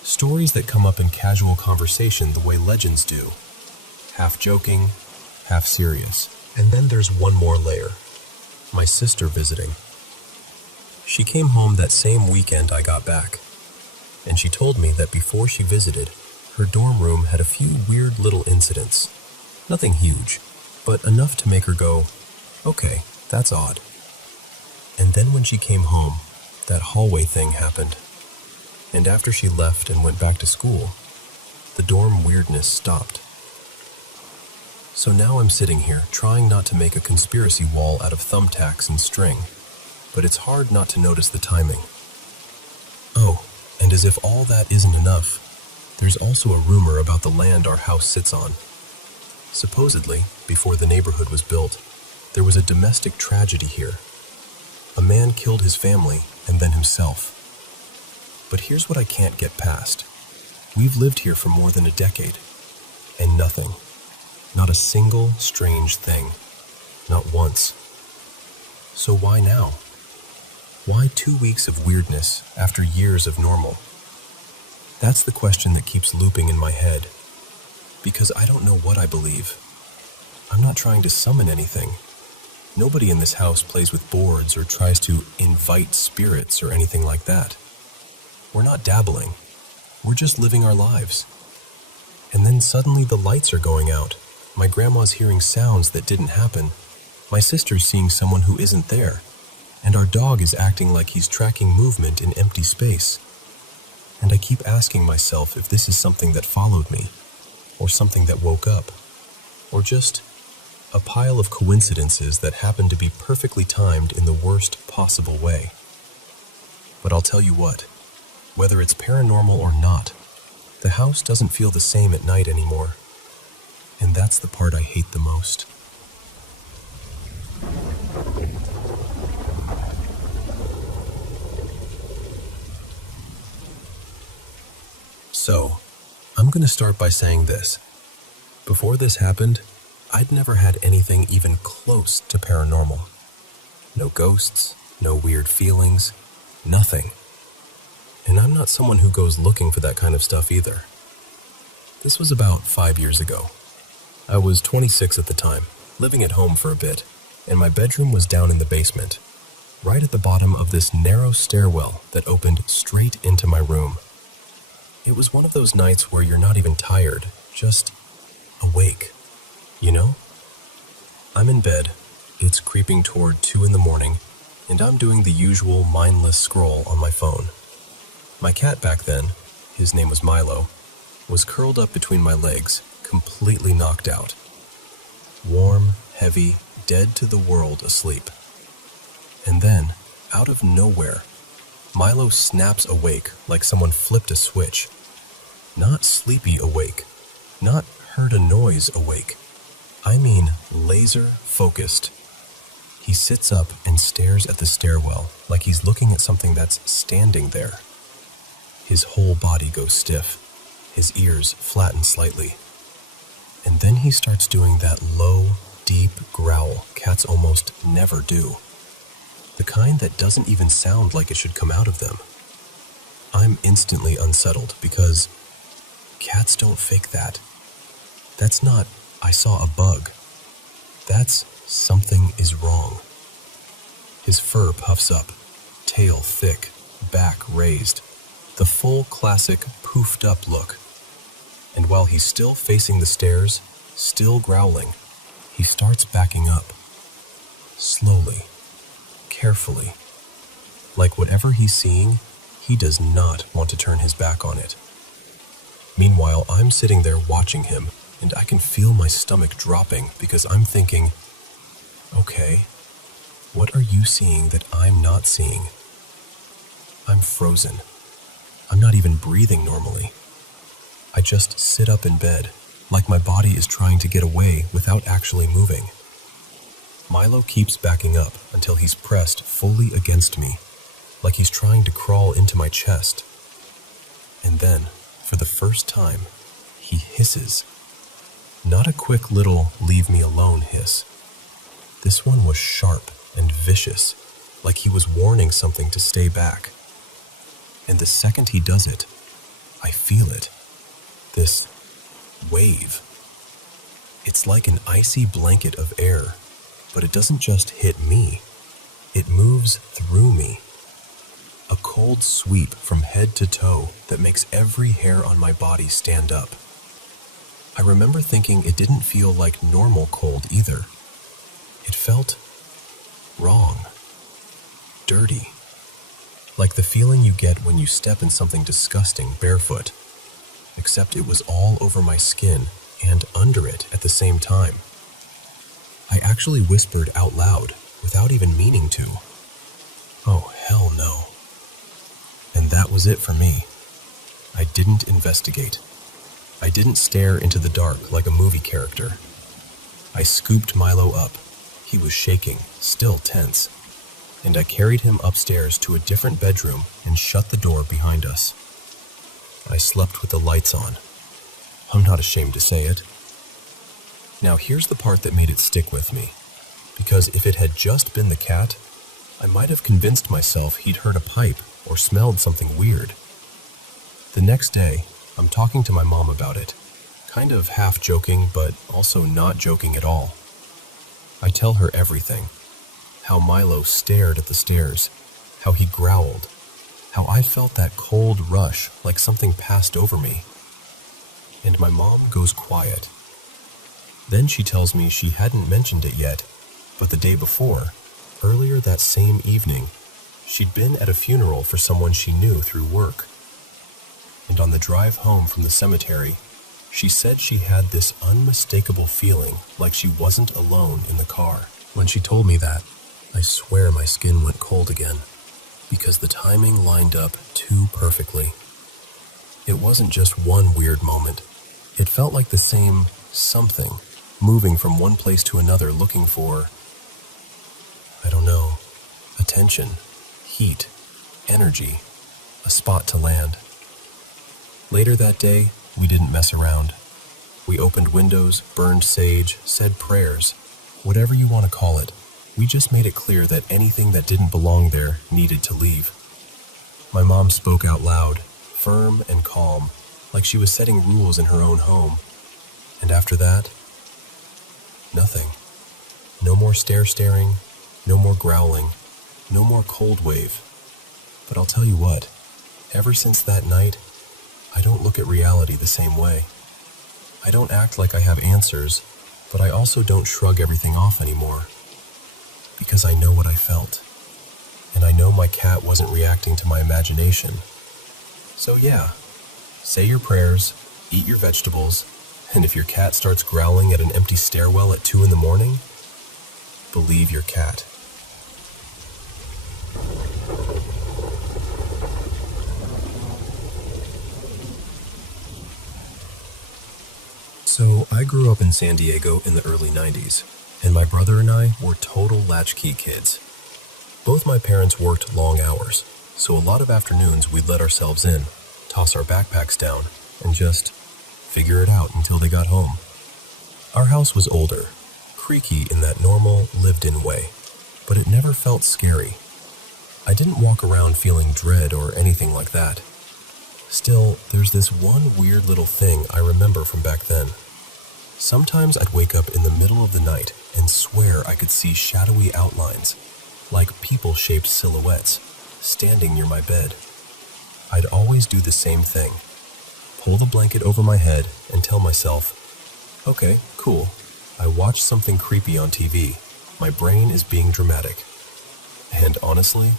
Stories that come up in casual conversation the way legends do. Half joking, half serious. And then there's one more layer. My sister visiting. She came home that same weekend I got back, and she told me that before she visited, her dorm room had a few weird little incidents. Nothing huge, but enough to make her go, okay, that's odd. And then when she came home, that hallway thing happened. And after she left and went back to school, the dorm weirdness stopped. So now I'm sitting here trying not to make a conspiracy wall out of thumbtacks and string, but it's hard not to notice the timing. Oh, and as if all that isn't enough, there's also a rumor about the land our house sits on. Supposedly, before the neighborhood was built, there was a domestic tragedy here. A man killed his family and then himself. But here's what I can't get past. We've lived here for more than a decade, and nothing. Not a single strange thing. Not once. So why now? Why 2 weeks of weirdness after years of normal? That's the question that keeps looping in my head. Because I don't know what I believe. I'm not trying to summon anything. Nobody in this house plays with boards or tries to invite spirits or anything like that. We're not dabbling. We're just living our lives. And then suddenly the lights are going out. My grandma's hearing sounds that didn't happen. My sister's seeing someone who isn't there. And our dog is acting like he's tracking movement in empty space. And I keep asking myself if this is something that followed me, or something that woke up, or just a pile of coincidences that happen to be perfectly timed in the worst possible way. But I'll tell you what, whether it's paranormal or not, the house doesn't feel the same at night anymore. And that's the part I hate the most. So, I'm going to start by saying this. Before this happened, I'd never had anything even close to paranormal. No ghosts, no weird feelings, nothing. And I'm not someone who goes looking for that kind of stuff either. This was about 5 years ago. I was 26 at the time, living at home for a bit, and my bedroom was down in the basement, right at the bottom of this narrow stairwell that opened straight into my room. It was one of those nights where you're not even tired, just awake, you know? I'm in bed, it's creeping toward 2 in the morning, and I'm doing the usual mindless scroll on my phone. My cat back then, his name was Milo, was curled up between my legs, completely knocked out. Warm, heavy, dead to the world asleep. And then, out of nowhere, Milo snaps awake like someone flipped a switch. Not sleepy awake, not heard a noise awake. I mean laser focused. He sits up and stares at the stairwell like he's looking at something that's standing there. His whole body goes stiff, his ears flatten slightly. And then he starts doing that low, deep growl cats almost never do. The kind that doesn't even sound like it should come out of them. I'm instantly unsettled because cats don't fake that. That's not, I saw a bug. That's, something is wrong. His fur puffs up, tail thick, back raised. The full classic poofed up look. And while he's still facing the stairs, still growling, he starts backing up. Slowly, carefully. Like whatever he's seeing, he does not want to turn his back on it. Meanwhile, I'm sitting there watching him, and I can feel my stomach dropping because I'm thinking, okay, what are you seeing that I'm not seeing? I'm frozen. I'm not even breathing normally. I just sit up in bed, like my body is trying to get away without actually moving. Milo keeps backing up until he's pressed fully against me, like he's trying to crawl into my chest. And then, for the first time, he hisses. Not a quick little leave me alone hiss. This one was sharp and vicious, like he was warning something to stay back. And the second he does it, I feel it. This wave. It's like an icy blanket of air, but it doesn't just hit me. It moves through me. A cold sweep from head to toe that makes every hair on my body stand up. I remember thinking it didn't feel like normal cold either. It felt wrong. Dirty. Like the feeling you get when you step in something disgusting barefoot. Except it was all over my skin and under it at the same time. I actually whispered out loud without even meaning to. Oh, hell no. And that was it for me. I didn't investigate. I didn't stare into the dark like a movie character. I scooped Milo up. He was shaking, still tense. And I carried him upstairs to a different bedroom and shut the door behind us. I slept with the lights on. I'm not ashamed to say it. Now here's the part that made it stick with me. Because if it had just been the cat, I might have convinced myself he'd heard a pipe or smelled something weird. The next day, I'm talking to my mom about it, kind of half joking, but also not joking at all. I tell her everything. How Milo stared at the stairs, how he growled, how I felt that cold rush like something passed over me. And my mom goes quiet. Then she tells me she hadn't mentioned it yet, but the day before, earlier that same evening, she'd been at a funeral for someone she knew through work. And on the drive home from the cemetery, she said she had this unmistakable feeling like she wasn't alone in the car. When she told me that, I swear my skin went cold again, because the timing lined up too perfectly. It wasn't just one weird moment. It felt like the same something, moving from one place to another looking for, I don't know, attention, heat, energy, a spot to land. Later that day, we didn't mess around. We opened windows, burned sage, said prayers, whatever you want to call it. We just made it clear that anything that didn't belong there needed to leave. My mom spoke out loud, firm and calm, like she was setting rules in her own home. And after that, nothing. No more staring, no more growling, no more cold wave. But I'll tell you what, ever since that night, I don't look at reality the same way. I don't act like I have answers, but I also don't shrug everything off anymore. Because I know what I felt. And I know my cat wasn't reacting to my imagination. So yeah, say your prayers, eat your vegetables, and if your cat starts growling at an empty stairwell at 2 a.m, believe your cat. So I grew up in San Diego in the early 90s, and my brother and I were total latchkey kids. Both my parents worked long hours, so a lot of afternoons we'd let ourselves in, toss our backpacks down, and just figure it out until they got home. Our house was older, creaky in that normal, lived-in way, but it never felt scary. I didn't walk around feeling dread or anything like that. Still, there's this one weird little thing I remember from back then. Sometimes I'd wake up in the middle of the night and swear I could see shadowy outlines, like people-shaped silhouettes, standing near my bed. I'd always do the same thing. Pull the blanket over my head and tell myself, okay, cool. I watched something creepy on TV. My brain is being dramatic. And honestly,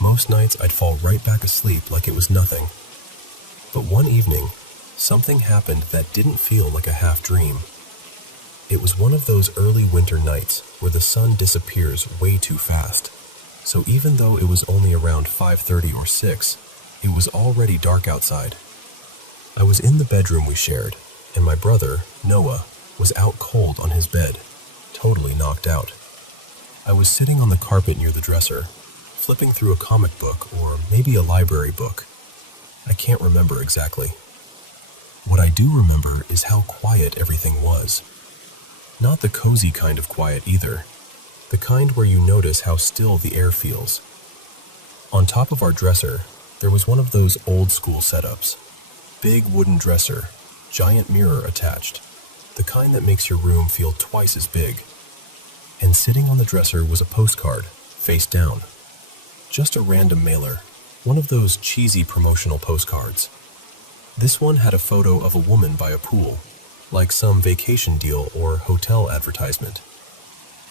most nights I'd fall right back asleep like it was nothing. But one evening, something happened that didn't feel like a half-dream. It was one of those early winter nights where the sun disappears way too fast. So even though it was only around 5:30 or 6, it was already dark outside. I was in the bedroom we shared, and my brother, Noah, was out cold on his bed, totally knocked out. I was sitting on the carpet near the dresser, flipping through a comic book or maybe a library book. I can't remember exactly. What I do remember is how quiet everything was. Not the cozy kind of quiet either, the kind where you notice how still the air feels. On top of our dresser, there was one of those old-school setups. Big wooden dresser, giant mirror attached, the kind that makes your room feel twice as big. And sitting on the dresser was a postcard, face down. Just a random mailer, one of those cheesy promotional postcards. This one had a photo of a woman by a pool, like some vacation deal or hotel advertisement.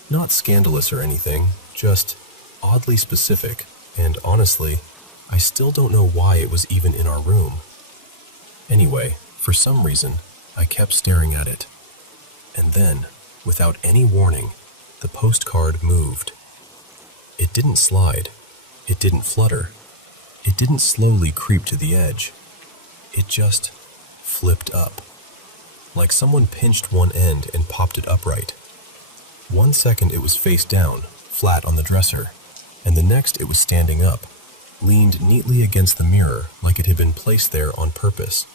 Not scandalous or anything, just oddly specific, and honestly, I still don't know why it was even in our room. Anyway, for some reason, I kept staring at it. And then, without any warning, the postcard moved. It didn't slide. It didn't flutter. It didn't slowly creep to the edge. It just flipped up. Like someone pinched one end and popped it upright. 1 second it was face down, flat on the dresser, and the next it was standing up, leaned neatly against the mirror like it had been placed there on purpose.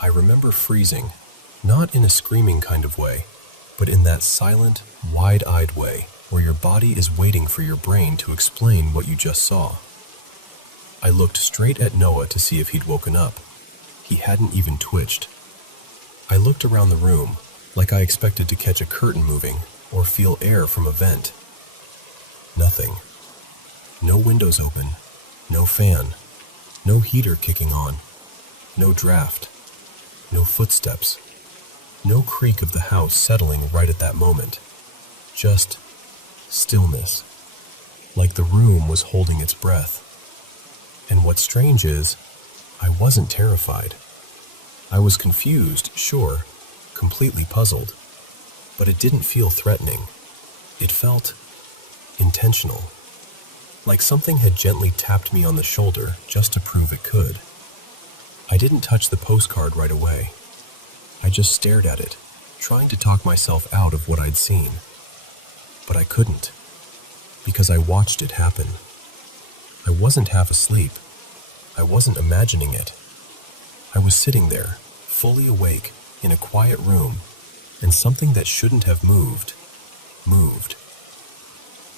I remember freezing, not in a screaming kind of way, but in that silent, wide-eyed way where your body is waiting for your brain to explain what you just saw. I looked straight at Noah to see if he'd woken up. He hadn't even twitched. I looked around the room, like I expected to catch a curtain moving or feel air from a vent. Nothing. No windows open, no fan, no heater kicking on, no draft, no footsteps, no creak of the house settling right at that moment. Just stillness, like the room was holding its breath. And what's strange is, I wasn't terrified. I was confused, sure, completely puzzled, but it didn't feel threatening. It felt intentional, like something had gently tapped me on the shoulder just to prove it could. I didn't touch the postcard right away. I just stared at it, trying to talk myself out of what I'd seen. But I couldn't, because I watched it happen. I wasn't half asleep. I wasn't imagining it. I was sitting there, fully awake, in a quiet room, and something that shouldn't have moved, moved.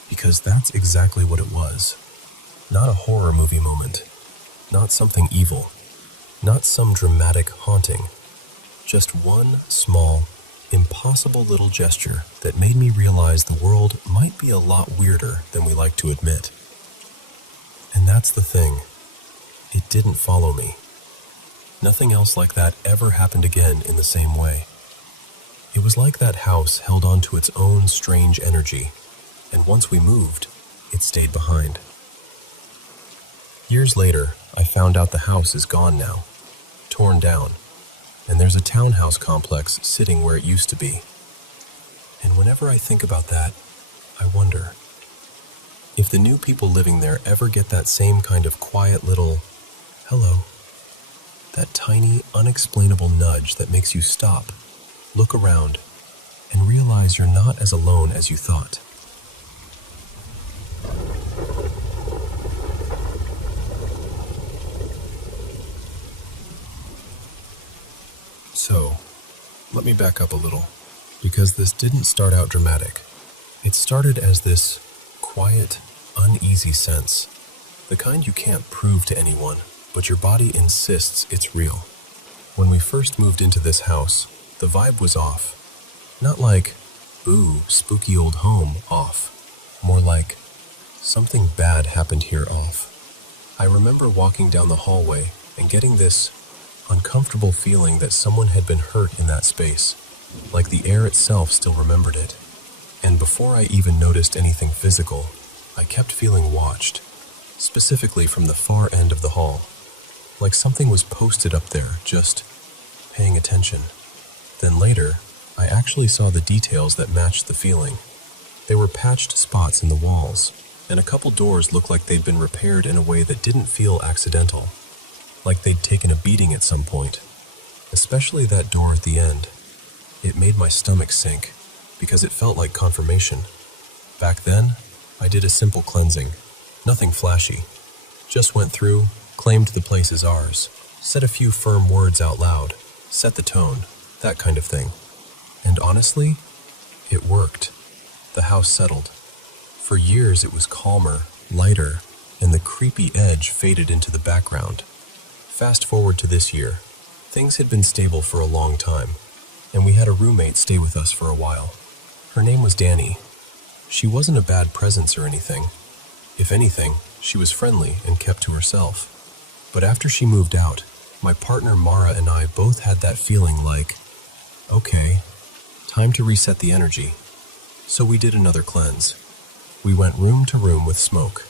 Because that's exactly what it was. Not a horror movie moment. Not something evil. Not some dramatic haunting. Just one small, impossible little gesture that made me realize the world might be a lot weirder than we like to admit. And that's the thing. It didn't follow me. Nothing else like that ever happened again in the same way. It was like that house held on to its own strange energy, and once we moved, it stayed behind. Years later, I found out the house is gone now, torn down, and there's a townhouse complex sitting where it used to be. And whenever I think about that, I wonder if the new people living there ever get that same kind of quiet little hello, that tiny, unexplainable nudge that makes you stop, look around, and realize you're not as alone as you thought. So, let me back up a little, because this didn't start out dramatic. It started as this quiet, uneasy sense, the kind you can't prove to anyone, but your body insists it's real. When we first moved into this house, the vibe was off. Not like, ooh, spooky old home off. More like, something bad happened here off. I remember walking down the hallway and getting this uncomfortable feeling that someone had been hurt in that space, like the air itself still remembered it. And before I even noticed anything physical, I kept feeling watched, specifically from the far end of the hall, like something was posted up there, just paying attention. Then later, I actually saw the details that matched the feeling. There were patched spots in the walls, and a couple doors looked like they'd been repaired in a way that didn't feel accidental, like they'd taken a beating at some point. Especially that door at the end. It made my stomach sink, because it felt like confirmation. Back then, I did a simple cleansing. Nothing flashy. Just went through, claimed the place as ours, said a few firm words out loud, set the tone, that kind of thing. And honestly, it worked. The house settled. For years it was calmer, lighter, and the creepy edge faded into the background. Fast forward to this year. Things had been stable for a long time, and we had a roommate stay with us for a while. Her name was Danny. She wasn't a bad presence or anything. If anything, she was friendly and kept to herself. But after she moved out, my partner Mara and I both had that feeling like, okay, time to reset the energy. So we did another cleanse. We went room to room with smoke.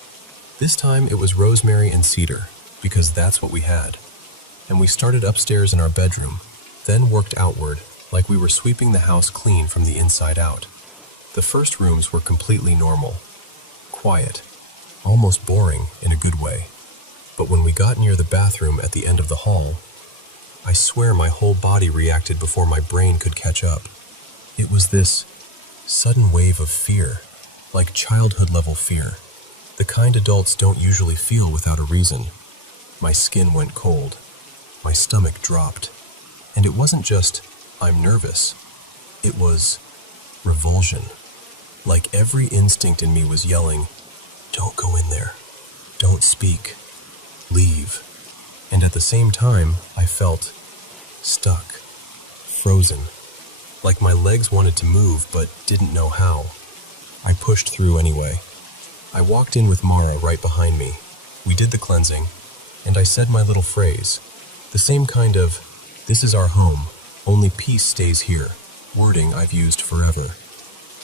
This time it was rosemary and cedar, because that's what we had. And we started upstairs in our bedroom, then worked outward, like we were sweeping the house clean from the inside out. The first rooms were completely normal. Quiet. Almost boring in a good way. But when we got near the bathroom at the end of the hall, I swear my whole body reacted before my brain could catch up. It was this sudden wave of fear, like childhood-level fear, the kind adults don't usually feel without a reason. My skin went cold. My stomach dropped. And it wasn't just, I'm nervous. It was revulsion. Like every instinct in me was yelling, don't go in there. Don't speak. Leave. And at the same time, I felt stuck, frozen, like my legs wanted to move but didn't know how. I pushed through anyway. I walked in with Mara right behind me. We did the cleansing, and I said my little phrase, the same kind of, this is our home, only peace stays here, wording I've used forever.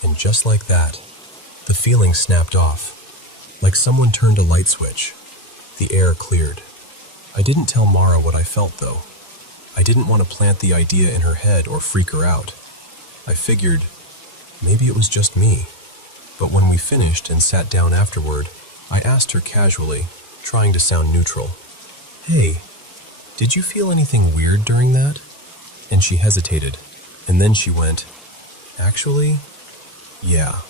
And just like that, the feeling snapped off, like someone turned a light switch. The air cleared. I didn't tell Mara what I felt, though. I didn't want to plant the idea in her head or freak her out. I figured, maybe it was just me. But when we finished and sat down afterward, I asked her casually, trying to sound neutral, hey, did you feel anything weird during that? And she hesitated, and then she went, actually, yeah.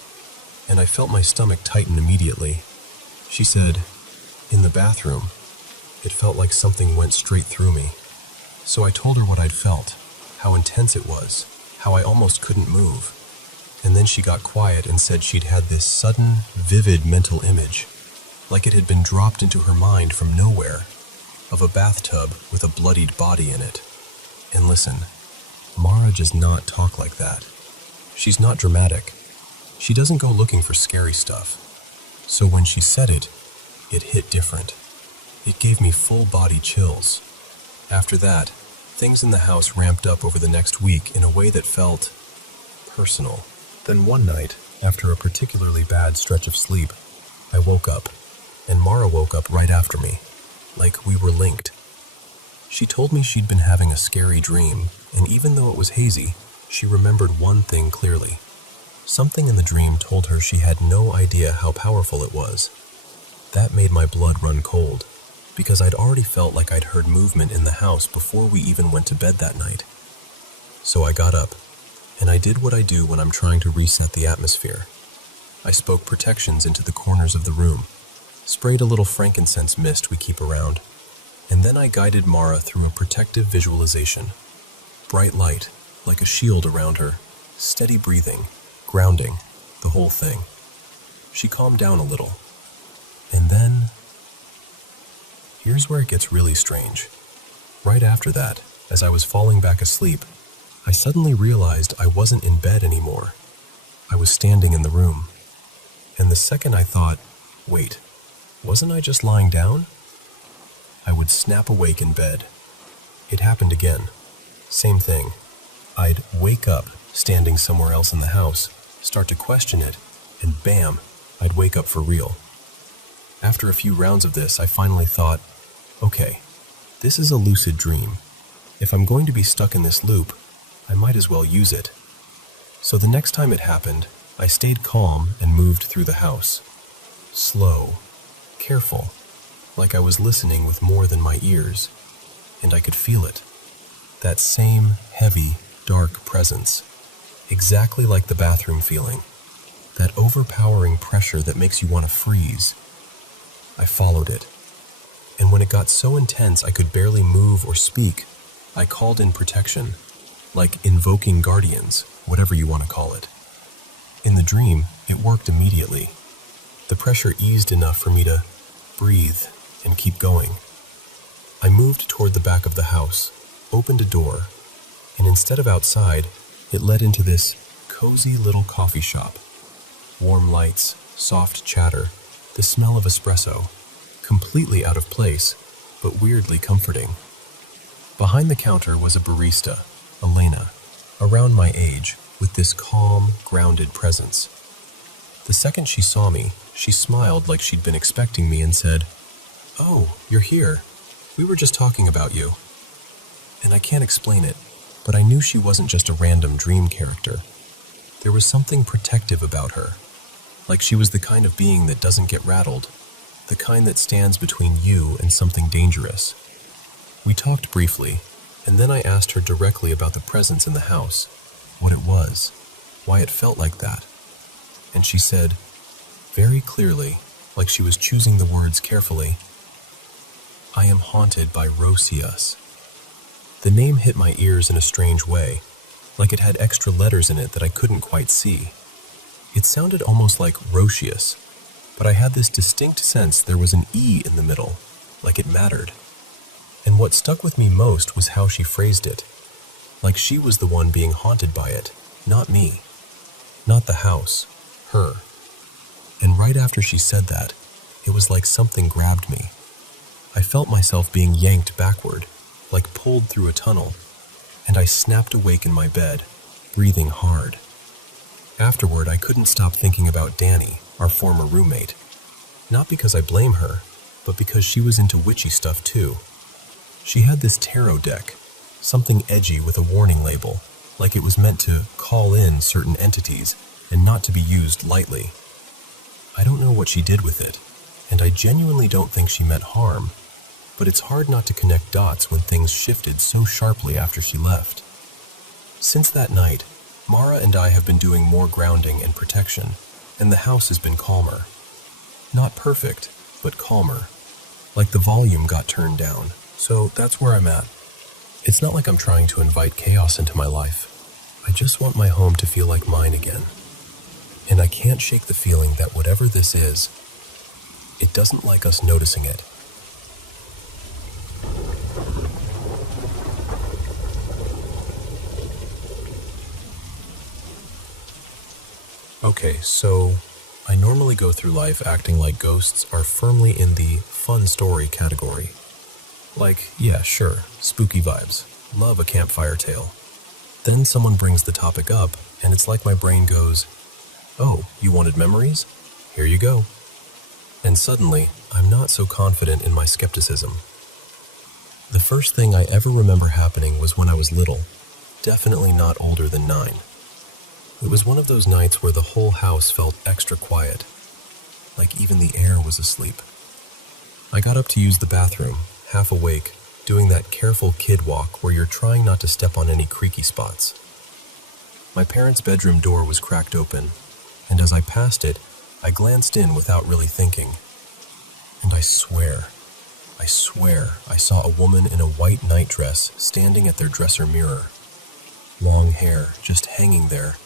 And I felt my stomach tighten immediately. She said, in the bathroom, it felt like something went straight through me. So I told her what I'd felt, how intense it was, how I almost couldn't move. And then she got quiet and said she'd had this sudden, vivid mental image, like it had been dropped into her mind from nowhere, of a bathtub with a bloodied body in it. And listen, Mara does not talk like that. She's not dramatic. She doesn't go looking for scary stuff. So when she said it, it hit different. It gave me full-body chills. After that, things in the house ramped up over the next week in a way that felt personal. Then one night, after a particularly bad stretch of sleep, I woke up, and Mara woke up right after me, like we were linked. She told me she'd been having a scary dream, and even though it was hazy, she remembered one thing clearly. Something in the dream told her she had no idea how powerful it was. That made my blood run cold, because I'd already felt like I'd heard movement in the house before we even went to bed that night. So I got up, and I did what I do when I'm trying to reset the atmosphere. I spoke protections into the corners of the room, sprayed a little frankincense mist we keep around, and then I guided Mara through a protective visualization. Bright light, like a shield around her, steady breathing, grounding, the whole thing. She calmed down a little. And then, here's where it gets really strange. Right after that, as I was falling back asleep, I suddenly realized I wasn't in bed anymore. I was standing in the room. And the second I thought, wait, wasn't I just lying down? I would snap awake in bed. It happened again. Same thing. I'd wake up standing somewhere else in the house, start to question it, and bam, I'd wake up for real. After a few rounds of this, I finally thought, okay, this is a lucid dream. If I'm going to be stuck in this loop, I might as well use it. So the next time it happened, I stayed calm and moved through the house. Slow, careful, like I was listening with more than my ears, and I could feel it. That same heavy, dark presence, exactly like the bathroom feeling, that overpowering pressure that makes you want to freeze. I followed it, and when it got so intense I could barely move or speak, I called in protection, like invoking guardians, whatever you want to call it. In the dream, it worked immediately. The pressure eased enough for me to breathe and keep going. I moved toward the back of the house, opened a door, and instead of outside, it led into this cozy little coffee shop. Warm lights, soft chatter, the smell of espresso, completely out of place, but weirdly comforting. Behind the counter was a barista, Elena, around my age, with this calm, grounded presence. The second she saw me, she smiled like she'd been expecting me and said, "Oh, you're here. We were just talking about you." And I can't explain it, but I knew she wasn't just a random dream character. There was something protective about her, like she was the kind of being that doesn't get rattled, the kind that stands between you and something dangerous. We talked briefly, and then I asked her directly about the presence in the house, what it was, why it felt like that. And she said, very clearly, like she was choosing the words carefully, "I am haunted by Rosius." The name hit my ears in a strange way, like it had extra letters in it that I couldn't quite see. It sounded almost like Rosius, but I had this distinct sense there was an E in the middle, like it mattered. And what stuck with me most was how she phrased it, like she was the one being haunted by it, not me, not the house, her. And right after she said that, it was like something grabbed me. I felt myself being yanked backward, like pulled through a tunnel, and I snapped awake in my bed, breathing hard. Afterward, I couldn't stop thinking about Danny, our former roommate. Not because I blame her, but because she was into witchy stuff too. She had this tarot deck, something edgy with a warning label, like it was meant to call in certain entities and not to be used lightly. I don't know what she did with it, and I genuinely don't think she meant harm, but it's hard not to connect dots when things shifted so sharply after she left. Since that night, Mara and I have been doing more grounding and protection, and the house has been calmer. Not perfect, but calmer. Like the volume got turned down, so that's where I'm at. It's not like I'm trying to invite chaos into my life. I just want my home to feel like mine again. And I can't shake the feeling that whatever this is, it doesn't like us noticing it. Okay, so I normally go through life acting like ghosts are firmly in the fun story category. Like, yeah, sure, spooky vibes, love a campfire tale. Then someone brings the topic up, and it's like my brain goes, "Oh, you wanted memories? Here you go." And suddenly, I'm not so confident in my skepticism. The first thing I ever remember happening was when I was little, definitely not older than 9. It was one of those nights where the whole house felt extra quiet, like even the air was asleep. I got up to use the bathroom, half awake, doing that careful kid walk where you're trying not to step on any creaky spots. My parents' bedroom door was cracked open, and as I passed it, I glanced in without really thinking. And I swear I saw a woman in a white nightdress standing at their dresser mirror. Long hair just hanging there,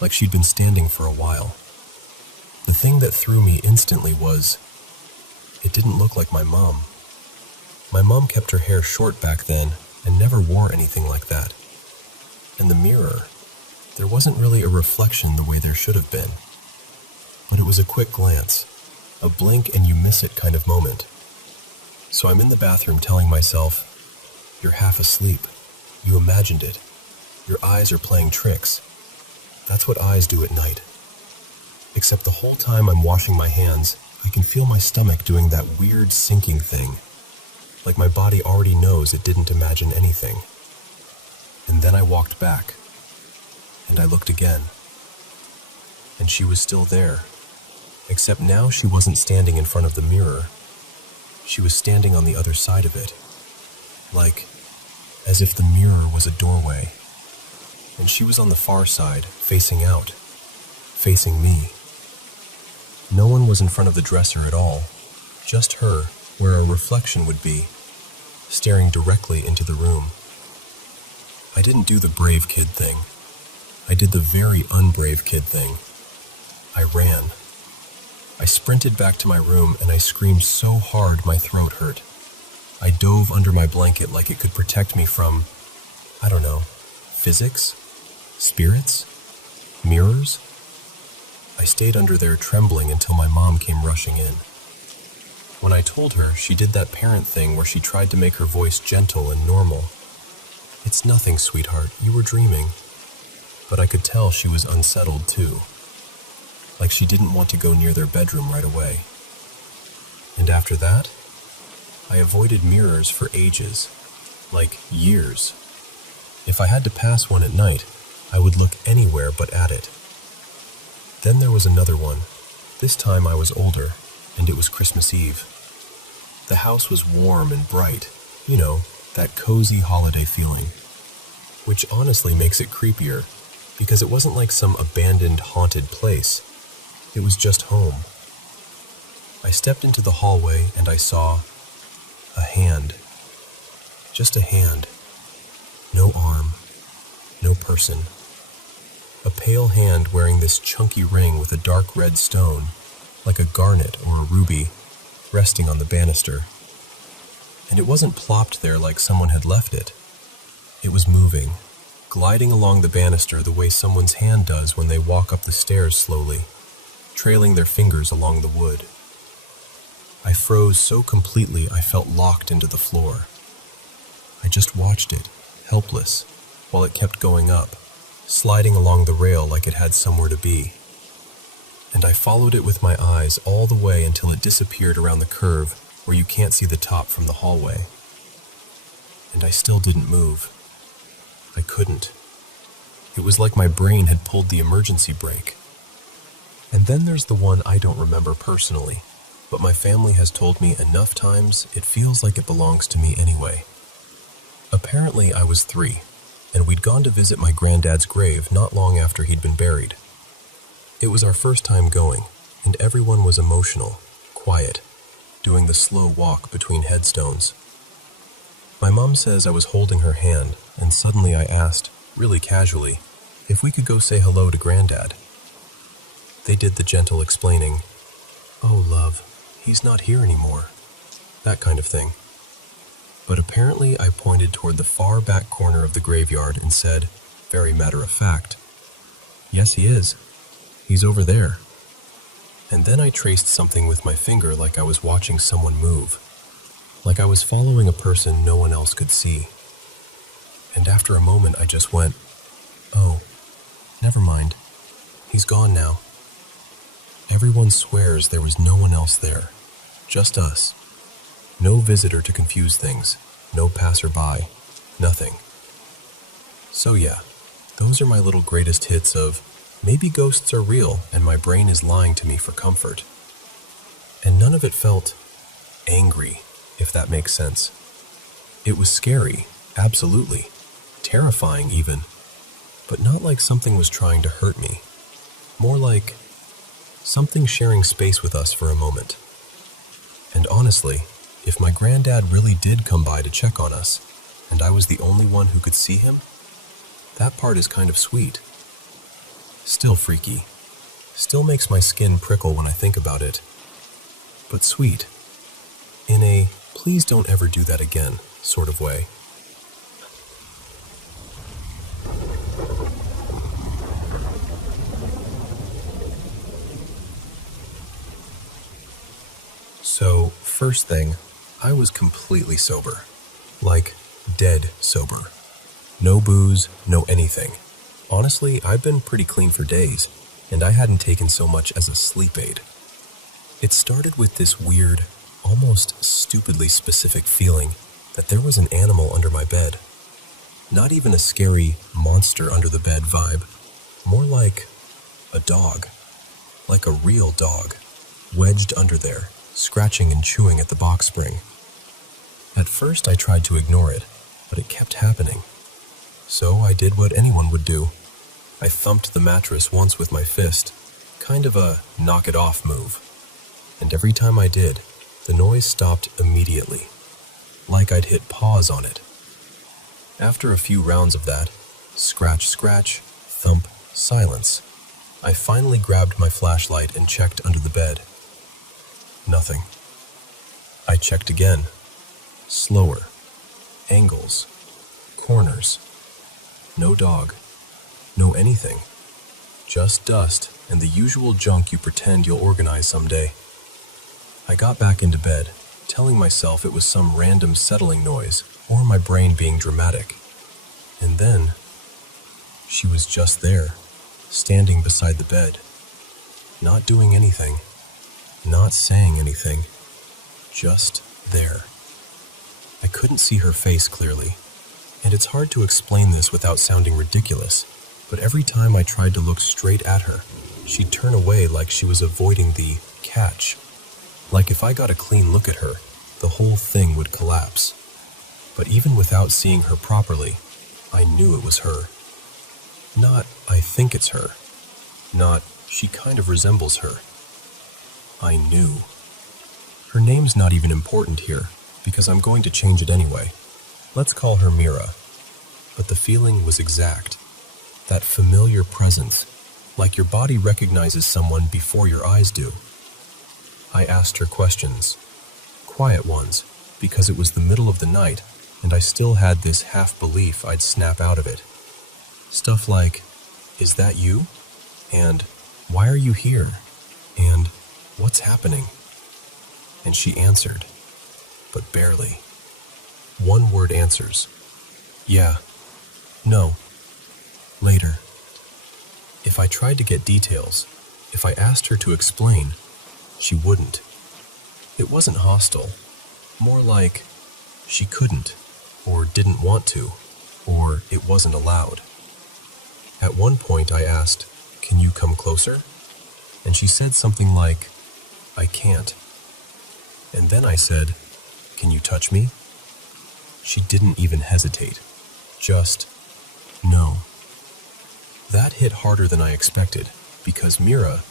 like she'd been standing for a while. The thing that threw me instantly was, it didn't look like my mom. My mom kept her hair short back then and never wore anything like that. And the mirror, there wasn't really a reflection the way there should have been. But it was a quick glance, a blink and you miss it kind of moment. So I'm in the bathroom telling myself, you're half asleep. You imagined it. Your eyes are playing tricks. That's what eyes do at night. Except the whole time I'm washing my hands, I can feel my stomach doing that weird sinking thing. Like my body already knows it didn't imagine anything. And then I walked back, and I looked again. And she was still there, except now she wasn't standing in front of the mirror. She was standing on the other side of it, like as if the mirror was a doorway. And she was on the far side, facing out, facing me. No one was in front of the dresser at all, just her, where a reflection would be, staring directly into the room. I didn't do the brave kid thing. I did the very unbrave kid thing. I ran. I sprinted back to my room and I screamed so hard my throat hurt. I dove under my blanket like it could protect me from, I don't know, physics? Spirits? Mirrors? I stayed under there trembling until my mom came rushing in. When I told her, she did that parent thing where she tried to make her voice gentle and normal. "It's nothing, sweetheart, you were dreaming." But I could tell she was unsettled too. Like she didn't want to go near their bedroom right away. And after that, I avoided mirrors for ages, like years. If I had to pass one at night, I would look anywhere but at it. Then there was another one. This time I was older, and it was Christmas Eve. The house was warm and bright, you know, that cozy holiday feeling. Which honestly makes it creepier, because it wasn't like some abandoned, haunted place. It was just home. I stepped into the hallway and I saw a hand. Just a hand. No arm. No person. A pale hand wearing this chunky ring with a dark red stone, like a garnet or a ruby, resting on the banister. And it wasn't plopped there like someone had left it. It was moving, gliding along the banister the way someone's hand does when they walk up the stairs slowly, trailing their fingers along the wood. I froze so completely I felt locked into the floor. I just watched it, helpless, while it kept going up, sliding along the rail like it had somewhere to be. And I followed it with my eyes all the way until it disappeared around the curve where you can't see the top from the hallway. And I still didn't move. I couldn't. It was like my brain had pulled the emergency brake. And then there's the one I don't remember personally, but my family has told me enough times it feels like it belongs to me anyway. Apparently I was 3, and we'd gone to visit my granddad's grave not long after he'd been buried. It was our first time going, and everyone was emotional, quiet, doing the slow walk between headstones. My mom says I was holding her hand, and suddenly I asked, really casually, if we could go say hello to Granddad. They did the gentle explaining, "Oh, love, he's not here anymore," that kind of thing. But apparently I pointed toward the far back corner of the graveyard and said, very matter of fact, "Yes, he is. He's over there." And then I traced something with my finger like I was watching someone move, like I was following a person no one else could see. And after a moment I just went, "Oh, never mind. He's gone now." Everyone swears there was no one else there, just us. No visitor to confuse things, no passerby, nothing. So yeah, those are my little greatest hits of maybe ghosts are real and my brain is lying to me for comfort. And none of it felt angry, if that makes sense. It was scary, absolutely, terrifying even, but not like something was trying to hurt me. More like something sharing space with us for a moment. And honestly, if my granddad really did come by to check on us, and I was the only one who could see him, that part is kind of sweet. Still freaky. Still makes my skin prickle when I think about it. But sweet. In a, please don't ever do that again sort of way. So, first thing, I was completely sober. Like, dead sober. No booze, no anything. Honestly, I've been pretty clean for days, and I hadn't taken so much as a sleep aid. It started with this weird, almost stupidly specific feeling that there was an animal under my bed. Not even a scary monster under the bed vibe. More like a dog. Like a real dog. Wedged under there, scratching and chewing at the box spring. At first I tried to ignore it, but it kept happening. So I did what anyone would do. I thumped the mattress once with my fist, kind of a knock-it-off move. And every time I did, the noise stopped immediately, like I'd hit pause on it. After a few rounds of that, scratch, scratch, thump, silence, I finally grabbed my flashlight and checked under the bed. Nothing. I checked again. Slower. Angles. Corners. No dog. No anything. Just dust and the usual junk you pretend you'll organize someday. I got back into bed, telling myself it was some random settling noise or my brain being dramatic. And then, she was just there, standing beside the bed, not doing anything, not saying anything, just there. I couldn't see her face clearly, and it's hard to explain this without sounding ridiculous, but every time I tried to look straight at her, she'd turn away like she was avoiding the catch. Like if I got a clean look at her, the whole thing would collapse. But even without seeing her properly, I knew it was her. Not, I think it's her. Not, she kind of resembles her. I knew. Her name's not even important here, because I'm going to change it anyway. Let's call her Mira. But the feeling was exact. That familiar presence, like your body recognizes someone before your eyes do. I asked her questions, quiet ones, because it was the middle of the night, and I still had this half-belief I'd snap out of it. Stuff like, is that you? And, why are you here? And, what's happening? And she answered, but barely. One-word answers. Yeah. No. Later. If I tried to get details, if I asked her to explain, she wouldn't. It wasn't hostile. More like she couldn't, or didn't want to, or it wasn't allowed. At one point I asked, "Can you come closer?" And she said something like, "I can't." And then I said, "Can you touch me?" She didn't even hesitate. Just, no. That hit harder than I expected, because Mira,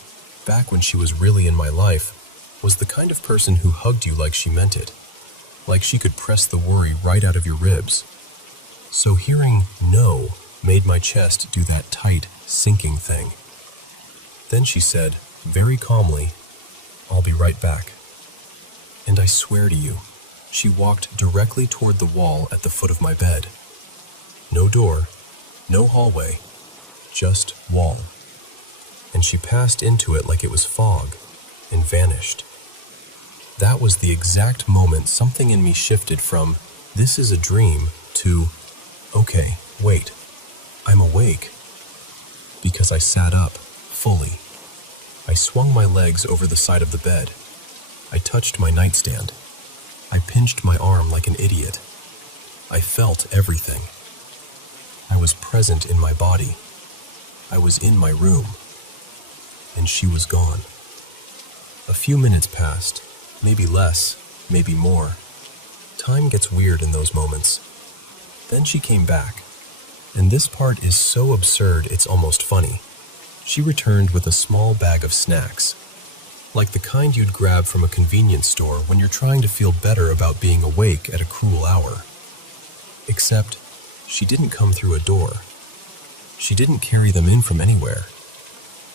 back when she was really in my life, was the kind of person who hugged you like she meant it, like she could press the worry right out of your ribs. So hearing no made my chest do that tight, sinking thing. Then she said, very calmly, "I'll be right back." And I swear to you, she walked directly toward the wall at the foot of my bed. No door, no hallway, just wall. And she passed into it like it was fog and vanished. That was the exact moment something in me shifted from, this is a dream, to, okay, wait, I'm awake. Because I sat up, fully. I swung my legs over the side of the bed. I touched my nightstand. I pinched my arm like an idiot. I felt everything. I was present in my body. I was in my room. And she was gone. A few minutes passed, maybe less, maybe more. Time gets weird in those moments. Then she came back. And this part is so absurd it's almost funny. She returned with a small bag of snacks. Like the kind you'd grab from a convenience store when you're trying to feel better about being awake at a cruel hour. Except, she didn't come through a door. She didn't carry them in from anywhere.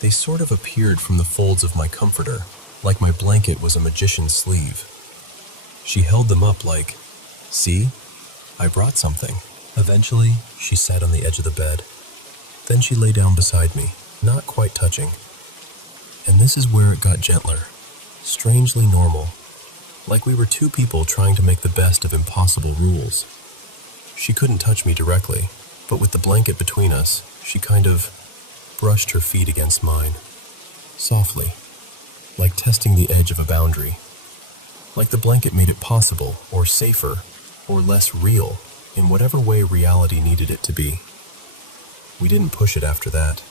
They sort of appeared from the folds of my comforter, like my blanket was a magician's sleeve. She held them up like, "See? I brought something." Eventually, she sat on the edge of the bed. Then she lay down beside me, not quite touching. And this is where it got gentler, strangely normal, like we were two people trying to make the best of impossible rules. She couldn't touch me directly, but with the blanket between us, she kind of brushed her feet against mine, softly, like testing the edge of a boundary. Like the blanket made it possible, or safer, or less real, in whatever way reality needed it to be. We didn't push it after that.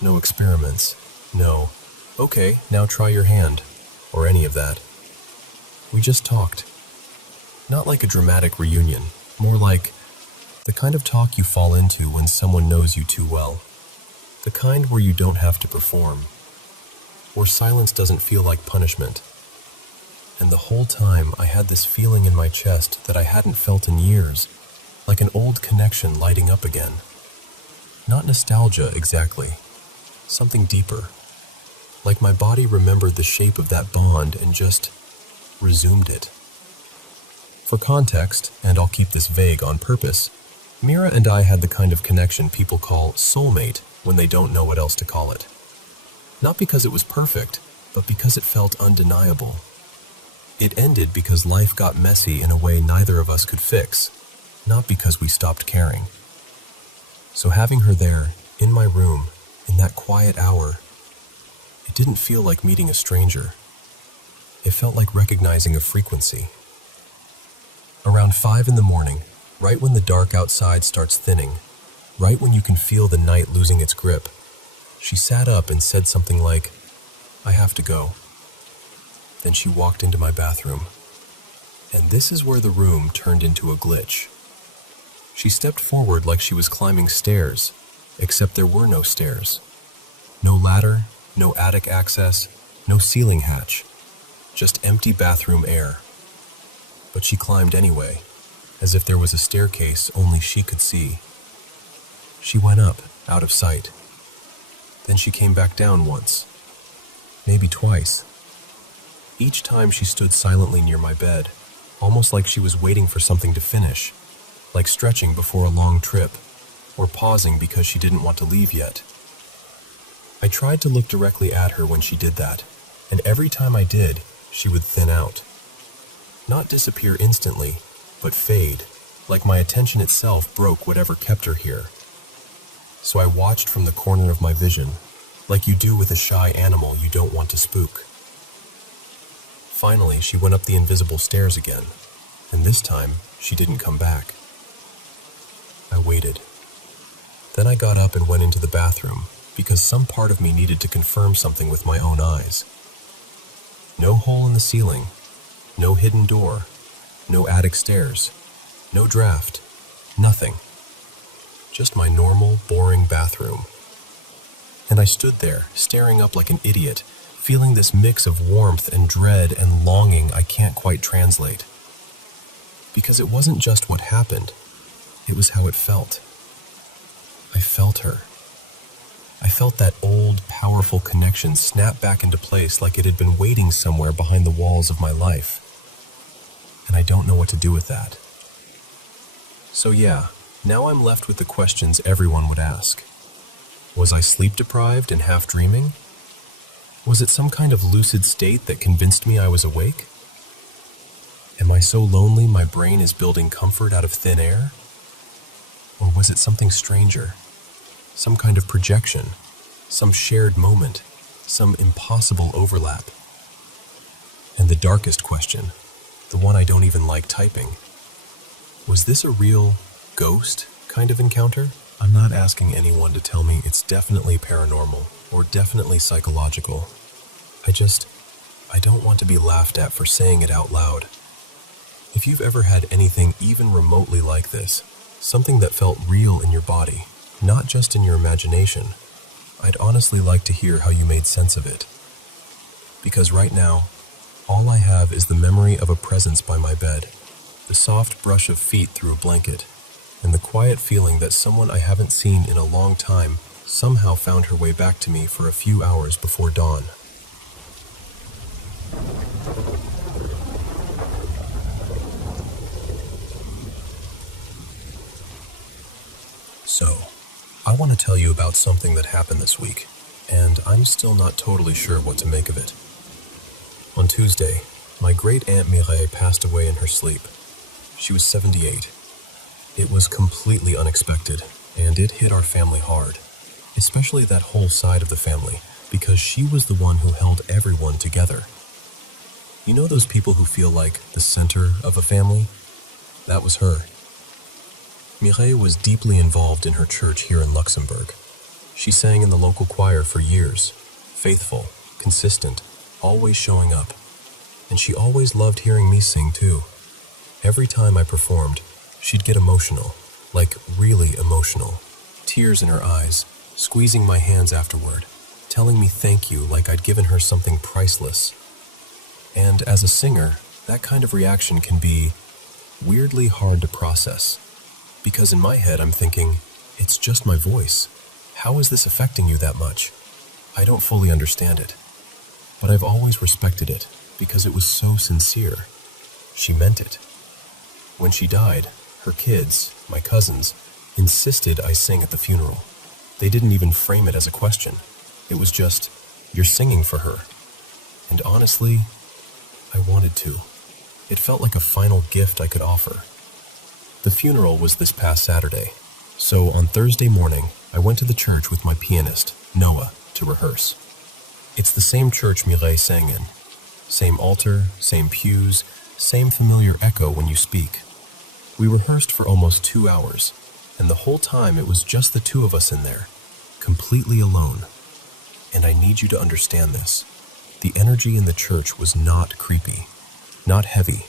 No experiments. No, okay, now try your hand, or any of that. We just talked. Not like a dramatic reunion, more like the kind of talk you fall into when someone knows you too well. The kind where you don't have to perform. Where silence doesn't feel like punishment. And the whole time I had this feeling in my chest that I hadn't felt in years, like an old connection lighting up again. Not nostalgia exactly, something deeper. Like my body remembered the shape of that bond and just resumed it. For context, and I'll keep this vague on purpose, Mira and I had the kind of connection people call soulmate when they don't know what else to call it. Not because it was perfect, but because it felt undeniable. It ended because life got messy in a way neither of us could fix, not because we stopped caring. So having her there, in my room, in that quiet hour, it didn't feel like meeting a stranger. It felt like recognizing a frequency. Around 5 in the morning, right when the dark outside starts thinning, right when you can feel the night losing its grip, she sat up and said something like, "I have to go." Then she walked into my bathroom. And this is where the room turned into a glitch. She stepped forward like she was climbing stairs, except there were no stairs. No ladder, no attic access, no ceiling hatch, just empty bathroom air. But she climbed anyway, as if there was a staircase only she could see. She went up, out of sight. Then she came back down once, maybe twice. Each time she stood silently near my bed, almost like she was waiting for something to finish, like stretching before a long trip, or pausing because she didn't want to leave yet. I tried to look directly at her when she did that, and every time I did, she would thin out. Not disappear instantly, but fade, like my attention itself broke whatever kept her here. So I watched from the corner of my vision, like you do with a shy animal you don't want to spook. Finally, she went up the invisible stairs again, and this time, she didn't come back. I waited. Then I got up and went into the bathroom, because some part of me needed to confirm something with my own eyes. No hole in the ceiling, no hidden door, no attic stairs, no draft, nothing. Just my normal, boring bathroom. And I stood there, staring up like an idiot, feeling this mix of warmth and dread and longing I can't quite translate. Because it wasn't just what happened, it was how it felt. I felt her. I felt that old, powerful connection snap back into place like it had been waiting somewhere behind the walls of my life. And I don't know what to do with that. So yeah, now I'm left with the questions everyone would ask. Was I sleep-deprived and half-dreaming? Was it some kind of lucid state that convinced me I was awake? Am I so lonely my brain is building comfort out of thin air? Or was it something stranger? Some kind of projection? Some shared moment? Some impossible overlap? And the darkest question, the one I don't even like typing, was this a real ghost kind of encounter? I'm not asking anyone to tell me it's definitely paranormal or definitely psychological. I don't want to be laughed at for saying it out loud. If you've ever had anything even remotely like this, something that felt real in your body, not just in your imagination, I'd honestly like to hear how you made sense of it. Because right now, all I have is the memory of a presence by my bed, the soft brush of feet through a blanket, and the quiet feeling that someone I haven't seen in a long time somehow found her way back to me for a few hours before dawn. So, I want to tell you about something that happened this week, and I'm still not totally sure what to make of it. On Tuesday, my great-aunt Mireille passed away in her sleep. She was 78. It was completely unexpected, and it hit our family hard, especially that whole side of the family, because she was the one who held everyone together. You know those people who feel like the center of a family? That was her. Mireille was deeply involved in her church here in Luxembourg. She sang in the local choir for years, faithful, consistent, always showing up. And she always loved hearing me sing too. Every time I performed, she'd get emotional, like really emotional, tears in her eyes, squeezing my hands afterward, telling me thank you like I'd given her something priceless. And as a singer, that kind of reaction can be weirdly hard to process. Because in my head I'm thinking, it's just my voice. How is this affecting you that much? I don't fully understand it. But I've always respected it because it was so sincere. She meant it. When she died, her kids, my cousins, insisted I sing at the funeral. They didn't even frame it as a question. It was just, you're singing for her. And honestly, I wanted to. It felt like a final gift I could offer. The funeral was this past Saturday, so on Thursday morning, I went to the church with my pianist, Noah, to rehearse. It's the same church Mireille sang in. Same altar, same pews, same familiar echo when you speak. We rehearsed for almost 2 hours, and the whole time it was just the two of us in there, completely alone. And I need you to understand this. The energy in the church was not creepy, not heavy,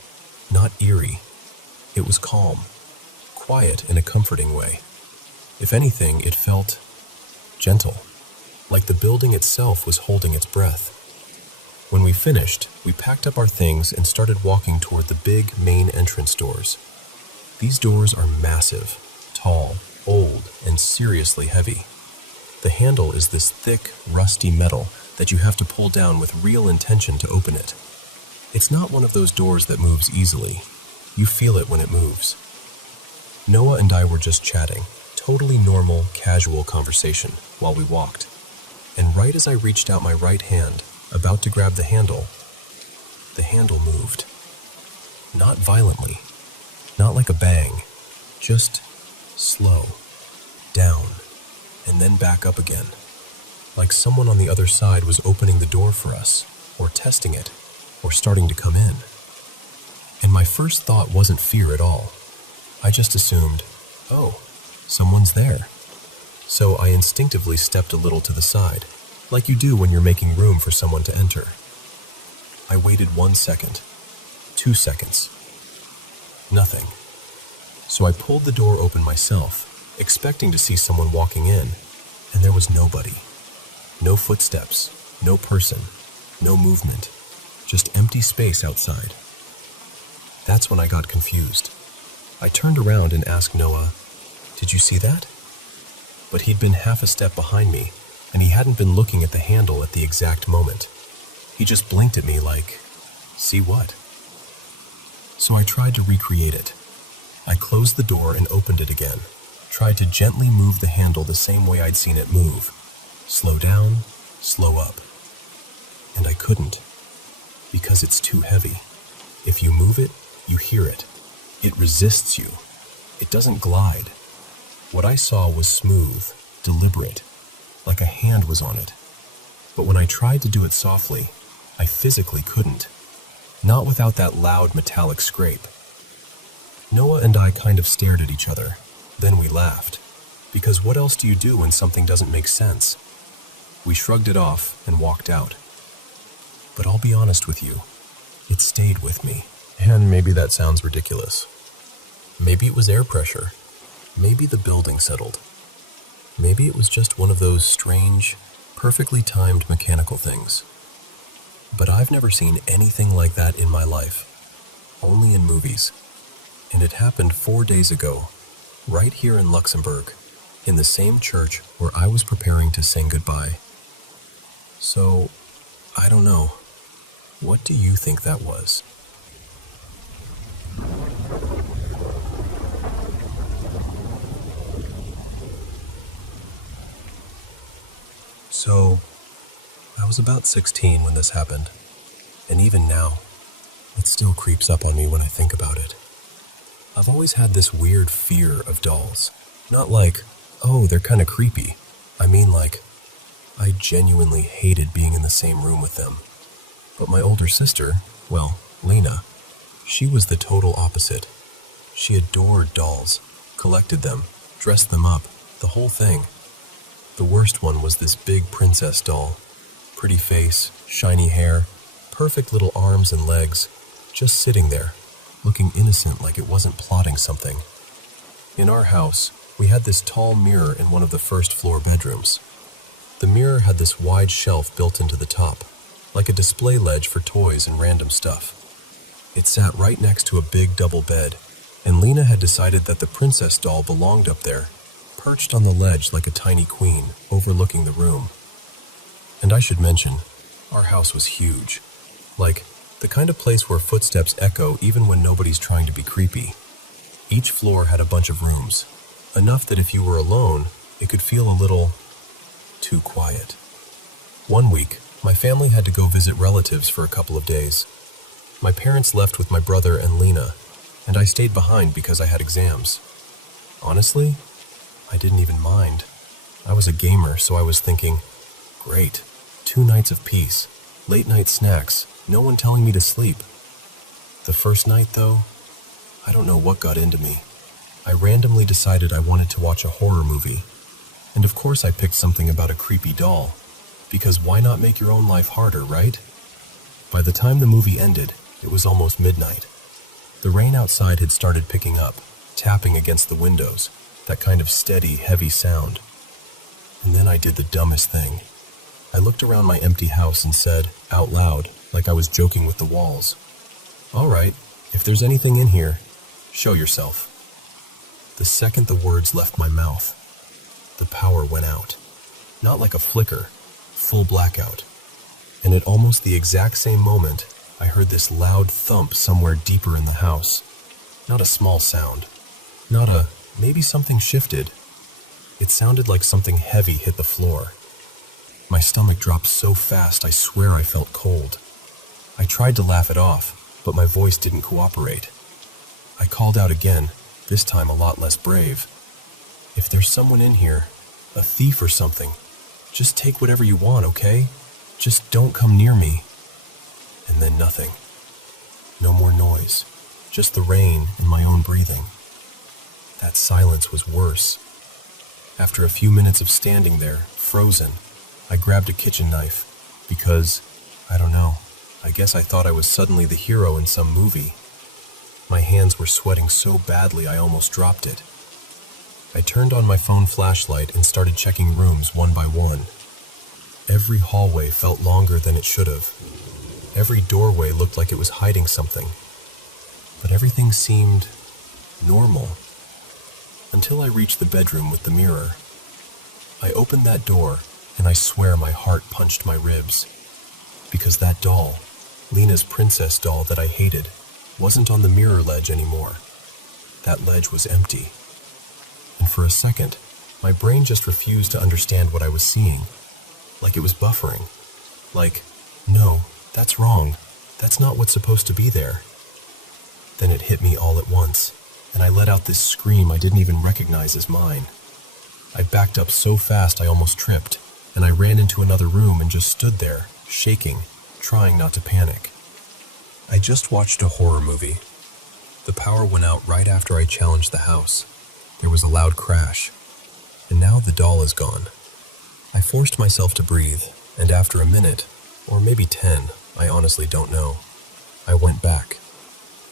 not eerie. It was calm, quiet in a comforting way. If anything, it felt gentle, like the building itself was holding its breath. When we finished, we packed up our things and started walking toward the big main entrance doors. These doors are massive, tall, old, and seriously heavy. The handle is this thick, rusty metal that you have to pull down with real intention to open it. It's not one of those doors that moves easily. You feel it when it moves. Noah and I were just chatting, totally normal, casual conversation, while we walked. And right as I reached out my right hand, about to grab the handle moved. Not violently, not like a bang, just slow, down, and then back up again. Like someone on the other side was opening the door for us, or testing it, or starting to come in. And my first thought wasn't fear at all. I just assumed, oh, someone's there. So I instinctively stepped a little to the side, like you do when you're making room for someone to enter. I waited 1 second, 2 seconds. Nothing. So I pulled the door open myself, expecting to see someone walking in, and there was nobody. No footsteps, no person, no movement, just empty space outside. That's when I got confused. I turned around and asked Noah, "Did you see that?" But he'd been half a step behind me, and he hadn't been looking at the handle at the exact moment. He just blinked at me like, "See what?" So I tried to recreate it. I closed the door and opened it again, tried to gently move the handle the same way I'd seen it move. Slow down, slow up. And I couldn't, because it's too heavy. If you move it, you hear it. It resists you. It doesn't glide. What I saw was smooth, deliberate, like a hand was on it. But when I tried to do it softly, I physically couldn't. Not without that loud metallic scrape. Noah and I kind of stared at each other. Then we laughed. Because what else do you do when something doesn't make sense? We shrugged it off and walked out. But I'll be honest with you, it stayed with me. And maybe that sounds ridiculous. Maybe it was air pressure. Maybe the building settled. Maybe it was just one of those strange, perfectly timed mechanical things. But I've never seen anything like that in my life. Only in movies. And it happened 4 days ago, right here in Luxembourg, in the same church where I was preparing to sing goodbye. So, I don't know. What do you think that was? So, I was about 16 when this happened, and even now, it still creeps up on me when I think about it. I've always had this weird fear of dolls. Not like, oh, they're kind of creepy. I mean like, I genuinely hated being in the same room with them. But my older sister, well, Lena, she was the total opposite. She adored dolls, collected them, dressed them up, the whole thing. The worst one was this big princess doll. Pretty face, shiny hair, perfect little arms and legs, just sitting there, looking innocent like it wasn't plotting something. In our house, we had this tall mirror in one of the first-floor bedrooms. The mirror had this wide shelf built into the top, like a display ledge for toys and random stuff. It sat right next to a big double bed, and Lena had decided that the princess doll belonged up there, perched on the ledge like a tiny queen, overlooking the room. And I should mention, our house was huge. Like, the kind of place where footsteps echo even when nobody's trying to be creepy. Each floor had a bunch of rooms, enough that if you were alone, it could feel a little too quiet. One week, my family had to go visit relatives for a couple of days. My parents left with my brother and Lena, and I stayed behind because I had exams. Honestly, I didn't even mind. I was a gamer, so I was thinking, great, 2 nights of peace, late night snacks, no one telling me to sleep. The first night, though, I don't know what got into me. I randomly decided I wanted to watch a horror movie. And of course I picked something about a creepy doll, because why not make your own life harder, right? By the time the movie ended, it was almost midnight. The rain outside had started picking up, tapping against the windows, that kind of steady, heavy sound. And then I did the dumbest thing. I looked around my empty house and said, out loud, like I was joking with the walls, "All right, if there's anything in here, show yourself." The second the words left my mouth, the power went out. Not like a flicker, full blackout. And at almost the exact same moment, I heard this loud thump somewhere deeper in the house. Not a small sound. Not a, maybe something shifted. It sounded like something heavy hit the floor. My stomach dropped so fast I swear I felt cold. I tried to laugh it off, but my voice didn't cooperate. I called out again, this time a lot less brave. "If there's someone in here, a thief or something, just take whatever you want, okay? Just don't come near me." And then nothing. No more noise, just the rain and my own breathing. That silence was worse. After a few minutes of standing there, frozen, I grabbed a kitchen knife, because, I don't know, I guess I thought I was suddenly the hero in some movie. My hands were sweating so badly I almost dropped it. I turned on my phone flashlight and started checking rooms one by one. Every hallway felt longer than it should have. Every doorway looked like it was hiding something. But everything seemed normal. Until I reached the bedroom with the mirror. I opened that door, and I swear my heart punched my ribs. Because that doll, Lena's princess doll that I hated, wasn't on the mirror ledge anymore. That ledge was empty. And for a second, my brain just refused to understand what I was seeing. Like it was buffering. Like, no, that's wrong. That's not what's supposed to be there. Then it hit me all at once, and I let out this scream I didn't even recognize as mine. I backed up so fast I almost tripped, and I ran into another room and just stood there, shaking, trying not to panic. I just watched a horror movie. The power went out right after I challenged the house. There was a loud crash, and now the doll is gone. I forced myself to breathe, and after a minute, or maybe 10, I honestly don't know, I went back.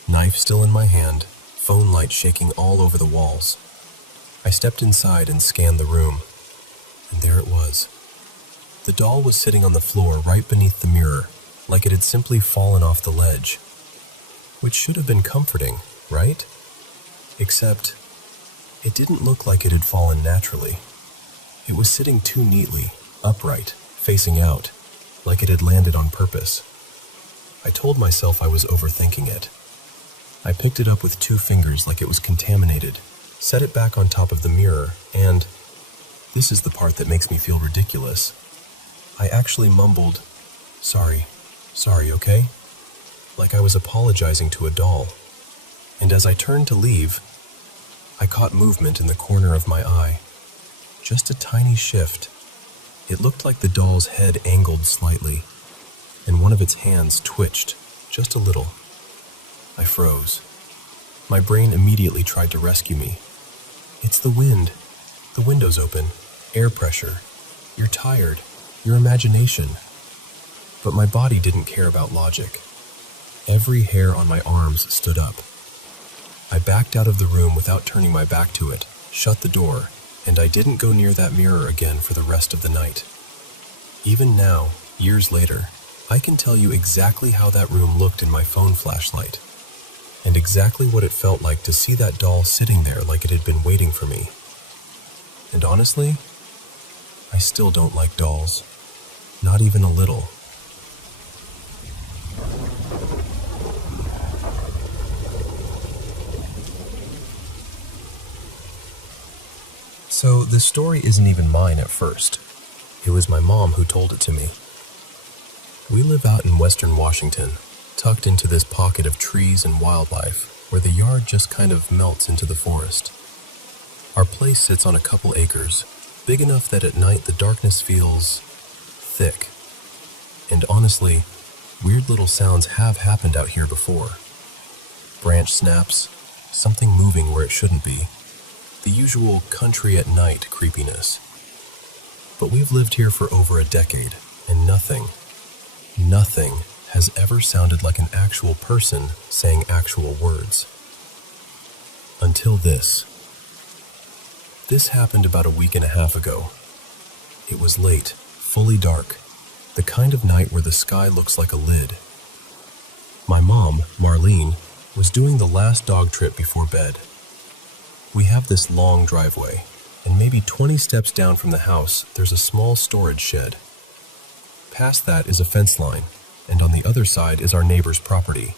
Knife still in my hand, phone light shaking all over the walls. I stepped inside and scanned the room, and there it was. The doll was sitting on the floor right beneath the mirror, like it had simply fallen off the ledge. Which should have been comforting, right? Except, it didn't look like it had fallen naturally. It was sitting too neatly, upright, facing out, like it had landed on purpose. I told myself I was overthinking it. I picked it up with 2 fingers like it was contaminated, set it back on top of the mirror, and, this is the part that makes me feel ridiculous, I actually mumbled, sorry, okay? Like I was apologizing to a doll. And as I turned to leave, I caught movement in the corner of my eye. Just a tiny shift. It looked like the doll's head angled slightly, and one of its hands twitched, just a little. I froze. My brain immediately tried to rescue me. It's the wind. The window's open. Air pressure. You're tired. Your imagination. But my body didn't care about logic. Every hair on my arms stood up. I backed out of the room without turning my back to it, shut the door, and I didn't go near that mirror again for the rest of the night. Even now, years later, I can tell you exactly how that room looked in my phone flashlight, and exactly what it felt like to see that doll sitting there like it had been waiting for me. And honestly, I still don't like dolls. Not even a little. So this story isn't even mine at first. It was my mom who told it to me. We live out in western Washington, tucked into this pocket of trees and wildlife, where the yard just kind of melts into the forest. Our place sits on a couple acres, big enough that at night the darkness feels thick. And honestly, weird little sounds have happened out here before. Branch snaps, something moving where it shouldn't be, the usual country at night creepiness. But we've lived here for over a decade, and nothing has ever sounded like an actual person saying actual words. Until this. This happened about a week and a half ago. It was late, fully dark, the kind of night where the sky looks like a lid. My mom, Marlene, was doing the last dog trip before bed. We have this long driveway, and maybe 20 steps down from the house, there's a small storage shed. Past that is a fence line, and on the other side is our neighbor's property,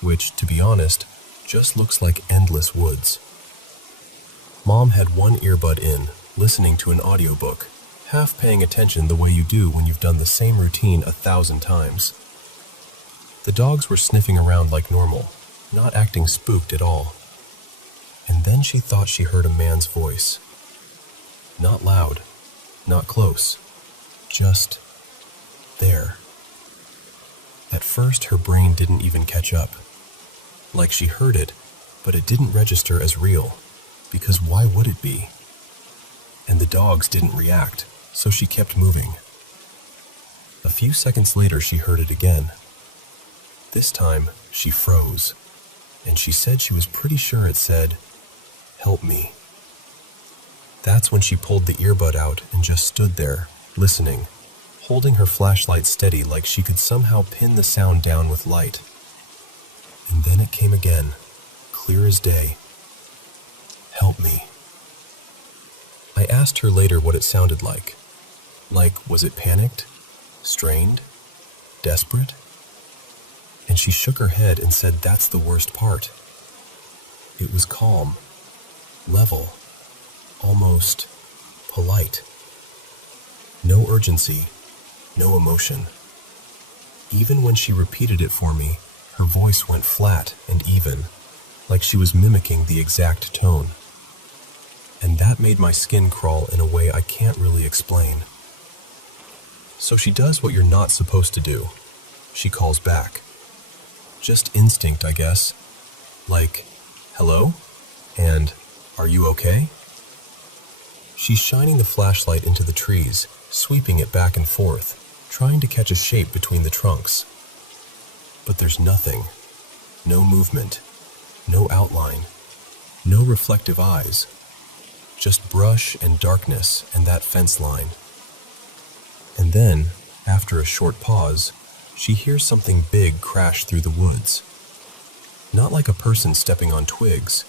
which, to be honest, just looks like endless woods. Mom had one earbud in, listening to an audiobook, half paying attention the way you do when you've done the same routine 1,000 times. The dogs were sniffing around like normal, not acting spooked at all. And then she thought she heard a man's voice. Not loud, not close, just there. At first, her brain didn't even catch up. Like she heard it, but it didn't register as real, because why would it be? And the dogs didn't react, so she kept moving. A few seconds later, she heard it again. This time, she froze, and she said she was pretty sure it said, "Help me." That's when she pulled the earbud out and just stood there, listening, holding her flashlight steady like she could somehow pin the sound down with light. And then it came again, clear as day. "Help me." I asked her later what it sounded like. Like, was it panicked? Strained? Desperate? And she shook her head and said that's the worst part. It was calm, level, almost polite. No urgency, no emotion. Even when she repeated it for me, her voice went flat and even, like she was mimicking the exact tone. And that made my skin crawl in a way I can't really explain. So she does what you're not supposed to do. She calls back. Just instinct, I guess. Like, "Hello?" and "Are you okay?" She's shining the flashlight into the trees, sweeping it back and forth, trying to catch a shape between the trunks. But there's nothing. No movement. No outline. No reflective eyes. Just brush and darkness and that fence line. And then, after a short pause, she hears something big crash through the woods. Not like a person stepping on twigs,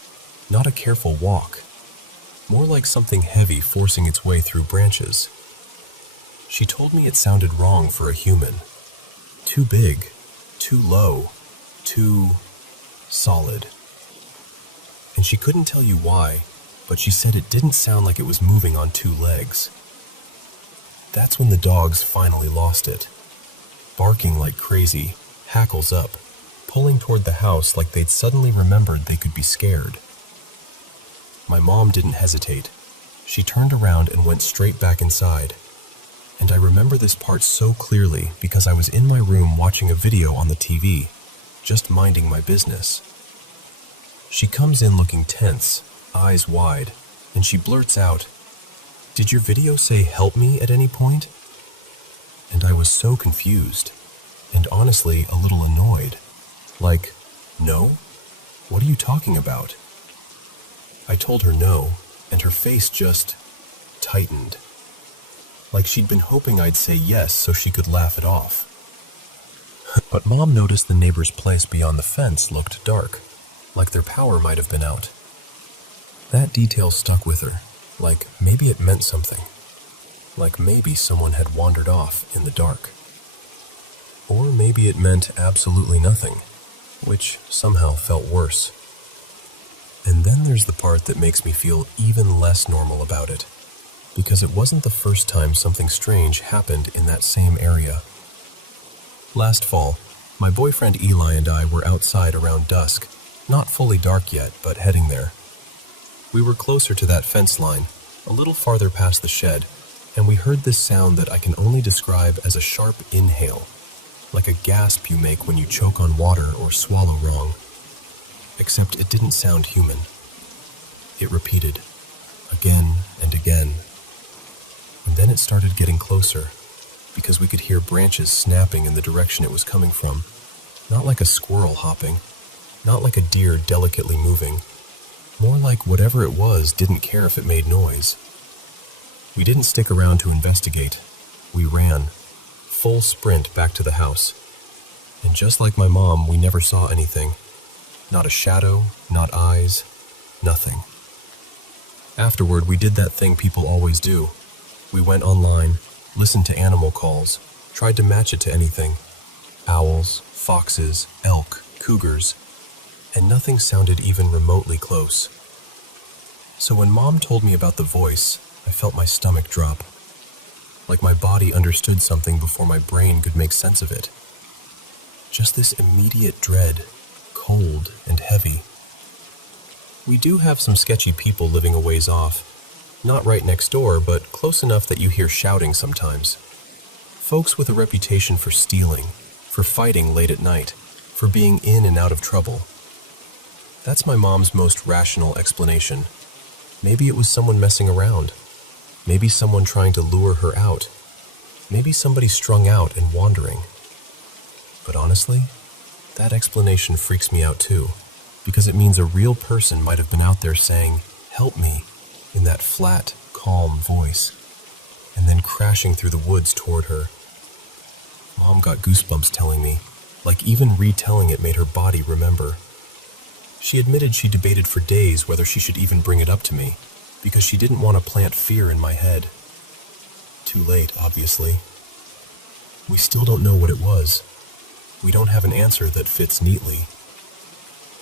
not a careful walk, more like something heavy forcing its way through branches. She told me it sounded wrong for a human. Too big, too low, too solid. And she couldn't tell you why, but she said it didn't sound like it was moving on two legs. That's when the dogs finally lost it. Barking like crazy, hackles up, pulling toward the house like they'd suddenly remembered they could be scared. My mom didn't hesitate. She turned around and went straight back inside. And I remember this part so clearly because I was in my room watching a video on the TV, just minding my business. She comes in looking tense, eyes wide, and she blurts out, "Did your video say help me at any point?" And I was so confused, and honestly a little annoyed. Like, no? What are you talking about? I told her no, and her face just tightened. Like she'd been hoping I'd say yes so she could laugh it off. But Mom noticed the neighbor's place beyond the fence looked dark, like their power might have been out. That detail stuck with her, like maybe it meant something. Like maybe someone had wandered off in the dark. Or maybe it meant absolutely nothing, which somehow felt worse. And then there's the part that makes me feel even less normal about it, because it wasn't the first time something strange happened in that same area. Last fall, my boyfriend Eli and I were outside around dusk, not fully dark yet, but heading there. We were closer to that fence line, a little farther past the shed, and we heard this sound that I can only describe as a sharp inhale, like a gasp you make when you choke on water or swallow wrong. Except it didn't sound human. It repeated, again and again. And then it started getting closer, because we could hear branches snapping in the direction it was coming from. Not like a squirrel hopping, not like a deer delicately moving, more like whatever it was didn't care if it made noise. We didn't stick around to investigate. We ran, full sprint back to the house. And just like my mom, we never saw anything. Not a shadow, not eyes, nothing. Afterward, we did that thing people always do. We went online, listened to animal calls, tried to match it to anything. Owls, foxes, elk, cougars, and nothing sounded even remotely close. So when Mom told me about the voice, I felt my stomach drop. Like my body understood something before my brain could make sense of it. Just this immediate dread, cold and heavy. We do have some sketchy people living a ways off. Not right next door, but close enough that you hear shouting sometimes. Folks with a reputation for stealing, for fighting late at night, for being in and out of trouble. That's my mom's most rational explanation. Maybe it was someone messing around. Maybe someone trying to lure her out. Maybe somebody strung out and wandering. But honestly, that explanation freaks me out too, because it means a real person might have been out there saying, "Help me," in that flat, calm voice, and then crashing through the woods toward her. Mom got goosebumps telling me, like even retelling it made her body remember. She admitted she debated for days whether she should even bring it up to me, because she didn't want to plant fear in my head. Too late, obviously. We still don't know what it was. We don't have an answer that fits neatly.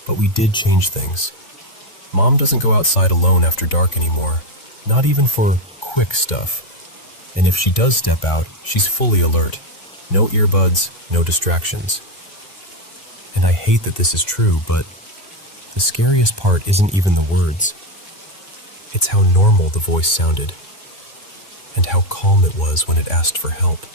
But we did change things. Mom doesn't go outside alone after dark anymore, not even for quick stuff. And if she does step out, she's fully alert. No earbuds, no distractions. And I hate that this is true, but the scariest part isn't even the words. It's how normal the voice sounded, and how calm it was when it asked for help.